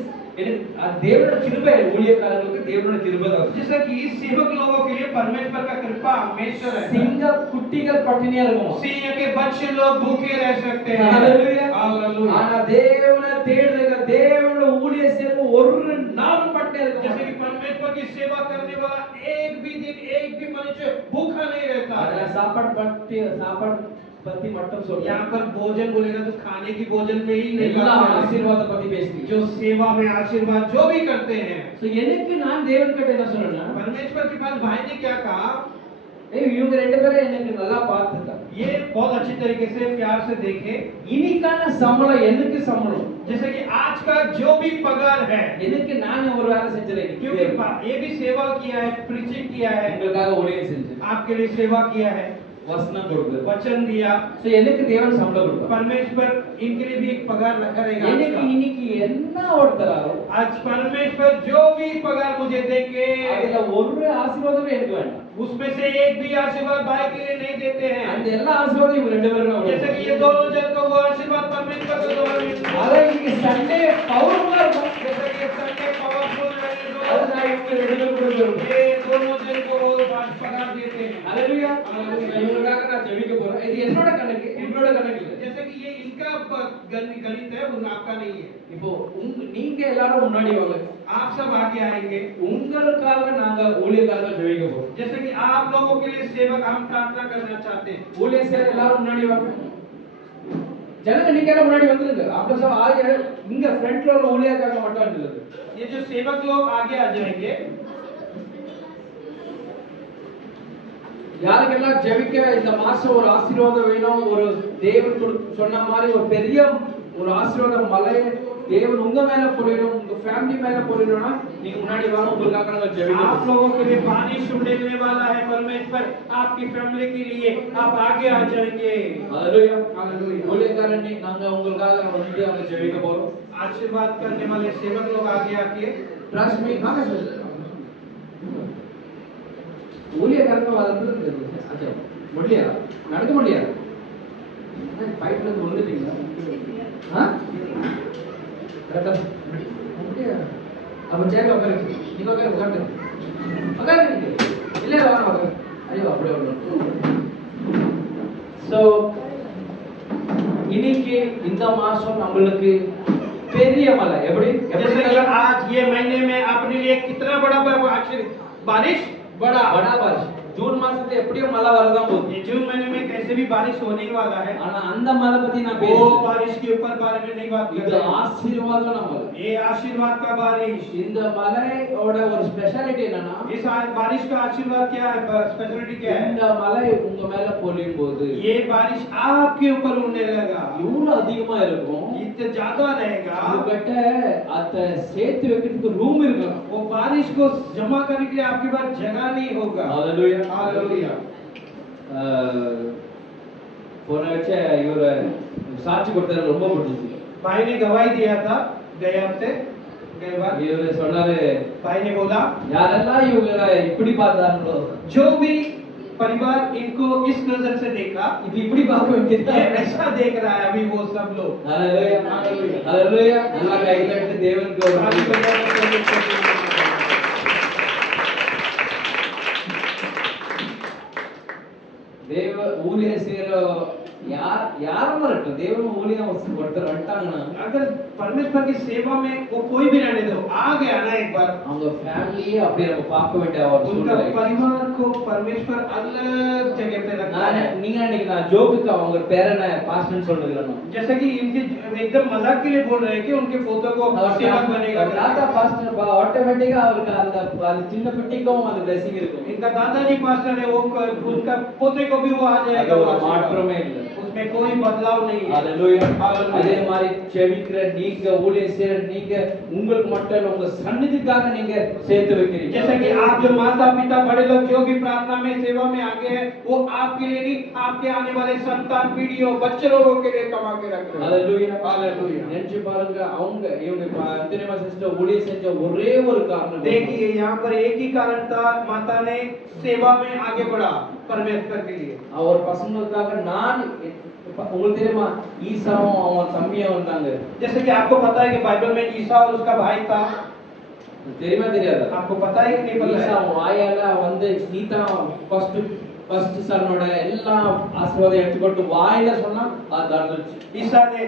அது தேவனோட கிருபை, ஊழியக்காரங்களுக்கு தேவனோட கிருபை தான். जैसा कि सेवक लोगों के लिए परमेश्वर का कृपा हमेशा रहता है। சிங்க குட்டிகள் பட்டினியா இருக்கும், सिंह के बच्चे लोग भूखे रह सकते हैं। Hallelujah, hallelujah. ஆனா தேவனை தேடுறவங்க, தேவனோட ஊழிய செய்றவங்க ஒரு நாளும் பட்டினியா இருக்க जैसे कि மாட்டாங்க. परमेश्वर की सेवा करने वाला एक भी दिन एक भी मनुष्य भूखा नहीं रहता அதுல है। சாப்பாடு பத்தி மட்டும் சொல்றேன், यहाँ पर भोजन बोलेगा तो खाने की भोजन में ही नहीं எல்லா बात है। ஆசீர்வாத பத்தி பேசுறீங்க. जो सेवा में आशीर्वाद जो भी करते हैं, சோ எனக்கு நான் தேவன் கிட்ட என்ன சொன்னேன்னா, परमेश्वर के पास भाई ने क्या कहा? இவங்க ரெண்டு பேரும் எனக்கு நல்லா பார்த்துட்டாங்க, ये बहुत अच्छी तरीके से प्यार से देखे। இனிக்கான சம்பளம் எனக்கு சம்பளம், जैसे कि आज का जो भी पगार है, எனக்கு நான் ஒரு வேலை செஞ்சேன், क्योंकि ये भी सेवा किया है, प्रीचिंग किया है, உங்களுக்காக ஊழியம் செஞ்சேன், आपके लिए सेवा किया है, வசனம் கொடுத்து, वचन दिया। சோ எனக்கு தேவன் சம்பளம் கொடுப்பார். परमेश्वर इनके लिए भी एक पगार रखा रहेगा। आज எனக்கு का। இன்னைக்கு என்ன ஒருத்தராரோ आज परमेश्वर जो भी पगार मुझे देंगे, அதுல ஒரு ஆசீர்வாதமே எனக்கு வேண்டாம், उसमें से एक भी आशीर्वाद भाई के लिए नहीं देते அந்த हैं। எல்லா ஆசீர்வாதம் இவங்க ரெண்டு பேரும் जैसे कि ये दोनों जन को वो आशीर्वाद परमेश्वर के द्वारा मिलता है। அத இன்னைக்கு சண்டே பவர்ஃபுல்லா இருக்கும், जैसे कि संडे पावरफुल அது நான் இவங்க ரெண்டு பேரும் கொடுத்துருவேன். ये दोनों जन को वो पगार देते हैं। ஹalleluya, இவங்களுக்காக நான் ஜெபிக்க போறேன். இது என்னோட கணக்கு, என்னோட கணக்கு இல்ல. जैसे कि ये इनका गणित है, वो आपका नहीं है। இப்போ நீங்க எல்லாரும் முன்னாடி வாங்க, आप सब आगे आएंगे। உங்களுக்காக நாங்க ஊழியக்காரங்க ஜெபிக்க போறோம். जैसे कि आप लोगों के लिए सेवक हम प्रार्थना करना चाहते हैं। ஊழிய சேர எல்லாரும் முன்னாடி வாங்க, ஜனங்க நீங்க எல்லாம் முன்னாடி வந்துருங்க. அப்ப சார் ஆக இங்க ஃப்ரண்ட்ல உள்ள ஊழியக்காரங்க மட்டும் இல்லது, ये जो सेवक लोग आगे आ जाएंगे, யாருக்கெல்லாம் ஜெபிக்க இந்த மாசம் ஒரு ஆசீர்வாதம் வேணும், ஒரு தேவன் சொன்ன மாதிரி ஒரு பெரிய ஒரு ஆசீர்வாதம் மலை தேவன் உங்க மேல பொழியணும், உங்க ஃபேமிலி மேல பொழியணும்னா நீங்க முன்னாடி வாங்க, உங்களுக்காக நாங்க आप ஜெபிக்கிறோம். लोगों के लिए बारिश उड़ने वाला है परमेश्वर, आपकी फैमिली के लिए आप आगे आ जाएंगे। ஹalleluya, हालेलुया। ஊழியக்காரன் நாங்க உங்களுக்காக வந்து அங்க ஜெபிக்க போறோம். आशीर्वाद करने वाले सेवक लोग आगे आके ट्रस्ट में हां सर ஊழியக்காரங்க வளர்ந்து அச்சா முடியாது நடக்க முடியாது ஃபைட்ல இருந்து வந்துட்டீங்களா கரெக்டா முடியாது அப்ப சேர்ல உட்காரு நீங்க உட்காரு இல்ல வாங்க உட்காரு ஐயோ அப்படியே ஸோ இன்னைக்கு இந்த மாசம் நம்மளுக்கு பெரிய மழை எப்படி जैसे कि आज ये महीने में अपने लिए कितना बड़ा बारिश बड़ा बारिश जून மாசத்துல எப்படியும் மழை வரதான் போகுது ये जून महीने में कैसे भी बारिश होने वाला है ஆனா அந்த மழை பத்தி நான் वो பேசல बारिश के ऊपर बारे में नहीं बात कर இது रहे हैं ஆசீர்வாதம் மழை ये आशीर्वाद का बारिश இந்த மழையோட ஒரு ஸ்பெஷாலிட்டி என்னன்னா इस बारिश का आशीर्वाद क्या है स्पेशलिटी क्या है இந்த மழை உங்க மேல பொழியும் போது ये बारिश आपके ऊपर होने लगा இவ்வளவு அதிகமா இருக்கும் इतना ज्यादा रहेगा உங்ககிட்ட அத சேர்த்து வைக்கிறதுக்கு ரூம் இருக்கலாம் वो बारिश को जमा करने के लिए आपके पास जगह नहीं होगा ஹalleluya हालेलुया போன வச்ச இவர சாட்சி கொடுத்தது ரொம்ப பிடிச்சிச்சு भाई ने गवाही दिया था गए हफ्ते गए बार இவரு சொன்னாரு भाई ने बोला யாரெல்லாம் இவங்கள இப்படி பார்த்தாங்களோ जो भी परिवार इनको इस नजर से देखा இப்ப இப்படி பார்க்க வேண்டியது ये ऐसा देख रहा है अभी वो सब लोग ஹalleluya ஹalleluya நல்லா கையிலட்டு தேவனுக்கு ஒரு आज बजा के தேவ ஊழிய செய்யற யாரும் இருக்கட்டும் தேவன் ஊழியம் ஒருத்தர் வந்துட்டாங்கன்னா अगर परमेश्वर की सेवा में वो कोई भी रहने दो आ गया ना एक बार அவங்க ஃபேமிலியே அப்படியே நம்ம பார்க்க வேண்டிய ஒரு उनका சூழ்நிலை परिवार को परमेश्वर अलग जगह पे रखा है நீங்க அன்னைக்கு நான் ஜோக்குக்கு அவங்க பேரனை பாஸ்டர்னு சொல்லுகிறேன் जैसे कि इनके एकदम मजाक के लिए बोल रहे हैं कि उनके पोतों को सेवक बनेगा தாத்தா பாஸ்டர் ஆட்டோமேட்டிக்கா அவருக்கு அந்த சின்ன குட்டிக்கும் அந்த blessing இருக்கும் इनका दादाजी पास्टर है वो उनका पोते को भी वो आ அது जाएगा ஒரு மாற்றமே இல்லை उसमें कोई बदलाव नहीं है ஹalleluya Hallelujah. அதே மாதிரி செவிக்கிற நீங்க ஊழியம் செய்யற நீங்க உங்களுக்கு மட்டும் இல்ல உங்க சந்நிதிக்காக நீங்க சேர்த்து வைக்கிறீங்க जैसे कि आप जो माता पिता बड़े लोग जो भी प्रार्थना में सेवा में आगे हैं वो आपके लिए नहीं आपके आने वाले संतान पीढ़ियों बच्चे लोगों के लिए कमा के रख रहे हैं ஹalleluya Hallelujah. நினைச்சு பாருங்க அவங்க இவங்க அந்தனமா சிஸ்டர் ஊழியம் செஞ்ச ஒரே ஒரு காரணம் देखिए यहाँ पर एक ही कारण था माता ने सेवा में आगे बढ़ा परमेश्वर के लिए அவர் பசங்களுக்காக நான் உங்களுக்கு தெரியுமா ஈசாவும் அவன் தம்பியும் வந்தாங்க जैसे कि आपको पता है कि बाइबल में ईसा और उसका भाई था தெரியுமா தெரியாதா आपको पता है कि नहीं पता ஈசா है வாயால வந்து நீதான் ஃபர்ஸ்ட் சன்னோட எல்லா ஆசீர்வாதம் எடுத்துக்கிட்டு வாயில சொன்னா அது நடந்துச்சு ईसा ने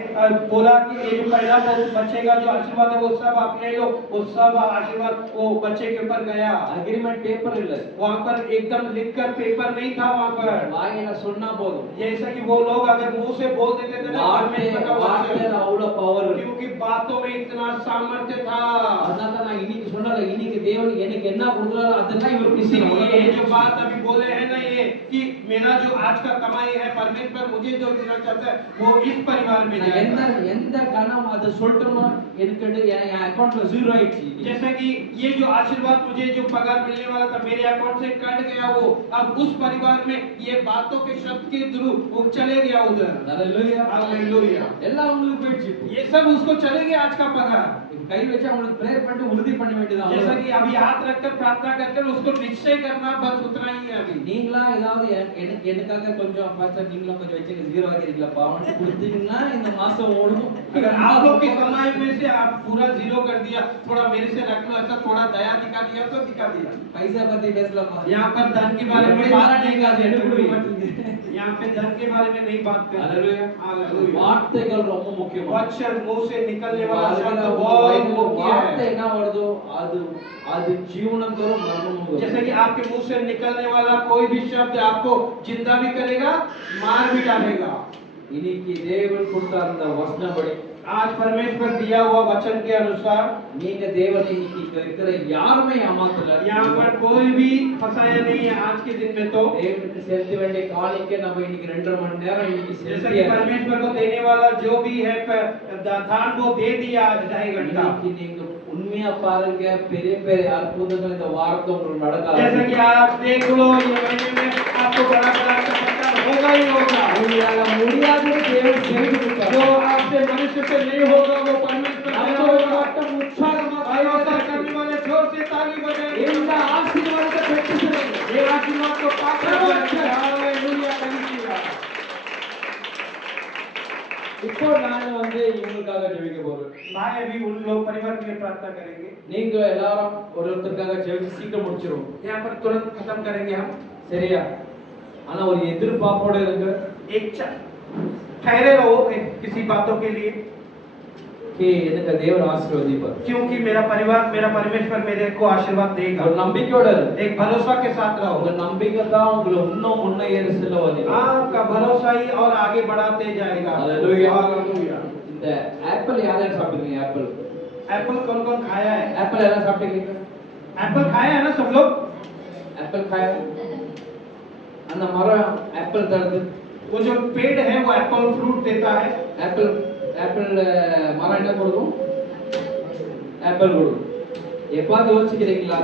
बोला कि ये जो पहला बच्चे का जो आशीर्वाद है वो सब आप ले लो वो सब आशीर्वाद वो बच्चे के ऊपर गया அக்ரிமெண்ட் பேப்பர் இல்ல वहाँ पर एकदम लिखकर पेपर नहीं था वहाँ पर வாயில சொன்னா போதும் जैसा कि वो लोग अगर मुंह से बोल देते थे ना परमेश्वर का வார்த்தையில वचन அவ்வளவு பவர் क्योंकि बातों में इतना सामर्थ्य था அதனால நான் இன்னைக்கு சொன்னல இன்னைக்கு தேவன் எனக்கு என்ன கொடுத்தாரோ அதெல்லாம் இவருக்கு इसीलिए ये जो बात अभी बोले हैं ना ये कि मेरा जो आज का कमाई है परमेश्वर मुझे जो देना चाहता है वो इस परिवार में எந்த जाएगा எந்த கணம் அது சொல்லிட்டோம்னா எனக்கு என் அக்கவுண்ட்ல ஜீரோ ஆயிடுச்சு जैसे कि ये जो आशीर्वाद मुझे जो पगार मिलने वाला था मेरे अकाउंट से कट गया वो अब उस परिवार में ये बातों के शब्द के थ्रू वो चले गया उधर ஹalleluya हालेलुया எல்லாம் உங்களுக்கு போயிடுச்சு ये सब उसको चले गया आज का पगार கை வச்சு அவங்களுக்கு பிரேயர் பண்ணிட்டு உறுதி பண்ண வேண்டியது जैसा कि अभी हाथ रखकर प्रार्थना करते उसको निश्चय करना बस उतना ही है अभी நீங்களா ஏதாவது எனக்கு எனக்காக கொஞ்சம் பாஸ்டர் நீங்களும் கொஞ்சம் வச்சு ஜீரோ ஆகிருக்கீங்களா பாவம் கொடுத்தீங்கன்னா இந்த மாசம் ஓடும் अगर आप लोग की कमाई में से आप पूरा जीरो कर दिया थोड़ा मेरे से रख लो ऐसा थोड़ा दया दिखा दिया तो दिखा दिया பைசா பத்தி பேசலாமா यहाँ पर धन के बारे में बात नहीं कर रहे எடுக்க हैं மாட்டீங்க यहाँ पे धन के बारे में नहीं बात कर रहे ஹalleluya हालेलुया வார்த்தைகள் ரொம்ப முக்கியம் वचन मुंह से निकलने वाला शब्द बहुत मुख्य வார்த்தை है என்ன வருதோ அது அது ஜீவனம் தரும் மரணம் जैसे कि आपके मुंह से निकलने वाला कोई भी शब्द आपको जिंदा भी करेगा मार भी डालेगा இன்னைக்கு தேவன் கொடுத்த அந்த வசனப்படி आज परमेश्वर दिया हुआ वचन के अनुसार நீங்க தேவனை இன்னைக்கு இருக்கிற யாருமே ஏமாத்தல यहाँ पर कोई भी फंसाया नहीं है आज के दिन में तो தேவனுக்கு செலுத்த வேண்டிய காணிக்கை நம்ம இன்னைக்கு 2.5 மணி நேரம் இன்னைக்கு जैसा कि செலுத்தியாச்சு. परमेश्वर को देने वाला जो भी है दान वो दे दिया आज 2.5 घंटा இன்னைக்கு நீங்க உண்மையா பாருங்க பெரிய பெரிய அற்புதங்கள் இந்த வாரத்தை உங்களுக்கு நடக்காது जैसा कि आप देख लो ये महीने में आपको बड़ा बड़ा चमत्कार होगा ही होगा உங்களால முடியாத தேவன் செய்து கொடுத்தார் जो आपसे मनुष्य से नहीं होगा वो परमेश्वर से நம்ம होगा மட்டும் உற்சாகமா भाई ऐसा करने वाले जोर से ताली बजाएं இந்த ஆசீர்வாதத்தை பெற்றுக்கொள்ளுங்க ये आशीर्वाद आशीर्वाद को पाकर हालेलुया कलीसिया இப்போ நான் வந்து இவங்களுக்காக ஜெபிக்க போறேன். भाई अभी उन लोग परिवार के लिए प्रार्थना करेंगे நீங்க எல்லாரும் ஒருத்தருக்காக ஜெபிச்சு சீக்கிரம் முடிச்சிரும். यहाँ पर तुरंत खत्म करेंगे हम சரியா? ஆனா ஒரு எதிர்பார்ப்போட இருங்க. एक ठहरे रहो किसी बातों के लिए कि எனக்கு தேவன் ஆசீர்வதிப்பார். क्योंकि मेरा परिवार मेरा परमेश्वर मेरे को आशीर्वाद देगा ஒரு நம்பிக்கையோட இருங்க. एक भरोसा के साथ உங்க रहो நம்பிக்கை தான் உங்களை இன்னும் முன்னேறி செல்ல வழி. आपका भरोसा ही और आगे बढ़ाते जाएगा हालेलुया. हालेलुया இந்த ஆப்பிள் யாரெல்லாம் சாப்பிடுறீங்க? ஆப்பிள் एप्पल कौन कौन खाया है ஆப்பிள் எல்லாம் சாப்பிட்டீங்க? एप्पल खाया है ना सब लोग ஆப்பிள் खाया? அந்த மரம் ஆப்பிள் தருது. वो जो पेड़ है वो एप्पल फ्रूट देता है ஆப்பிள் ஆப்பிள் மரம் என்ன கொடுக்கும்? ஆப்பிள் கொடுக்கும். எப்பாவது யோசிக்கிறீங்களா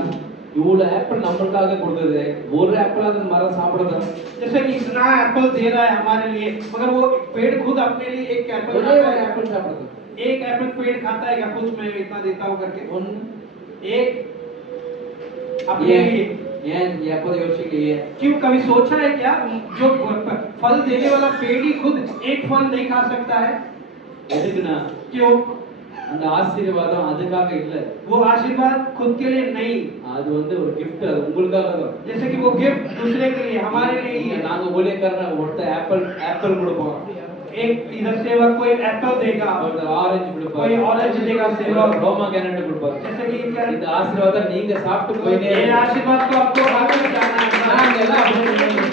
இவ்வளவு ஆப்பிள் நம்மளுக்காக கொடுக்குது, ஒரு ஆப்பிள் அந்த மரம் சாப்பிடுதா? जैसे कि इतना एप्पल दे रहा है हमारे लिए मगर वो पेड़ खुद अपने लिए एक एप्पल ஒரே खाता ஒரு है ஆப்பிள் சாப்பிடுது. एक एप्पल पेड़ खाता है क्या खुद मैं इतना देता हूँ करके ஒன்னு एक अपने ஏன் लिए ஏன் எப்போது யோசிக்கலையே? क्यों कभी सोचा है क्या जो फल देने वाला पेड़ ही खुद एक फल नहीं खा सकता है எதுக்குன்னா क्यों அந்த ஆசீர்வாதம் அதுக்காக இல்ல, वो आशीर्वाद खुद के लिए नहीं அது வந்து ஒரு gift, அது உங்களுக்காக தான். जैसे कि वो गिफ्ट दूसरे के लिए हमारे लिए ही है நாங்க ஊழியக்காரன ஒருத்தர் ஆப்பிள் கொடுப்போம், एक इधर सेवक कोई एप्पल देगा ஒருத்தர் ஆரஞ்சு कोई கொடுப்பாரு, ऑरेंज देगा सेवक ரோமா கேரட் கொடுப்பாரு. जैसे कि இந்த ஆசீர்வாதம் நீங்க சாப்பிட்டு போயிட்டே ये இருங்க. आशीर्वाद को आपको आगे जाना நாங்க है எல்லாம் அப்படி இல்லை.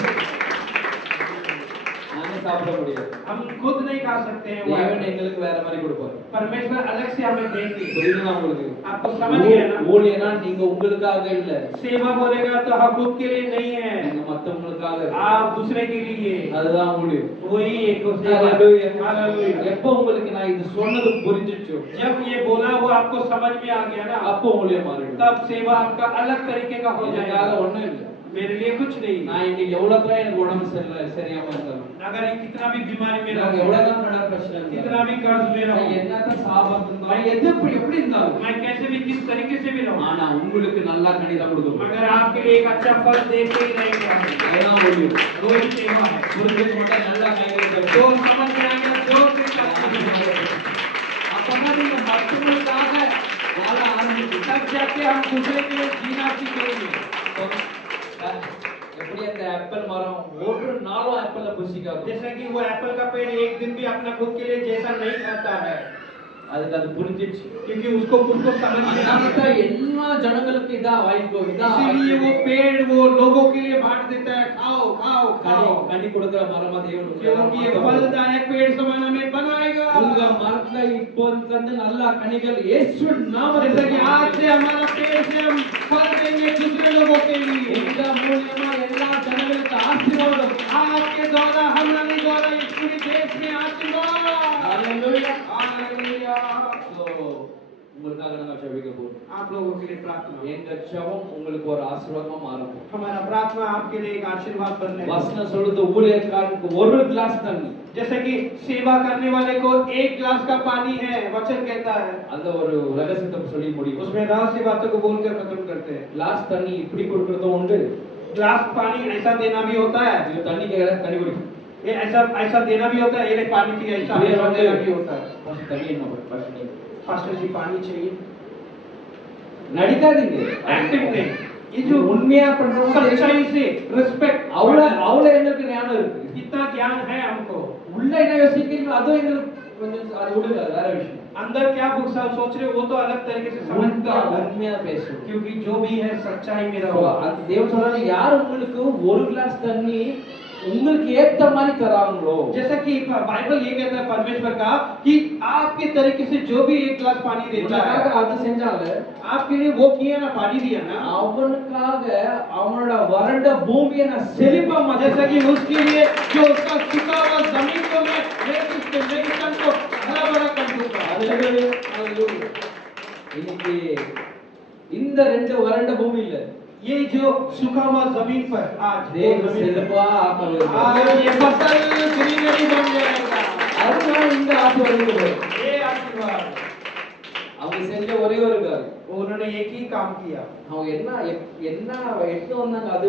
நாங்க சாப்பிட முடியாது. हम खुद नहीं खा सकते हैं वो தேவன் எங்களுக்கு வேற மாதிரி கொடுப்பாரு. परमेश्वर अलग से हमें देंगे புரியுதா உங்களுக்கு? आपको समझ गया ना ஊழியனா நீங்க உங்களுக்காக இல்ல, सेवा बोलेगा तो हम खुद के लिए नहीं है நீங்க மத்தவங்களுக்காக. आप दूसरे के लिए அதுதான் ஊழியம். वही एक सेवा Hallelujah. हालेलुया எப்போ உங்களுக்கு நான் இது சொன்னது புரிஞ்சிச்சோ जब ये बोला वो आपको समझ में आ गया ना அப்போ ஊழியம் மாறிடும். तब सेवा आपका अलग तरीके का हो எனக்காக जाएगा ஒண்ணும் இல்ல. मेरे लिए कुछ नहीं நான் இங்க எவ்வளவுதான் எனக்கு உடம்பு சரியாம இருந்தாலும், अगर ये कितना भी बीमारी में எனக்கு रहो எவ்வளவுதான் கடன் பிரச்சனை कितना இருந்தாலும், भी कर्ज में रहो நான் என்னதான் சாபம் இருந்தாலும், எது எப்படி இருந்தாலும், मैं कैसे भी किस तरीके से भी रहूं ஆனா உங்களுக்கு நல்லா கணிதம் கொடுக்கும். मगर आपके लिए एक अच्छा फल देते ही रहेगा அதுதான் ஊழியம். वही सेवा है புரிஞ்சுக்கொண்டா நல்லா கைகள் जो समझ में आएगा जो से அப்பதான் நீங்க மற்றவங்களுக்காக வாழ ஆரம்பிச்சு तब जाके हम दूसरे के लिए जीना सीखेंगे எப்படி அந்த ஆப்பிள் மரம் ஒரு நாளும் ஆப்பிள புசிக்காது. जैसे कि वो एप्पल का पेड़ एक दिन भी अपना खुद के लिए जैसा नहीं खाता है அதுக்கு அது புரிஞ்சிச்சு. क्योंकि उसको खुद को समझ में आ அதனால गया எல்லா ஜனங்களுக்கு இதா வாய்க்கோ இதா इसीलिए वो पेड़ वो लोगों के लिए बांट देता है खाओ खाओ खाओ கனி கொடுக்கிற மரமா தேவன் क्योंकि ये फलदायक पेड़ समान हमें बनाएगा உங்க மரத்துல இப்போ வந்து நல்ல கனிகள் இயேசுவின் நாமத்தில் जैसे कि आज से हमारा पेड़ से हम फल देंगे दूसरे लोगों के लिए இந்த மூலமா எல்லா ஜனங்களுக்கு ஆசீர்வாதம். आपके द्वारा हमारे द्वारा इस पूरे देश में आशीर्वाद हालेलुया. हालेलुया So, உங்களுக்காக நாங்க ஜெபிக்க போறோம். आप लोगों के लिए प्रार्थना எங்க ஜெபம் உங்களுக்கு ஒரு ஆசீர்வாதமா மாறும். हमारा प्रार्थना आपके लिए एक आशीर्वाद बनने வசனம் சொல்லுது ஊழியக்காரனுக்கு ஒரு கிளாஸ் தண்ணி, जैसे कि सेवा करने वाले को एक गिलास का पानी है वचन कहता है அந்த ஒரு ரகசியத்தை சொல்லி முடியும். उसमें रहस्य बातों को बोलकर खत्म करते हैं கிளாஸ் தண்ணி இப்படி கொடுக்கறதும் உண்டு, गिलास पानी ऐसा देना भी होता है இது தண்ணி கேக்குற தண்ணி குடி. ये ऐसा ऐसा देना भी होता है ये नहीं, पानी चाहिए ऐसा ये ऐसा होते देना हैं। भी होता है ஃபர்ஸ்ட் தண்ணி என்ன பண்ணு? पास्टर जी पानी चाहिए நடிக்காதீங்க. एक्टिंग नहीं இது உண்மையா பண்றவங்க सच्चाई से रिस्पेक्ट அவ்வளவு எங்களுக்கு ஞானம் இருக்கு. कितना ज्ञान है हमको உள்ள என்ன யோசிக்கிறீங்களோ அதுவும் எங்களுக்கு கொஞ்சம் அது விடுங்க, அது வேற விஷயம். अंदर क्या सोच रहे हो वो तो अलग तरीके से समझता हूं உண்மையா பேசணும். क्योंकि जो भी है सच्चाई में So, रहो அந்த தேவன் சொல்றாரு யார் உங்களுக்கு ஒரு கிளாஸ் தண்ணி உங்களுக்கு ஏத்த மாதிரி தராங்களோ, जैसा कि बाइबल ये कहता है परमेश्वर का कि आपके तरीके से जो भी एक गिलास पानी देता है உனக்காக அது செஞ்சால आपके लिए वो किया ना पानी दिया ना அவனுக்காக அவனோட வறண்ட பூமியை நான் செழிப்பா जैसा மாத்தேன். कि उसके लिए जो उसका सूखा हुआ जमीन को मैं रेगिस्तान को हरा भरा कर दूंगा Hallelujah. இன்னைக்கு இந்த ரெண்டு வறண்ட பூமி இல்ல, ये जो सूखा हुआ जमीन पर आज தேவன் செழிப்பா ஆக்க விரும்புகிறார். आज ये फसल ग्रीनरी बन जाएगा அதனால இந்த ஆசீர்வாதம் வரும். ये आशीर्वाद அவங்க அவங்க செஞ்ச ஒரே ஒரு காரியம் उन्होंने एक ही काम किया। அவங்க என்ன என்ன எடுத்து வந்தாங்க அது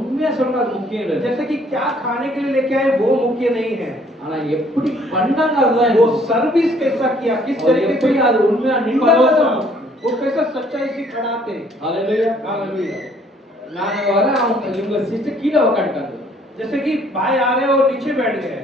உண்மையா சொல்றது அது முக்கியம் இல்லை जैसे कि क्या खाने के लिए लेके आए वो मुख्य नहीं है, ஆனா எப்படி பண்ணாங்க அதுதான் वो எனக்கு. सर्विस कैसा किया, किस और तरीके எப்படி से அது உண்மையா परोसा, நின்றாங்க. वो कैसा सच्चाई से खड़ा थे। ஹalleluya हालेलुया। நாங்க வர அவங்க இவங்க சிஸ்டர் கீழே உட்கார்ந்தாங்க जैसे कि भाई आ रहे और नीचे बैठ गए,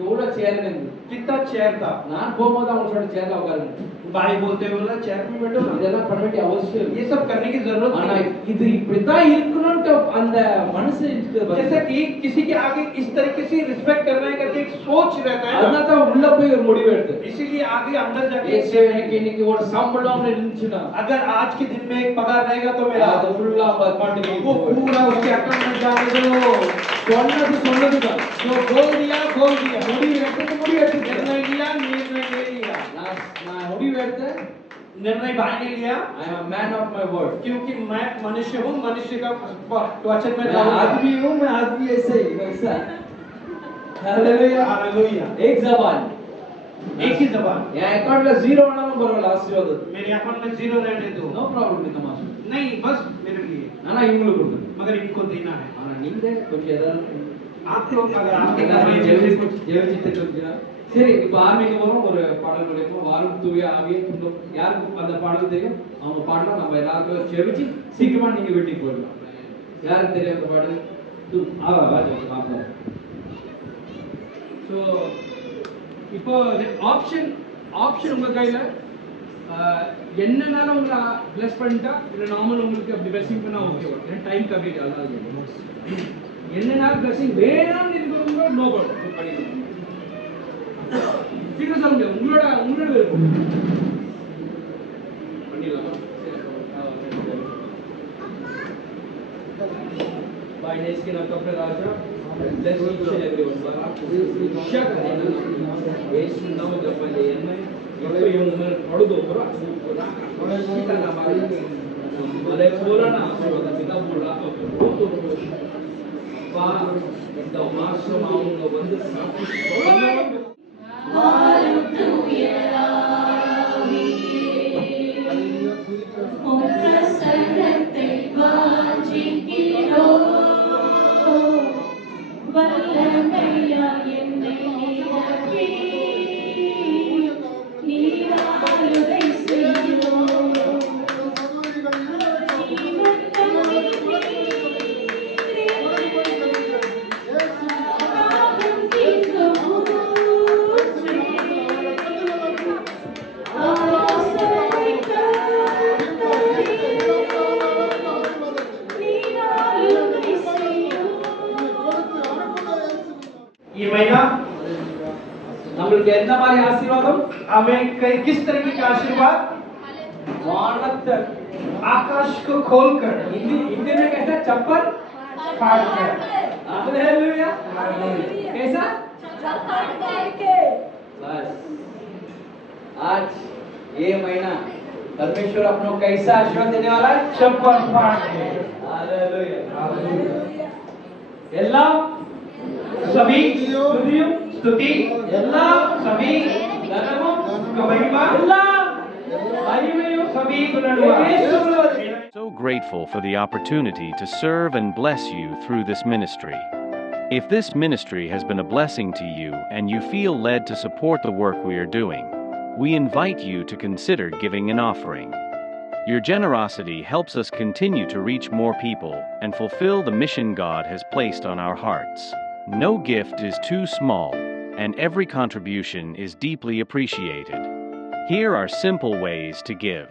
எவ்வளவு சேர் இருந்து कितना चेयर था। நான் போகும்போது அவங்க சொல்ற சேர்ல உட்காருங்க भाई बोलते बोला चेयर पे बैठो ना, இதெல்லாம் பண்ண வேண்டிய அவசியம் இல்லை. ये सब करने की जरूरत ஆனா नहीं। இது இப்படித்தான் இருக்கணும்னு அந்த மனசு இருக்குது जैसे कि किसी के आगे इस तरीके से रिस्पेक्ट करना है करके एक सोच रहता है அதனால ना, தான் உள்ள போய் ஒரு முடிவு எடுத்து इसीलिए आगे अंदर जाके இயேசுவுக்கு இன்னைக்கு ஒரு சம்பளம் இருந்துச்சுன்னா अगर आज के दिन में एक पगार रहेगा तो मेरा அது ஃபுல்லா அக்கௌண்ட்டுக்கு वो पूरा उसके अकाउंट में जाने दो। சொன்னதுதான் जो बोल दिया முடிவு எடுத்து निर्णय लिया, निर्णय ले लिया। நான் முடிவு எடுத்தேன் निर्णय भाई ने लिया, I am a man of my word. क्योंकि मैं मनुष्य हूँ, मनुष्य का वचन में मैं रहूंगा। आदमी हूँ, मैं आदमी ऐसे ही वैसा. हालेलुया. हालेलुया। एक जबान. एक ही जबान। यहाँ अकाउंट में जीरो आना बरोबर आशीर्वाद. मेरे अकाउंट में जीरो रहने दो। No problem in the master. नहीं, बस मेरे लिए, ஆனா இவங்களுக்கு கொடுங்க. मगर इनको देना है। ஆனா நீங்க கொஞ்சம் ஏதாவது आप लोग अगर आपके घर எல்லாரும் में ஜெபிச்சிட்டு கொஞ்சம் சரி இப்போ ஆரம்பிக்க போறோம் ஒரு பாடல் படிப்போம் வாரும் தூய ஆவியே துன்பம் யாருக்கு அந்த பாடல் தெரியும் அவங்க பாடலாம் நம்ம எல்லாருக்கும் ஜெபிச்சு சீக்கிரமா நீங்க வீட்டுக்கு போயிடலாம் யாருக்கு தெரியும் அந்த பாடல் பார்ப்போம் ஸோ இப்போ ஆப்ஷன் உங்க கையில என்னனால உங்களை பிளஸ் பண்ணிட்டா இல்லை நார்மல் உங்களுக்கு அப்படி பிளஸிங் பண்ணா ஓகேவா ஏன்னா டைம் கம்மியாக அதாவது என்னனால பிளஸிங் வேணாம்னு இருக்கிறவங்க நோ ப்ராப்ளம் பண்ணிடலாம் சீக்கிரம் சொல்லுங்க உங்களோட விருப்பம் பண்ணிடலாமா By Neskin Akapra Raja, bless each and every one. Shaka Yesu namo japale enne இப்போ இவங்க படுதோ புரா Sita na mari male pura na ஆசீர்வாத பிதா போலா तो வா இந்த மாசம் அவங்க வந்து சாப்பிட்டு ये महीना நம்மளுக்கு எந்த மாதிரி ஆசீர்வாதம் हमें किस तरीके का आशीर्वाद, வானத்தை आकाश को खोलकर हिंदी में कैसा चप्पल फाड़ कर। हालेलुया कैसा बस आज ये महीना परमेश्वर अपनों को कैसा आशीर्वाद देने वाला है चप्पल फाड़ के। हालेलुया எல்லாம் सभी துதியும் स्तुति, எல்லாம் सभी கனமும் महिमा, எல்லாம் மகிமையும் सभी गुणगान। So grateful for the opportunity to serve and bless you through this ministry. If this ministry has been a blessing to you and you feel led to support the work we are doing, we invite you to consider giving an offering. Your generosity helps us continue to reach more people and fulfill the mission God has placed on our hearts. No gift is too small, and every contribution is deeply appreciated. Here are simple ways to give.